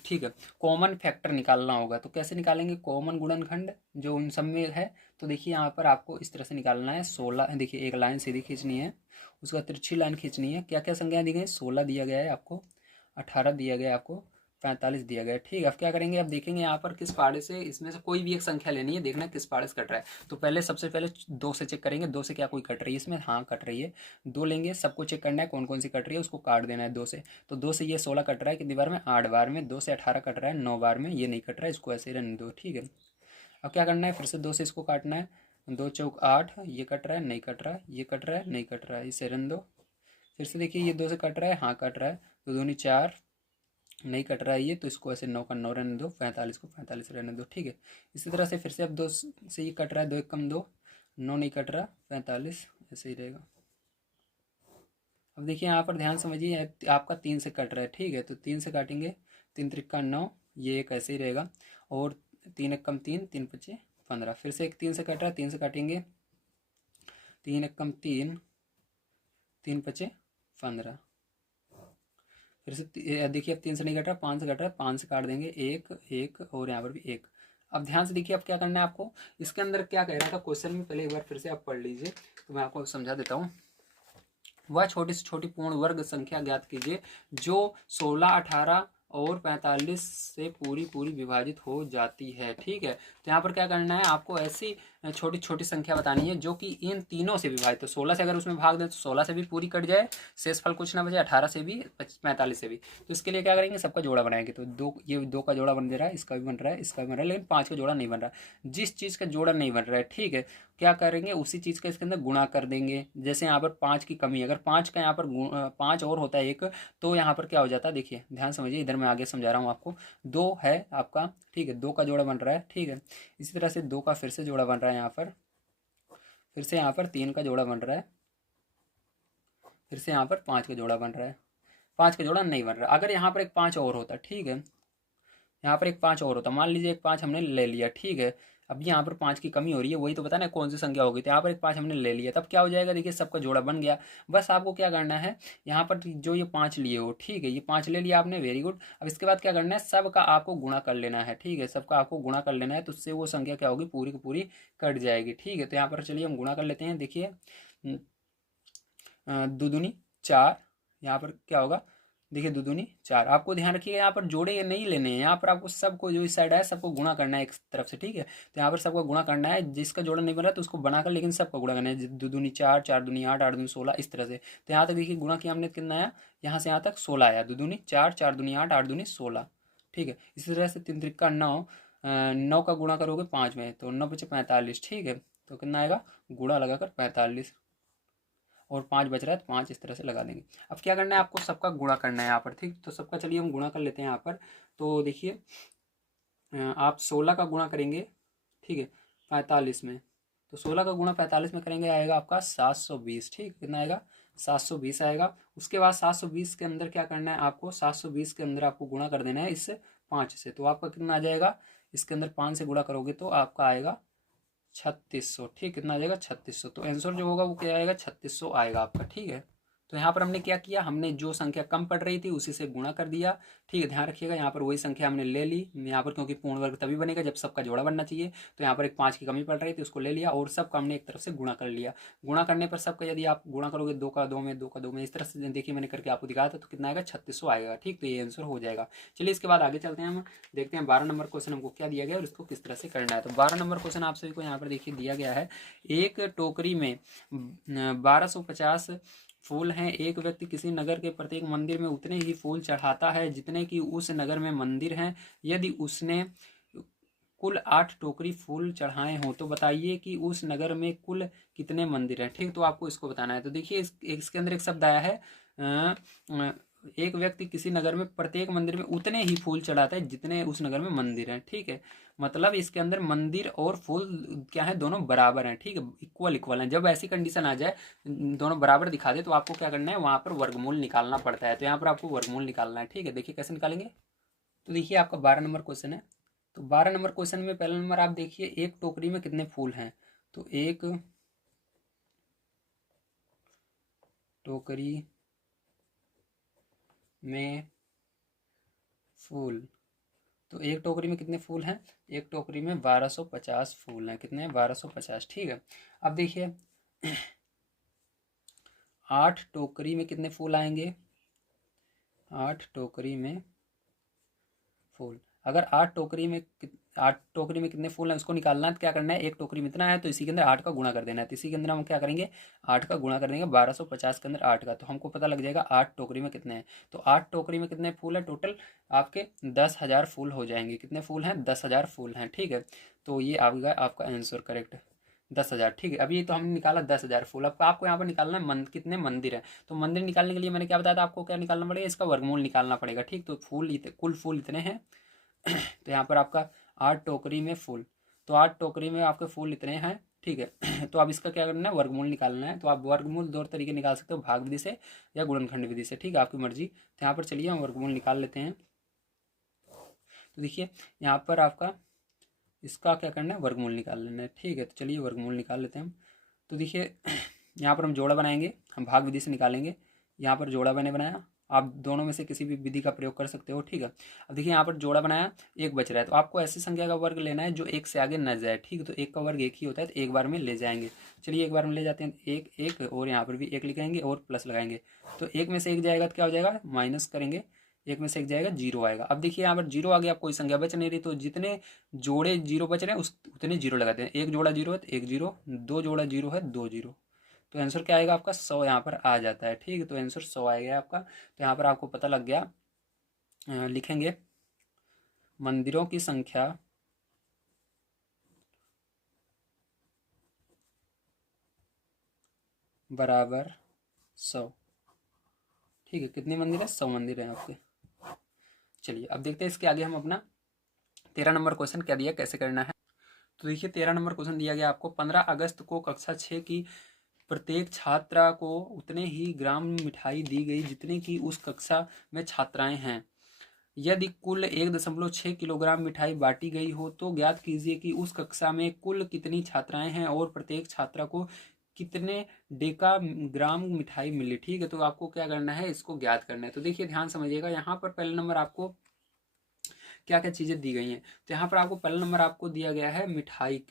ठीक है, कॉमन फैक्टर निकालना होगा। तो कैसे निकालेंगे, कॉमन गुणनखंड जो उन सब में है। तो देखिए यहाँ पर आपको इस तरह से निकालना है, 16, देखिए एक लाइन सीधी खींचनी है, उसका तिरछी लाइन खींचनी है। क्या क्या संख्या दी गई, 16 दिया गया है आपको, 18 दिया गया है आपको, 45 दिया गया है, ठीक है। अब क्या करेंगे, अब देखेंगे यहाँ पर किस पाड़े से, इसमें से कोई भी एक संख्या लेनी है, देखना किस पाड़े से कट रहा है। तो पहले सबसे पहले 2 से चेक करेंगे, 2 से क्या कोई कट रही है इसमें, हाँ कट रही है। 2 लेंगे, सबको चेक करना है कौन कौन सी कट रही है, उसको काट देना है 2 से। तो 2 से ये 16 कट रहा है, कितनी बार में, 8 बार में। 2 से 18 कट रहा है 9 बार में, ये नहीं कट रहा है, इसको ऐसे ही रहने दो, ठीक है। अब क्या करना है, फिर से 2 से इसको काटना है, 2 चौक 8, ये कट रहा है नहीं कट रहा है, ये कट रहा है नहीं कट रहा है, इसे रहने दो। फिर से देखिए ये 2 से कट रहा है, हाँ कट रहा है, तो 2 नहीं 4, नहीं कट रहा है ये, तो इसको ऐसे 9 का 9 रहने दो, 45 को 45 रहने दो, ठीक है। इसी तरह से फिर से अब 2 से ये कट रहा है, 2 1 कम 2, 9 नहीं कट रहा, 45 ऐसे ही रहेगा। अब देखिए यहाँ पर ध्यान समझिए, आपका 3 से कट रहा है, ठीक है। तो 3 से काटेंगे, 3 त्रिका 9, ये एक ऐसे ही रहेगा, और 3 1 कम 3, 3 5 15। फिर से एक 3 से कट रहा है, 3 से काटेंगे, 3 1 कम 3, 3 5 15। फिर से देखिए अब 3 से नहीं कट रहा, 5 से कट रहा है, 5 से काट देंगे, 1 1 और यहाँ पर भी 1। अब ध्यान से देखिए अब क्या करना है आपको, इसके अंदर क्या कह रहा था क्वेश्चन में, पहले एक बार फिर से आप पढ़ लीजिए तो मैं आपको समझा देता हूँ। वह छोटी से छोटी पूर्ण वर्ग संख्या ज्ञात कीजिए जो 16, 18 और 45 से पूरी पूरी विभाजित हो जाती है, ठीक है। तो यहाँ पर क्या करना है आपको, ऐसी छोटी छोटी संख्या बतानी है जो कि इन तीनों से विभाजित, तो 16 से अगर उसमें भाग दें तो 16 से भी पूरी कट जाए, शेष फल कुछ ना बचे, 18 से भी, 45 से भी। तो इसके लिए क्या करेंगे, सबका जोड़ा बनाएंगे। तो 2, ये 2 का जोड़ा बन रहा है, इसका भी बन रहा है, इसका भी बन रहा है, लेकिन 5 का जोड़ा नहीं बन रहा। जिस चीज़ का जोड़ा नहीं बन रहा है, ठीक है, क्या करेंगे, उसी चीज़ का इसके अंदर गुणा कर देंगे। जैसे यहाँ पर 5 की कमी है, अगर 5 का यहाँ पर 5 और होता है एक, तो यहाँ पर क्या हो जाता है, देखिए ध्यान समझिए, इधर मैं आगे समझा रहा हूँ आपको। 2 है आपका, ठीक है, 2 का जोड़ा बन रहा है, ठीक है। इसी तरह से 2 का फिर से जोड़ा बन रहा है यहाँ पर, फिर से यहाँ पर 3 का जोड़ा बन रहा है, फिर से यहाँ पर 5 का जोड़ा बन रहा है, 5 का जोड़ा नहीं बन रहा। अगर यहाँ पर एक 5 और होता, ठीक है, यहाँ पर एक 5 और होता, मान लीजिए एक 5 हमने ले लिया, ठीक है। अब यहाँ पर 5 की कमी हो रही है, वही तो बताना कौन सी संख्या होगी। तो यहाँ पर एक 5 हमने ले लिया, तब क्या हो जाएगा, देखिए सबका जोड़ा बन गया। बस आपको क्या करना है, यहाँ पर जो ये 5 लिए हो, ठीक है, ये 5 ले लिया आपने, वेरी गुड। अब इसके बाद क्या करना है, सबका आपको गुणा कर लेना है, ठीक है, सबका आपको गुणा कर लेना है, तो उससे वो संख्या क्या होगी, पूरी की पूरी कट जाएगी, ठीक है। तो यहाँ पर चलिए हम गुणा कर लेते हैं, देखिए दो दूनी 4, यहाँ पर क्या होगा, देखिए दो दूनी 4। आपको ध्यान रखिएगा यहाँ पर जोड़े ये नहीं लेने हैं, यहाँ पर आपको सबको जो इस साइड है सबको गुणा करना है एक तरफ से, ठीक है। तो यहाँ पर सबको गुणा करना है, जिसका जोड़ा नहीं बन रहा तो उसको बनाकर, लेकिन सबको गुणा करना है, दो दूनी 4, 4 दूनी 8, 8 दूनी 16, इस तरह से। तो यहाँ तक देखिए गुणा किया हमने, कितना आया, यहाँ से यहाँ तक 16 आया, दो दूनी 4, 4 दूनी 8, 8 दूनी 16, ठीक है। इसी तरह से 3 त्रिका 9, 9 का गुणा करोगे 5 में तो 9 बचे 45, ठीक है। तो कितना आएगा, गुणा लगाकर 45, और 5 बच रहा है तो 5 इस तरह से लगा देंगे। अब क्या करना है, आपको सबका गुणा करना है यहाँ पर, ठीक। तो सबका चलिए हम गुणा कर लेते हैं यहाँ पर। तो देखिए आप 16 का गुणा करेंगे, ठीक है, 45 में। तो 16 का गुणा 45 में करेंगे, आएगा आपका 720, ठीक। कितना आएगा, 720 आएगा। उसके बाद 720 के अंदर क्या करना है आपको, 720 के अंदर आपको गुणा कर देना है इस 5 से। तो आपका कितना आ जाएगा, इसके अंदर 5 से गुणा करोगे तो आपका आएगा 3600, ठीक। कितना आ जाएगा, 3600। तो आंसर जो होगा वो क्या आएगा, 3600 आएगा आपका, ठीक है। तो यहाँ पर हमने क्या किया, हमने जो संख्या कम पड़ रही थी उसी से गुणा कर दिया, ठीक है। ध्यान रखिएगा यहाँ पर वही संख्या हमने ले ली यहाँ पर, क्योंकि पूर्ण वर्ग तभी बनेगा जब सबका जोड़ा बनना चाहिए। तो यहाँ पर एक 5 की कमी पड़ रही थी, उसको ले लिया और सबका हमने एक तरफ से गुणा कर लिया। गुणा करने पर सबका यदि आप गुणा करोगे 2 का 2 में, 2 का 2 में, इस तरह से देखिए मैंने करके आपको दिखाया था, तो कितना आएगा, 3600 आएगा, ठीक। तो ये आंसर हो जाएगा। चलिए इसके बाद आगे चलते हैं, हम देखते हैं 12 नंबर क्वेश्चन हमको क्या दिया गया और इसको किस तरह से करना है। तो 12 नंबर क्वेश्चन आप सभी को यहाँ पर देखिए दिया गया है, एक टोकरी में 1250 फूल हैं। एक व्यक्ति किसी नगर के प्रत्येक मंदिर में उतने ही फूल चढ़ाता है जितने कि उस नगर में मंदिर हैं। यदि उसने कुल 8 टोकरी फूल चढ़ाए हों तो बताइए कि उस नगर में कुल कितने मंदिर हैं, ठीक। तो आपको इसको बताना है। तो देखिए इसके अंदर एक शब्द आया है, एक व्यक्ति किसी नगर में प्रत्येक मंदिर में उतने ही फूल चढ़ाता है जितने उस नगर में मंदिर हैं, ठीक है। मतलब इसके अंदर मंदिर और फूल क्या है, दोनों बराबर हैं, ठीक है, इक्वल इक्वल हैं। जब ऐसी कंडीशन आ जाए, दोनों बराबर दिखा दे, तो आपको क्या करना है, वहां पर वर्गमूल निकालना पड़ता है। तो यहाँ पर आपको वर्गमूल निकालना है, ठीक है। देखिए कैसे निकालेंगे। तो देखिए आपका 12 नंबर क्वेश्चन है। तो 12 नंबर क्वेश्चन में पहला नंबर आप देखिए, एक टोकरी में कितने फूल हैं। तो एक टोकरी में फूल, तो एक टोकरी में कितने फूल हैं, एक टोकरी में 1250 फूल हैं। कितने हैं, 1250, ठीक है। अब देखिए 8 टोकरी में कितने फूल आएंगे, 8 टोकरी में फूल, अगर 8 टोकरी में कितने फूल हैं उसको निकालना है, तो क्या करना है, एक टोकरी में इतना है तो इसी के अंदर 8 का गुणा कर देना है। तो इसी के अंदर हम क्या करेंगे, 8 का गुणा कर देंगे, 1250 के अंदर 8 का, तो हमको पता लग जाएगा 8 टोकरी में कितने हैं। तो 8 टोकरी में कितने फूल है टोटल, आपके 10,000 फूल हो जाएंगे। कितने फूल हैं, 10,000 फूल हैं, ठीक है। तो ये आपका आंसर करेक्ट, 10,000, ठीक है। अभी तो हमने निकाला 10,000 फूल। अब आपको यहाँ पर निकालना है कितने मंदिर हैं। तो मंदिर निकालने के लिए मैंने क्या बताया था आपको, क्या निकालना पड़ेगा, इसका वर्गमूल निकालना पड़ेगा, ठीक। तो कुल फूल इतने हैं। तो यहाँ पर आपका 8 टोकरी में फूल, तो 8 टोकरी में आपके फूल इतने हैं, ठीक है। तो अब इसका क्या करना है, वर्गमूल निकालना है। तो आप वर्गमूल दो तरीके निकाल सकते हो, भाग विधि से या गुणनखंड विधि से, ठीक है, आपकी मर्जी। तो यहाँ पर चलिए हम वर्गमूल निकाल लेते हैं। तो देखिए यहाँ पर आपका इसका क्या करना है, वर्गमूल निकाल लेना है, ठीक है। तो चलिए वर्गमूल निकाल लेते हैं हम। तो देखिए यहाँ पर हम जोड़ा बनाएंगे, हम भाग विधि से निकालेंगे। यहाँ पर जोड़ा मैंने बनाया, आप दोनों में से किसी भी विधि का प्रयोग कर सकते हो, ठीक है। अब देखिए यहाँ पर जोड़ा बनाया, एक बच रहा है, तो आपको ऐसी संख्या का वर्ग लेना है जो एक से आगे न जाए, ठीक है। तो एक का वर्ग एक ही होता है, तो एक बार में ले जाएंगे। चलिए एक बार में ले जाते हैं, एक एक, और यहाँ पर भी एक लिखेंगे और प्लस लगाएंगे। तो एक में से एक जाएगा तो क्या हो जाएगा, माइनस करेंगे, एक में से एक जाएगा, जीरो आएगा। अब देखिए यहाँ पर जीरो आ गया, अब कोई संख्या बच नहीं रही, तो जितने जोड़े जीरो बच रहे हैं उस उतने जीरो लगाते हैं। एक जोड़ा जीरो है तो एक जीरो, दो जोड़ा जीरो है दो जीरो। तो आंसर क्या आएगा आपका, 100 यहाँ पर आ जाता है, ठीक है। तो आंसर 100 आएगा आपका। तो यहाँ पर आपको पता लग गया, लिखेंगे मंदिरों की संख्या बराबर 100, ठीक है। कितने मंदिर है, 100 मंदिर है आपके। चलिए अब देखते हैं इसके आगे हम अपना 13 नंबर क्वेश्चन क्या दिया, कैसे करना है। तो देखिए 13 नंबर क्वेश्चन दिया गया आपको, 15 अगस्त को कक्षा 6 की प्रत्येक छात्रा को उतने ही ग्राम मिठाई दी गई जितने की उस कक्षा में छात्राएं हैं। यदि कुल 1.6 किलोग्राम मिठाई बांटी गई हो तो ज्ञात कीजिए कि उस कक्षा में कुल कितनी छात्राएं हैं और प्रत्येक छात्रा को कितने डेका ग्राम मिठाई मिली। ठीक है, तो आपको क्या करना है, इसको ज्ञात करना है। तो देखिए ध्यान समझिएगा, यहाँ पर पहले नंबर आपको क्या क्या चीज़ें दी गई हैं। तो यहाँ पर आपको पहला नंबर आपको दिया गया है मिठाई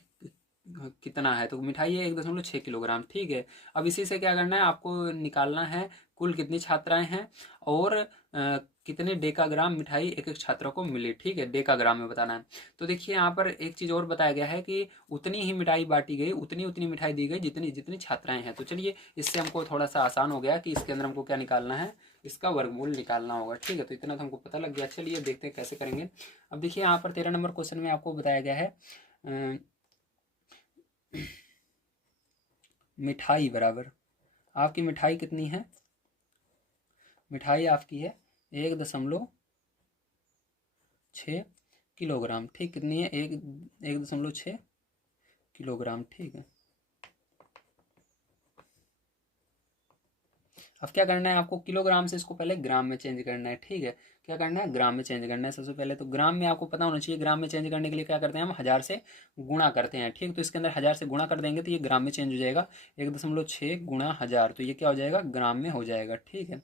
कितना है, तो मिठाई है 1.6 किलोग्राम। ठीक है, अब इसी से क्या करना है, आपको निकालना है कुल कितनी छात्राएं हैं और कितने डेकाग्राम मिठाई एक एक छात्रा को मिली। ठीक है, डेकाग्राम में बताना है। तो देखिए यहाँ पर एक चीज़ और बताया गया है कि उतनी ही मिठाई बांटी गई, उतनी उतनी मिठाई दी गई जितनी जितनी छात्राएं हैं। तो चलिए इससे हमको थोड़ा सा आसान हो गया कि इसके अंदर हमको क्या निकालना है, इसका वर्गमूल निकालना होगा। ठीक है, तो इतना तो हमको पता लग गया। चलिए देखते हैं कैसे करेंगे। अब देखिए यहाँ पर 13 नंबर क्वेश्चन में आपको बताया गया है मिठाई बराबर, आपकी मिठाई कितनी है, मिठाई आपकी है 1.6 किलोग्राम। ठीक, कितनी है, 1.6 किलोग्राम। ठीक है, अब क्या करना है, आपको किलोग्राम से इसको पहले ग्राम में चेंज करना है। ठीक है, क्या करना है, ग्राम में चेंज करना है। सबसे पहले तो ग्राम में आपको पता होना चाहिए, ग्राम में चेंज करने के लिए क्या करते हैं, हम 1000 से गुणा करते हैं। ठीक, तो इसके अंदर 1000 से गुणा कर देंगे तो ये ग्राम में चेंज हो जाएगा। 1.6 गुणा 1000, तो ये क्या हो जाएगा, ग्राम में हो जाएगा। ठीक है,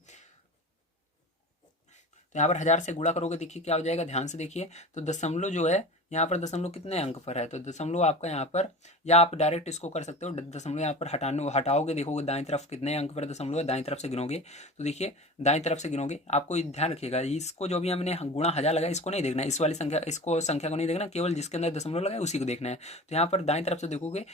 तो यहाँ पर 1000 से गुणा करोगे, देखिए क्या हो जाएगा, ध्यान से देखिए। तो दशमलव जो है यहाँ पर, दशमलव कितने अंक पर है, तो दशमलव आपका यहाँ पर, या आप डायरेक्ट इसको कर सकते हो, दशमलव यहाँ पर हटाओगे, देखोगे दाएं तरफ कितने अंक पर दशमलव है, दाएं तरफ से गिनोगे। तो देखिए दाएं तरफ से गिनोगे, आपको ध्यान रखिएगा, इसको जो भी हमने गुणा 1000 लगाया इसको नहीं देखना है, इस वाली संख्या, इसको संख्या को नहीं देखना, केवल जिसके अंदर दशमलव लगा है उसी को देखना है। तो यहाँ पर दाएं तरफ से देखोगे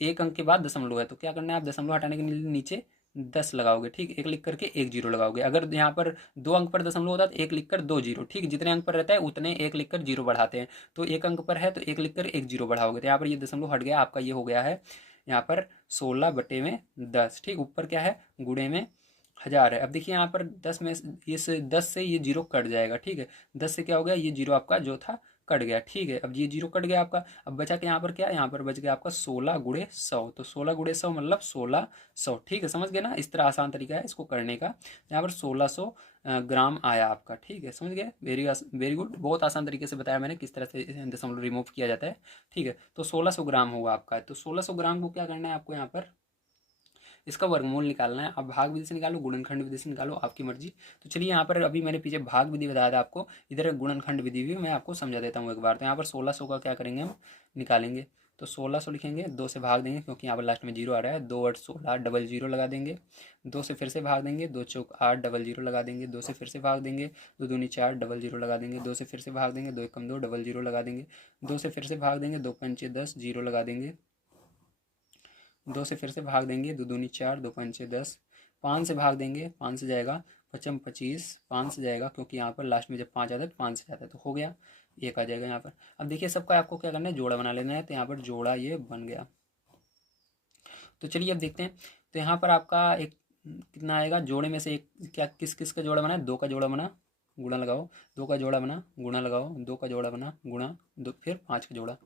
एक अंक के बाद दशमलव है, तो क्या करना है, आप दशमलव हटाने के नीचे 10 लगाओगे। ठीक, एक लिख करके एक जीरो लगाओगे। अगर यहाँ पर 2 अंक पर दशमलव होता है तो एक लिख कर 2 जीरो। ठीक, जितने अंक पर रहता है उतने एक लिख कर जीरो बढ़ाते हैं। तो एक अंक पर है तो एक लिख कर एक जीरो बढ़ाओगे, तो यहाँ पर ये दशमलव हट गया, आपका ये हो गया है यहाँ पर 16/10। ठीक, ऊपर क्या है, गुणे में 1000 है। अब देखिए यहाँ पर 10 में, इस 10 से ये जीरो कट जाएगा। ठीक है, 10 से क्या हो गया, ये जीरो आपका जो था कट गया। ठीक है, अब ये जीरो कट गया आपका, अब बचा के यहाँ पर क्या, यहाँ पर बच गया आपका 16 × 100। तो 16 × 100 मतलब 1600। ठीक है, समझ गए ना, इस तरह आसान तरीका है इसको करने का। यहाँ पर 1600 ग्राम आया आपका। ठीक है, समझ गए, वेरी वेरी गुड, बहुत आसान तरीके से बताया मैंने किस तरह से दशमलव रिमूव किया जाता है। ठीक है, तो 1600 ग्राम होगा आपका। तो 1600 ग्राम को क्या करना है आपको, यहाँ पर इसका वर्गमूल निकालना है। अब भाग विधि से निकालो, गुणनखंड विधि से निकालो, आपकी मर्जी। तो चलिए यहाँ पर अभी मैंने पीछे भाग विधि बताया था आपको, इधर गुणनखंड विधि भी मैं आपको समझा देता हूँ एक बार। तो यहाँ पर 1600 का क्या करेंगे, हम निकालेंगे। तो 1600 लिखेंगे, 2 से भाग देंगे क्योंकि यहाँ पर लास्ट में जीरो आ रहा है, 2 8 16, डबल जीरो लगा देंगे। 2 से फिर से भाग देंगे, 2 चौक 8, डबल जीरो लगा देंगे। 2 से फिर से भाग देंगे, 2 दूनी 4, डबल जीरो लगा देंगे। 2 से फिर से भाग देंगे, 2 एकम 2, डबल जीरो लगा देंगे। 2 से फिर से भाग देंगे, 2 पंचे 10, जीरो लगा देंगे। 2 से फिर से भाग देंगे, 2 दूनी 4, 2 पंचे 10। 5 से भाग देंगे, 5 से जाएगा, 5 25, 5 से जाएगा क्योंकि यहाँ पर लास्ट में जब 5 आता है तो 5 से जाता है, तो हो गया, एक आ जाएगा यहाँ पर। अब देखिए सबका आपको क्या करना है, जोड़ा बना लेना है। तो यहाँ पर जोड़ा ये बन गया। तो चलिए अब देखते हैं। तो यहाँ पर आपका एक कितना आएगा, जोड़े में से एक क्या, किस किस का जोड़ा बना है, 2 का जोड़ा बना, गुणा लगाओ, 2 का जोड़ा बना, गुणा लगाओ, 2 का जोड़ा बना, गुणा, दो फिर 5 का जोड़ा।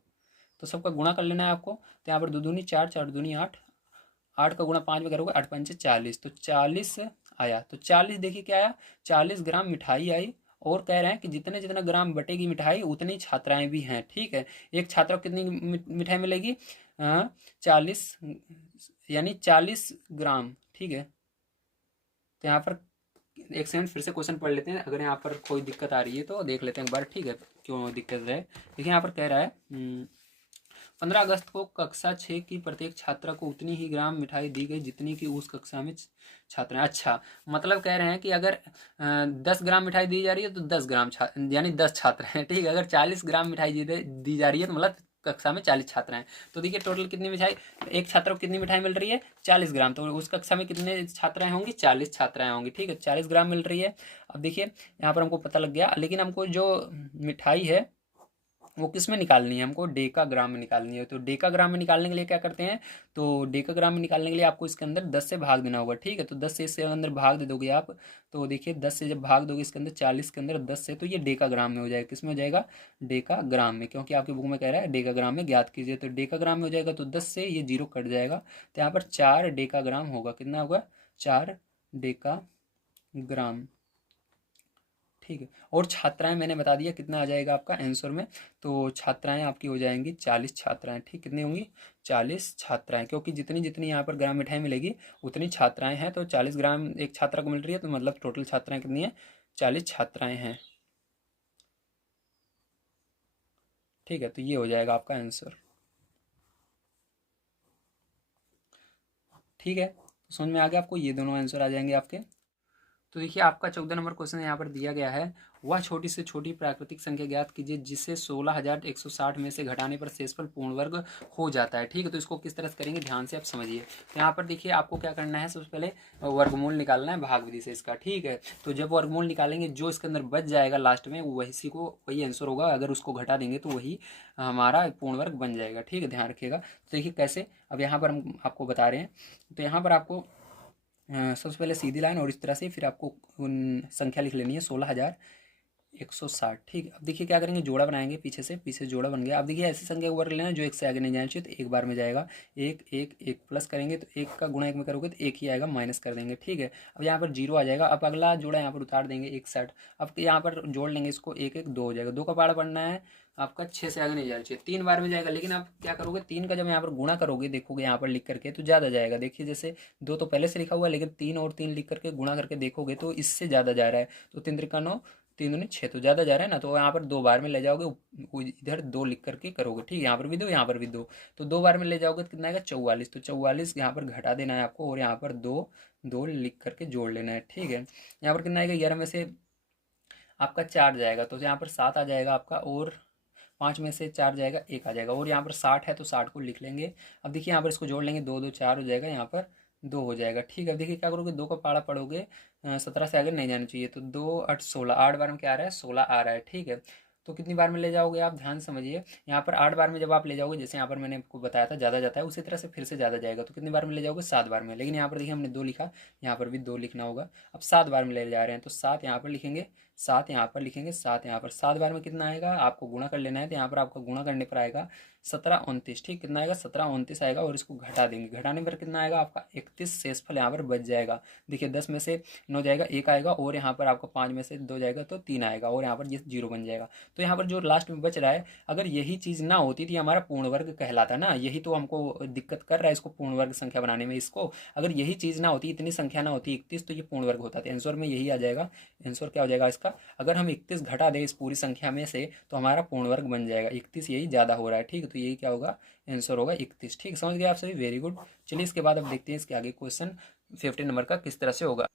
तो सबका गुणा कर लेना है आपको। तो यहाँ पर 2 दूनी 4, 4 दूनी 8, 8 का गुणा 5 में करोगे, 8 पंचे 40, तो 40 आया। तो 40 देखिए क्या आया, 40 ग्राम मिठाई आई। और कह रहे हैं कि जितने जितने ग्राम बटेगी मिठाई उतनी छात्राएं भी हैं। ठीक है, एक छात्रा को कितनी मिठाई मिलेगी, 40, यानी 40 ग्राम। ठीक है, तो यहाँ पर एक सेकंड फिर से क्वेश्चन पढ़ लेते हैं, अगर यहाँ पर कोई दिक्कत आ रही है तो देख लेते हैं एक बार। ठीक है, क्यों दिक्कत है, देखिए यहाँ पर कह रहा है 15 अगस्त को कक्षा 6 की प्रत्येक छात्रा को उतनी ही ग्राम मिठाई दी गई जितनी की उस कक्षा में छात्राएं। अच्छा, मतलब कह रहे हैं कि अगर 10 ग्राम मिठाई दी जा रही है तो 10 ग्राम यानी 10 छात्र हैं। ठीक है, अगर 40 ग्राम मिठाई दी जा रही है तो मतलब कक्षा में 40 छात्र हैं। तो देखिए टोटल कितनी मिठाई, एक छात्र को कितनी मिठाई मिल रही है, 40 ग्राम। तो उस कक्षा में कितने छात्राएं होंगी, 40 छात्राएं होंगी। ठीक है, 40 ग्राम मिल रही है। अब देखिए यहाँ पर हमको पता लग गया, लेकिन हमको जो मिठाई है वो किस में निकालनी है, हमको डेकाग्राम में निकालनी है। तो डेकाग्राम में निकालने के लिए क्या करते हैं, तो डेकाग्राम में निकालने के लिए आपको इसके अंदर 10 से भाग देना होगा। ठीक है, तो 10 से इसके अंदर भाग दे दोगे आप, तो देखिए 10 से जब भाग दोगे इसके अंदर, 40 के अंदर 10 से, तो ये डेकाग्राम में हो जाएगा। किस में हो जाएगा, डेकाग्राम में, क्योंकि आपकी बुक में कह रहा है डेकाग्राम में ज्ञात कीजिए। तो डेकाग्राम में हो जाएगा, तो 10 से ये जीरो कट जाएगा, तो यहाँ पर 4 डेकाग्राम होगा। कितना होगा, 4 डेकाग्राम। ठीक है। और छात्राएं मैंने बता दिया कितना आ जाएगा आपका आंसर में, तो छात्राएं आपकी हो जाएंगी 40 छात्राएं, ठीक। कितनी होंगी? 40 छात्राएं, क्योंकि जितनी जितनी यहाँ पर ग्राम मिठाई मिलेगी उतनी छात्राएं हैं, तो 40 ग्राम एक छात्रा को मिल रही है, तो मतलब टोटल छात्राएं कितनी है? 40 छात्राएं हैं, ठीक है। तो ये हो जाएगा आपका आंसर, ठीक है। तो समझ में आ गया आपको, ये दोनों आंसर आ जाएंगे आपके। तो देखिए आपका 14 नंबर क्वेश्चन यहाँ पर दिया गया है, वह छोटी से छोटी प्राकृतिक संख्या ज्ञात कीजिए जिसे 16,160 में से घटाने पर शेषफल पूर्ण वर्ग हो जाता है, ठीक है। तो इसको किस तरह से करेंगे ध्यान से आप समझिए। तो यहाँ पर देखिए आपको क्या करना है, सबसे पहले वर्गमूल निकालना है भाग विधि से इसका, ठीक है। तो जब वर्गमूल निकालेंगे जो इसके अंदर बच जाएगा लास्ट में वही आंसर होगा, अगर उसको घटा देंगे तो वही हमारा पूर्ण वर्ग बन जाएगा, ठीक है। ध्यान रखिएगा। तो देखिए कैसे, अब यहाँ पर हम आपको बता रहे हैं। तो यहाँ पर आपको सबसे पहले सीधी लाइन और इस तरह से फिर आपको संख्या लिख लेनी है 16,160, ठीक है। अब देखिए क्या करेंगे, जोड़ा बनाएंगे, पीछे जोड़ा बन गया। अब देखिए ऐसी संख्या को वर्ग लेना है जो एक से आगे नहीं जाना चाहिए, तो एक बार में जाएगा एक एक एक, प्लस करेंगे तो एक का गुणा एक में करोगे तो एक ही आएगा, माइनस कर देंगे, ठीक है। अब यहाँ पर जीरो आ जाएगा। अब अगला जोड़ा यहाँ पर उतार देंगे 61। अब यहाँ पर जोड़ लेंगे इसको, एक एक दो हो जाएगा, दो का पाड़ा पड़ना है आपका 6 से आगे नहीं जाना चाहिए, 3 बार में जाएगा। लेकिन आप क्या करोगे, 3 का जब यहाँ पर गुणा करोगे देखोगे यहाँ पर लिख करके तो ज़्यादा जाएगा। देखिए जैसे 2 तो पहले से लिखा हुआ है, लेकिन 3 और 3 लिख करके गुणा करके देखोगे तो इससे ज़्यादा जा रहा है। तो 3 त्रिका 9, 3 दूनी 6, तो ज़्यादा जा रहा है ना, तो यहाँ पर 2 बार में ले जाओगे, इधर 2 लिख करके करोगे, ठीक है। यहाँ पर भी 2, यहाँ पर भी 2, तो 2 बार में ले जाओगे तो कितना आएगा 44। तो 44 यहाँ पर घटा देना है आपको, और यहाँ पर 2 2 लिख करके जोड़ लेना है, ठीक है। यहाँ पर कितना आएगा, 11 में से आपका 4 जाएगा तो यहाँ पर 7 आ जाएगा आपका, और 5 में से 4 जाएगा, 1 आ जाएगा, और यहाँ पर 60 है तो 60 को लिख लेंगे। अब देखिए यहाँ पर इसको जोड़ लेंगे, 2 2 4 हो जाएगा, यहाँ पर 2 हो जाएगा, ठीक है। अब देखिए क्या करोगे, 2 का पाड़ा पढ़ोगे, 17 से आगे नहीं जाना चाहिए, तो 2 8 16, 8 बार में क्या आ रहा है, 16 आ रहा है, ठीक है। तो कितनी बार में ले जाओगे आप, ध्यान समझिए। यहाँ पर 8 बार में जब आप ले जाओगे, जैसे यहाँ पर मैंने आपको बताया था ज़्यादा जाता है, उसी तरह से फिर से ज़्यादा जाएगा, तो कितनी बार में ले जाओगे, 7 बार में। लेकिन यहाँ पर देखिए हमने 2 लिखा, यहाँ पर भी 2 लिखना होगा। अब 7 बार में ले जा रहे हैं तो 7 यहाँ पर लिखेंगे, 7 यहाँ पर लिखेंगे, 7 यहाँ पर। 7 बार में कितना आएगा, आपको गुणा कर लेना है, तो यहाँ पर आपको गुणा करने पर आएगा 17 29, ठीक। कितना आएगा, 17 29 आएगा, और इसको घटा देंगे, घटाने पर कितना आएगा आपका 31 शेषफल यहाँ पर बच जाएगा। देखिए 10 में से 9 जाएगा, 1 आएगा, और यहाँ पर आपका 5 में से 2 जाएगा तो 3 आएगा, और यहाँ पर ये 0 बन जाएगा। तो यहाँ पर जो लास्ट में बच रहा है, अगर यही चीज़ ना होती तो हमारा पूर्ण वर्ग कहलाता ना, यही तो हमको दिक्कत कर रहा है इसको पूर्ण वर्ग संख्या बनाने में। इसको अगर यही चीज़ ना होती, इतनी संख्या ना होती 31, तो ये पूर्ण वर्ग होता था। आंसर में यही आ जाएगा। आंसर क्या हो जाएगा इसका, अगर हम 31 घटा दें इस पूरी संख्या में से तो हमारा पूर्ण वर्ग बन जाएगा। 31 यही ज़्यादा हो रहा है, ठीक है। तो यही क्या होगा, आंसर होगा 31, ठीक। समझ गए आप सभी, वेरी गुड। चलिए इसके बाद अब देखते हैं इसके आगे क्वेश्चन 15 नंबर का किस तरह से होगा।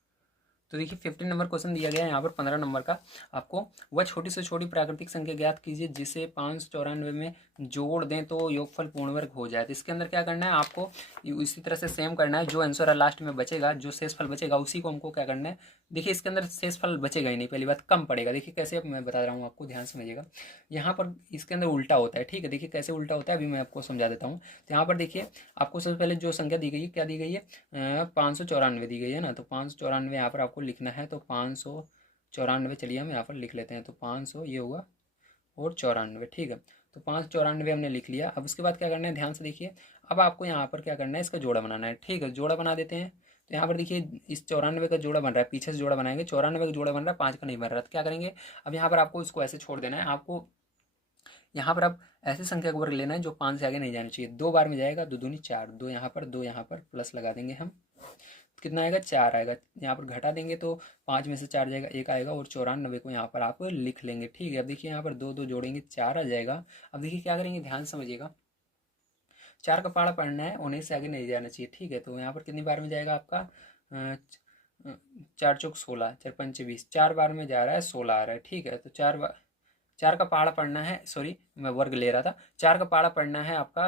तो देखिए 15 नंबर क्वेश्चन दिया गया है यहाँ पर 15 नंबर का आपको, वह छोटी से छोटी प्राकृतिक संख्या ज्ञात कीजिए जिसे 594 में जोड़ दें तो योगफल पूर्ण वर्ग हो जाए। तो इसके अंदर क्या करना है आपको, इसी तरह से सेम करना है, जो आंसर है लास्ट में बचेगा, जो शेषफल बचेगा उसी को हमको क्या करना है। देखिए इसके अंदर शेषफल बचेगा ही नहीं, पहली बात कम पड़ेगा। देखिए कैसे, अब मैं बता रहा हूँ आपको, ध्यान समझिएगा। यहाँ पर इसके अंदर उल्टा होता है, ठीक है। देखिए कैसे उल्टा होता है, अभी मैं आपको समझा देता हूँ। तो यहाँ पर देखिए आपको सबसे पहले जो संख्या दी गई है, क्या दी गई है, 594 दी गई है ना, तो 594 यहाँ पर आपको लिखना है। तो 594, चलिए हम यहाँ पर लिख लेते हैं, तो 500 ये होगा और 94, ठीक है। तो 594 हमने लिख लिया। अब उसके बाद क्या करना है, ध्यान से देखिए। अब आपको यहाँ पर क्या करना है, इसका जोड़ा बनाना है, ठीक है। जोड़ा बना देते हैं। तो यहाँ पर देखिए इस 94 का जोड़ा बन रहा है, पीछे से जोड़ा बनाएंगे, 94 का जोड़ा बन रहा है, 5 का नहीं बन रहा, तो क्या करेंगे, अब यहाँ पर आपको इसको ऐसे छोड़ देना है। आपको यहाँ पर अब ऐसी संख्या का वर्ग लेना है जो 5 से आगे नहीं जानी चाहिए। 2 बार में जाएगा, 2 दूनी 4, 2 यहाँ पर, 2 यहाँ पर, प्लस लगा देंगे हम, कितना आएगा, 4 आएगा। यहाँ पर घटा देंगे तो 5 में से 4 जाएगा, 1 आएगा, और 94 को यहाँ पर आप लिख लेंगे, ठीक है। अब देखिए यहाँ पर 2 2 जोड़ेंगे, 4 आ जाएगा। अब देखिए क्या करेंगे, ध्यान समझिएगा। 4 का पाड़ा पढ़ना है, 19 से आगे नहीं जाना चाहिए, ठीक है। तो यहाँ पर कितनी बार में जाएगा आपका, 4 चौक 16, 4 पंचे 20, 4 बार में जा रहा है, 16 आ रहा है, ठीक है। तो 4 का पहाड़ा पढ़ना है, सॉरी मैं वर्ग ले रहा था, 4 का पहाड़ा पढ़ना है आपका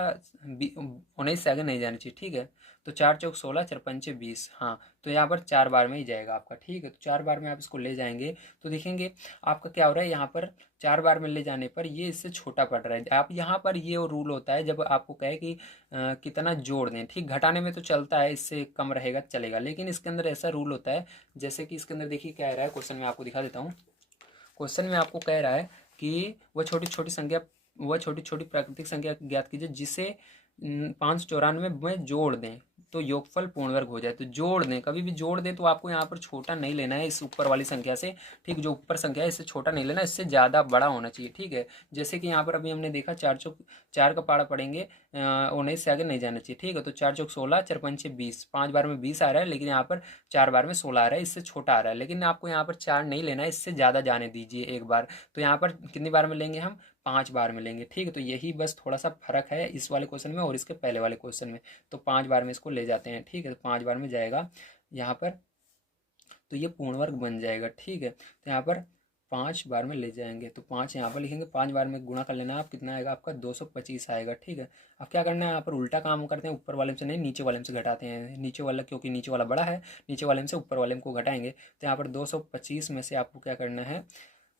19 से आगे नहीं जानी चाहिए, ठीक है। तो 4 चौक 16, 4 पंचे 20, हाँ। तो यहाँ पर 4 बार में ही जाएगा आपका, ठीक है। तो 4 बार में आप इसको ले जाएंगे तो देखेंगे आपका क्या हो रहा है, यहाँ पर 4 बार में ले जाने पर ये इससे छोटा पड़ रहा है। आप यहाँ पर ये रूल होता है जब आपको कहे कि कितना जोड़ दें, ठीक। घटाने में तो चलता है, इससे कम रहेगा चलेगा, लेकिन इसके अंदर ऐसा रूल होता है, जैसे कि इसके अंदर देखिए क्या रहा है, क्वेश्चन में आपको दिखा देता हूँ। क्वेश्चन में आपको कह रहा है कि वह छोटी छोटी प्राकृतिक संख्या ज्ञात कीजिए जिसे 594 में जोड़ दें, तो योगफल पूर्ण वर्ग हो जाए। तो जोड़ दें, कभी भी जोड़ दें तो आपको यहाँ पर छोटा नहीं लेना है इस ऊपर वाली संख्या से, ठीक। जो ऊपर संख्या है इससे छोटा नहीं लेना, इससे ज़्यादा बड़ा होना चाहिए, ठीक है। जैसे कि यहाँ पर अभी हमने देखा 4 का पाड़ा पढ़ेंगे, 19 से आगे नहीं जाना चाहिए, ठीक है। तो 4 चौक 16, 4 पंचे 20, 5 बार में 20 आ रहा है, लेकिन यहाँ पर 4 बार में 16 आ रहा है, इससे छोटा आ रहा है। लेकिन आपको यहाँ पर 4 नहीं लेना है, इससे ज़्यादा जाने दीजिए एक बार। तो यहाँ पर कितनी बार में लेंगे हम, 5 बार में लेंगे, ठीक है। तो यही बस थोड़ा सा फर्क है इस वाले क्वेश्चन में और इसके पहले वाले क्वेश्चन में। तो 5 बार में इसको ले जाते हैं, ठीक है। तो 5 बार में जाएगा यहाँ पर, तो ये पूर्ण वर्ग बन जाएगा, ठीक है। तो यहाँ पर 5 बार में ले जाएंगे, तो 5 यहाँ पर लिखेंगे, 5 बार में गुणा कर लेना, आप कितना आएगा आपका 225 आएगा, ठीक है। अब क्या करना है, यहाँ पर उल्टा काम करते हैं, ऊपर वाले से नहीं नीचे वाले से घटाते हैं। नीचे वाला, क्योंकि नीचे वाला बड़ा है, नीचे वाले से ऊपर वाले को घटाएंगे। तो यहाँ पर 225 में से आपको क्या करना है,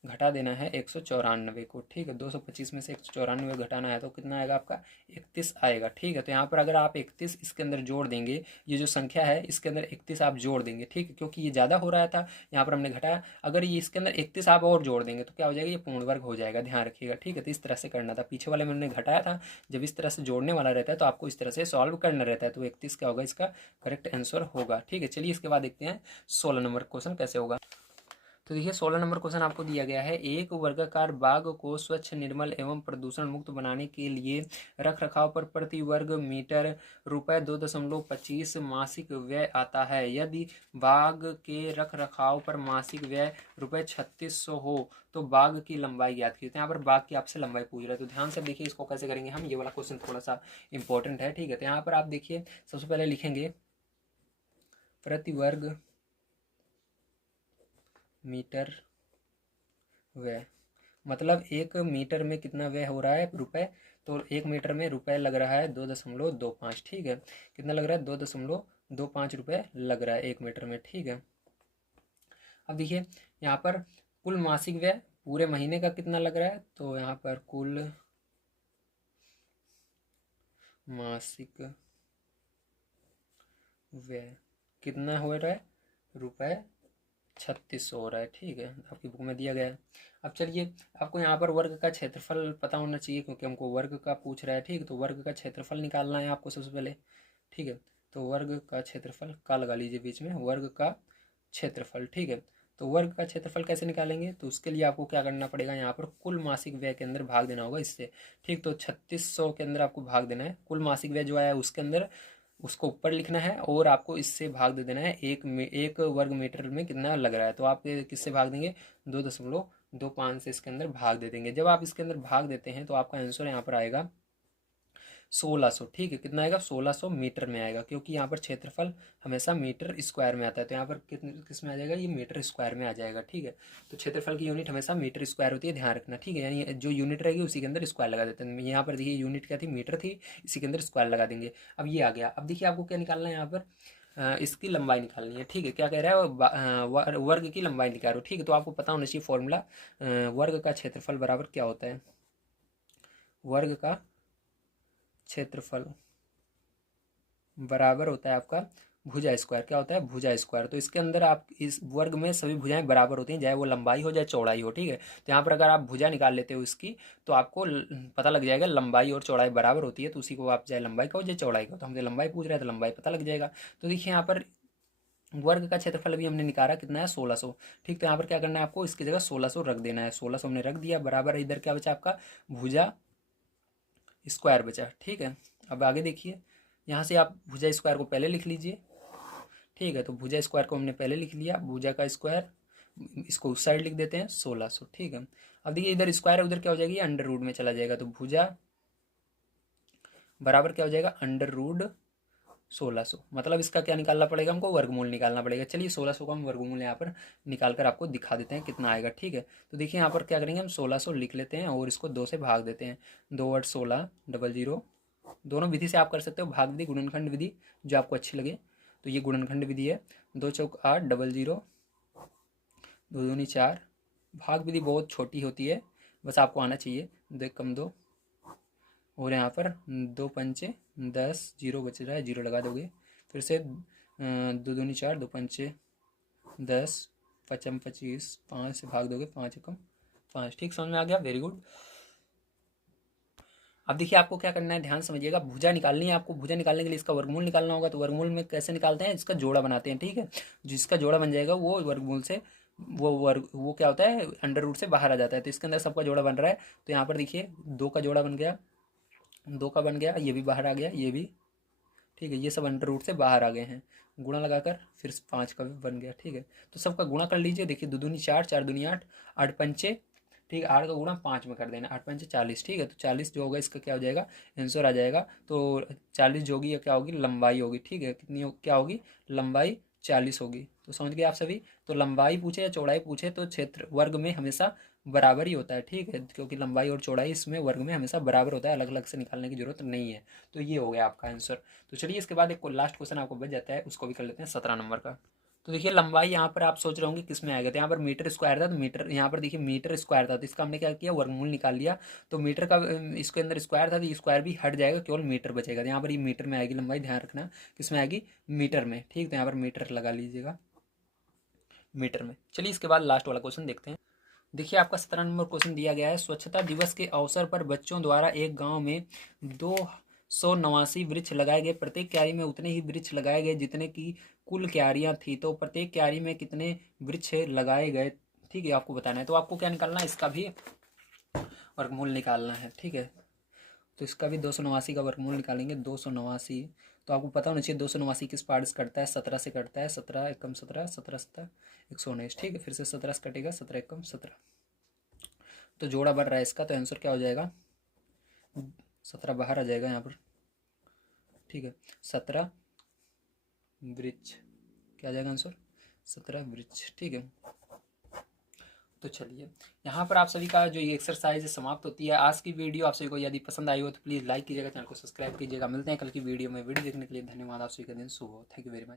घटा देना है 194 को, ठीक है। 225 में से 194 घटाना है तो कितना आएगा आपका 31 आएगा, ठीक है। तो यहाँ पर अगर आप 31 इसके अंदर जोड़ देंगे, ये जो संख्या है इसके अंदर 31 आप जोड़ देंगे, ठीक है, क्योंकि ये ज़्यादा हो रहा था, यहाँ पर हमने घटाया। अगर ये इसके अंदर 31 आप और जोड़ देंगे तो क्या हो जाएगा, ये पूर्ण वर्ग हो जाएगा, ध्यान रखिएगा, ठीक है। तो इस तरह से करना था, पीछे वाले में हमने घटाया था, जब इस तरह से जोड़ने वाला रहता है तो आपको इस तरह से सॉल्व करना रहता है। तो 31 क्या होगा, इसका करेक्ट आंसर होगा, ठीक है। चलिए इसके बाद देखते हैं 16 नंबर क्वेश्चन कैसे होगा। तो देखिए 16 नंबर क्वेश्चन आपको दिया गया है, एक वर्गाकार बाग को स्वच्छ, निर्मल एवं प्रदूषण मुक्त बनाने के लिए रख रखाव पर प्रति वर्ग मीटर रुपये 2.25 मासिक व्यय आता है। यदि बाग के रख रखाव पर मासिक व्यय रुपये 3600 हो तो बाग की लंबाई ज्ञात कीजिए। तो यहाँ पर बाग की आपसे लंबाई पूछ रहा है, तो ध्यान से देखिए इसको कैसे करेंगे हम, ये वाला क्वेश्चन थोड़ा सा इंपॉर्टेंट है, ठीक है। तो यहाँ पर आप देखिए सबसे पहले लिखेंगे प्रति वर्ग मीटर व्यय, मतलब 1 मीटर में कितना व्यय हो रहा है, रुपए। तो 1 मीटर में रुपए लग रहा है 2.25, ठीक है। कितना लग रहा है, 2.25 रुपये लग रहा है 1 मीटर में, ठीक है। अब देखिए यहाँ पर कुल मासिक व्यय पूरे महीने का कितना लग रहा है, तो यहाँ पर कुल मासिक व्यय कितना हो रहा है, रुपये 3600 हो रहा है, ठीक है, आपकी बुक में दिया गया है। अब चलिए आपको यहाँ पर वर्ग का क्षेत्रफल पता होना चाहिए, क्योंकि हमको वर्ग का पूछ रहा है, ठीक है। तो वर्ग का क्षेत्रफल निकालना है आपको सबसे पहले, ठीक है। तो वर्ग का क्षेत्रफल का लगा लीजिए बीच में, वर्ग का क्षेत्रफल, ठीक है। तो वर्ग का क्षेत्रफल कैसे निकालेंगे, तो उसके लिए आपको क्या करना पड़ेगा, यहाँ पर कुल मासिक व्यय के अंदर भाग देना होगा इससे, ठीक। तो 3600 के अंदर आपको भाग देना है, कुल मासिक व्यय जो आया है उसके अंदर उसको ऊपर लिखना है और आपको इससे भाग दे देना है, एक वर्ग मीटर में कितना लग रहा है। तो आप किससे भाग देंगे, 2.25 से इसके अंदर भाग दे देंगे। जब आप इसके अंदर भाग देते हैं तो आपका आंसर यहाँ पर आएगा 1600, ठीक है। कितना आएगा, 1600 मीटर में आएगा, क्योंकि यहाँ पर क्षेत्रफल हमेशा मीटर स्क्वायर में आता है। तो यहाँ पर किस में आ जाएगा, ये मीटर स्क्वायर में आ जाएगा, ठीक है। तो क्षेत्रफल की यूनिट हमेशा मीटर स्क्वायर होती है, ध्यान रखना, ठीक है। यानी जो यूनिट रहेगी उसी के अंदर स्क्वायर लगा देते हैं। यहाँ पर देखिए यूनिट क्या थी, मीटर थी, इसी के अंदर स्क्वायर लगा देंगे। अब ये आ गया। अब देखिए आपको क्या निकालना है, यहाँ पर इसकी लंबाई निकालनी है, ठीक है। क्या कह रहा है, वर्ग की लंबाई निकालो, ठीक है। तो आपको पता होना चाहिए फॉर्मूला, वर्ग का क्षेत्रफल बराबर क्या होता है, वर्ग का क्षेत्रफल बराबर होता है आपका भुजा स्क्वायर, क्या होता है, भुजा स्क्वायर। तो इसके अंदर आप इस वर्ग में सभी भुजाएं बराबर होती हैं, चाहे वो लंबाई हो चाहे चौड़ाई हो, ठीक है। तो यहाँ पर अगर आप भुजा निकाल लेते हो इसकी, तो आपको पता लग जाएगा लंबाई और चौड़ाई बराबर होती है, तो उसी को आप चाहे लंबाई का हो चाहे चौड़ाई का, तो हमसे लंबाई पूछ रहा है तो लंबाई पता लग जाएगा। तो देखिए यहाँ पर वर्ग का क्षेत्रफल अभी हमने निकाला कितना है, 1600, ठीक। तो यहाँ पर क्या करना है, आपको इसकी जगह 1600 रख देना है, 1600 हमने रख दिया, बराबर इधर क्या बचा आपका, भुजा स्क्वायर बचा, ठीक है। अब आगे देखिए, यहाँ से आप भुजा स्क्वायर को पहले लिख लीजिए, ठीक है। तो भुजा स्क्वायर को हमने पहले लिख लिया, भुजा का स्क्वायर, इसको उस साइड लिख देते हैं 1600, ठीक है। अब देखिए इधर स्क्वायर है, उधर क्या हो जाएगी, अंडर रूट में चला जाएगा। तो भुजा बराबर क्या हो जाएगा, अंडर रूट 1600, मतलब इसका क्या निकालना पड़ेगा, हमको वर्गमूल निकालना पड़ेगा। चलिए 1600 का हम वर्गमूल यहाँ पर निकाल कर आपको दिखा देते हैं कितना आएगा, ठीक है। तो देखिए यहाँ पर क्या करेंगे, हम 1600 लिख लेते हैं और इसको 2 से भाग देते हैं, 2 8 16 00, दोनों विधि से आप कर सकते हो, भाग विधि, गुणनखंड विधि, जो आपको अच्छी लगे। तो ये गुणनखंड विधि है, 2 चौक 8 00, 2 दूनी 4। भाग विधि बहुत छोटी होती है, बस आपको आना चाहिए, 2 कम 2, और यहाँ पर 2 पंचे 10, 0 बच रहा है, 0 लगा दोगे। फिर से 2 दूनी 4, 2 पंचे 10, 5 25, 5 से भाग दोगे, 5 एकम 5, ठीक, समझ में आ गया, वेरी गुड। अब देखिए आपको क्या करना है, ध्यान समझिएगा, भुजा निकालनी है आपको। भुजा निकालने के लिए इसका वर्गमूल निकालना होगा। तो वर्गमूल में कैसे निकालते हैं, इसका जोड़ा बनाते हैं, ठीक है। जिसका जोड़ा बन जाएगा वो वर्गमूल से वो क्या होता है, अंडर रूट से बाहर आ जाता है। तो इसके अंदर सबका जोड़ा बन रहा है। तो यहाँ पर देखिए 2 का जोड़ा बन गया, 2 का बन गया, ये भी बाहर आ गया, ये भी, ठीक है। ये सब अंडर रूट से बाहर आ गए हैं। गुणा लगाकर फिर 5 का भी बन गया, ठीक है। तो सबका गुणा कर लीजिए। देखिए 2 दूनी 4, 4 दूनी 8, 8 पंचे, ठीक है, 8 का गुणा 5 में कर देना, 8 पंचे 40, ठीक है। तो 40 जो होगा इसका क्या हो जाएगा, आंसर आ जाएगा। तो 40 जो होगी, या क्या होगी, लंबाई होगी, ठीक है। क्या होगी, लंबाई 40 होगी। तो समझ गए आप सभी। तो लंबाई पूछे या चौड़ाई पूछे तो क्षेत्र वर्ग में हमेशा बराबर ही होता है, ठीक है, क्योंकि लंबाई और चौड़ाई इसमें वर्ग में हमेशा बराबर होता है, अलग अलग से निकालने की जरूरत नहीं है। तो ये हो गया आपका आंसर। तो चलिए इसके बाद एक लास्ट क्वेश्चन आपको बच जाता है, उसको भी कर लेते हैं 17 नंबर का। तो देखिए लंबाई यहाँ पर आप सोच रहे होंगे किस में आएगा। तो यहाँ पर मीटर स्क्वायर था, तो मीटर यहाँ पर देखिए मीटर स्क्वायर था, तो इसका हमने क्या किया, वर्गमूल निकाल लिया। तो मीटर का इसके अंदर स्क्वायर था, तो स्क्वायर भी हट जाएगा, केवल मीटर बचेगा। तो यहाँ पर ये मीटर में आएगी लंबाई, ध्यान रखना किस में आएगी, मीटर में, ठीक। तो यहाँ पर मीटर लगा लीजिएगा, मीटर में। चलिए इसके बाद लास्ट वाला क्वेश्चन देखते हैं। देखिए आपका 17 नंबर क्वेश्चन दिया गया है, स्वच्छता दिवस के अवसर पर बच्चों द्वारा एक गांव में 289 वृक्ष लगाए गए। प्रत्येक क्यारी में उतने ही वृक्ष लगाए गए जितने की कुल क्यारियां थी। तो प्रत्येक क्यारी में कितने वृक्ष लगाए गए, ठीक है, आपको बताना है। तो आपको क्या निकालना है, इसका भी वर्गमूल निकालना है, ठीक है। तो इसका भी 289 का वर्गमूल निकालेंगे, 289। तो आपको पता होना चाहिए 289 किस पार्ट से कटता है, 17 से कटता है, 17 एकम 17, 17 17 119, ठीक है। फिर से 17 से कटेगा, 17 एकम 17। तो जोड़ा बढ़ रहा है इसका, तो आंसर क्या हो जाएगा, 17 बाहर आ जाएगा यहाँ पर, ठीक है। 17 वृक्ष, क्या आ जाएगा आंसर, 17 वृक्ष, ठीक है। तो चलिए यहाँ पर आप सभी का जो ये एक्सरसाइज समाप्त होती है। आज की वीडियो आप सभी को यदि पसंद आई हो तो प्लीज़ लाइक कीजिएगा, चैनल को सब्सक्राइब कीजिएगा। मिलते हैं कल की वीडियो में। वीडियो देखने के लिए धन्यवाद। आप सभी का दिन शुभ हो। Thank you very much.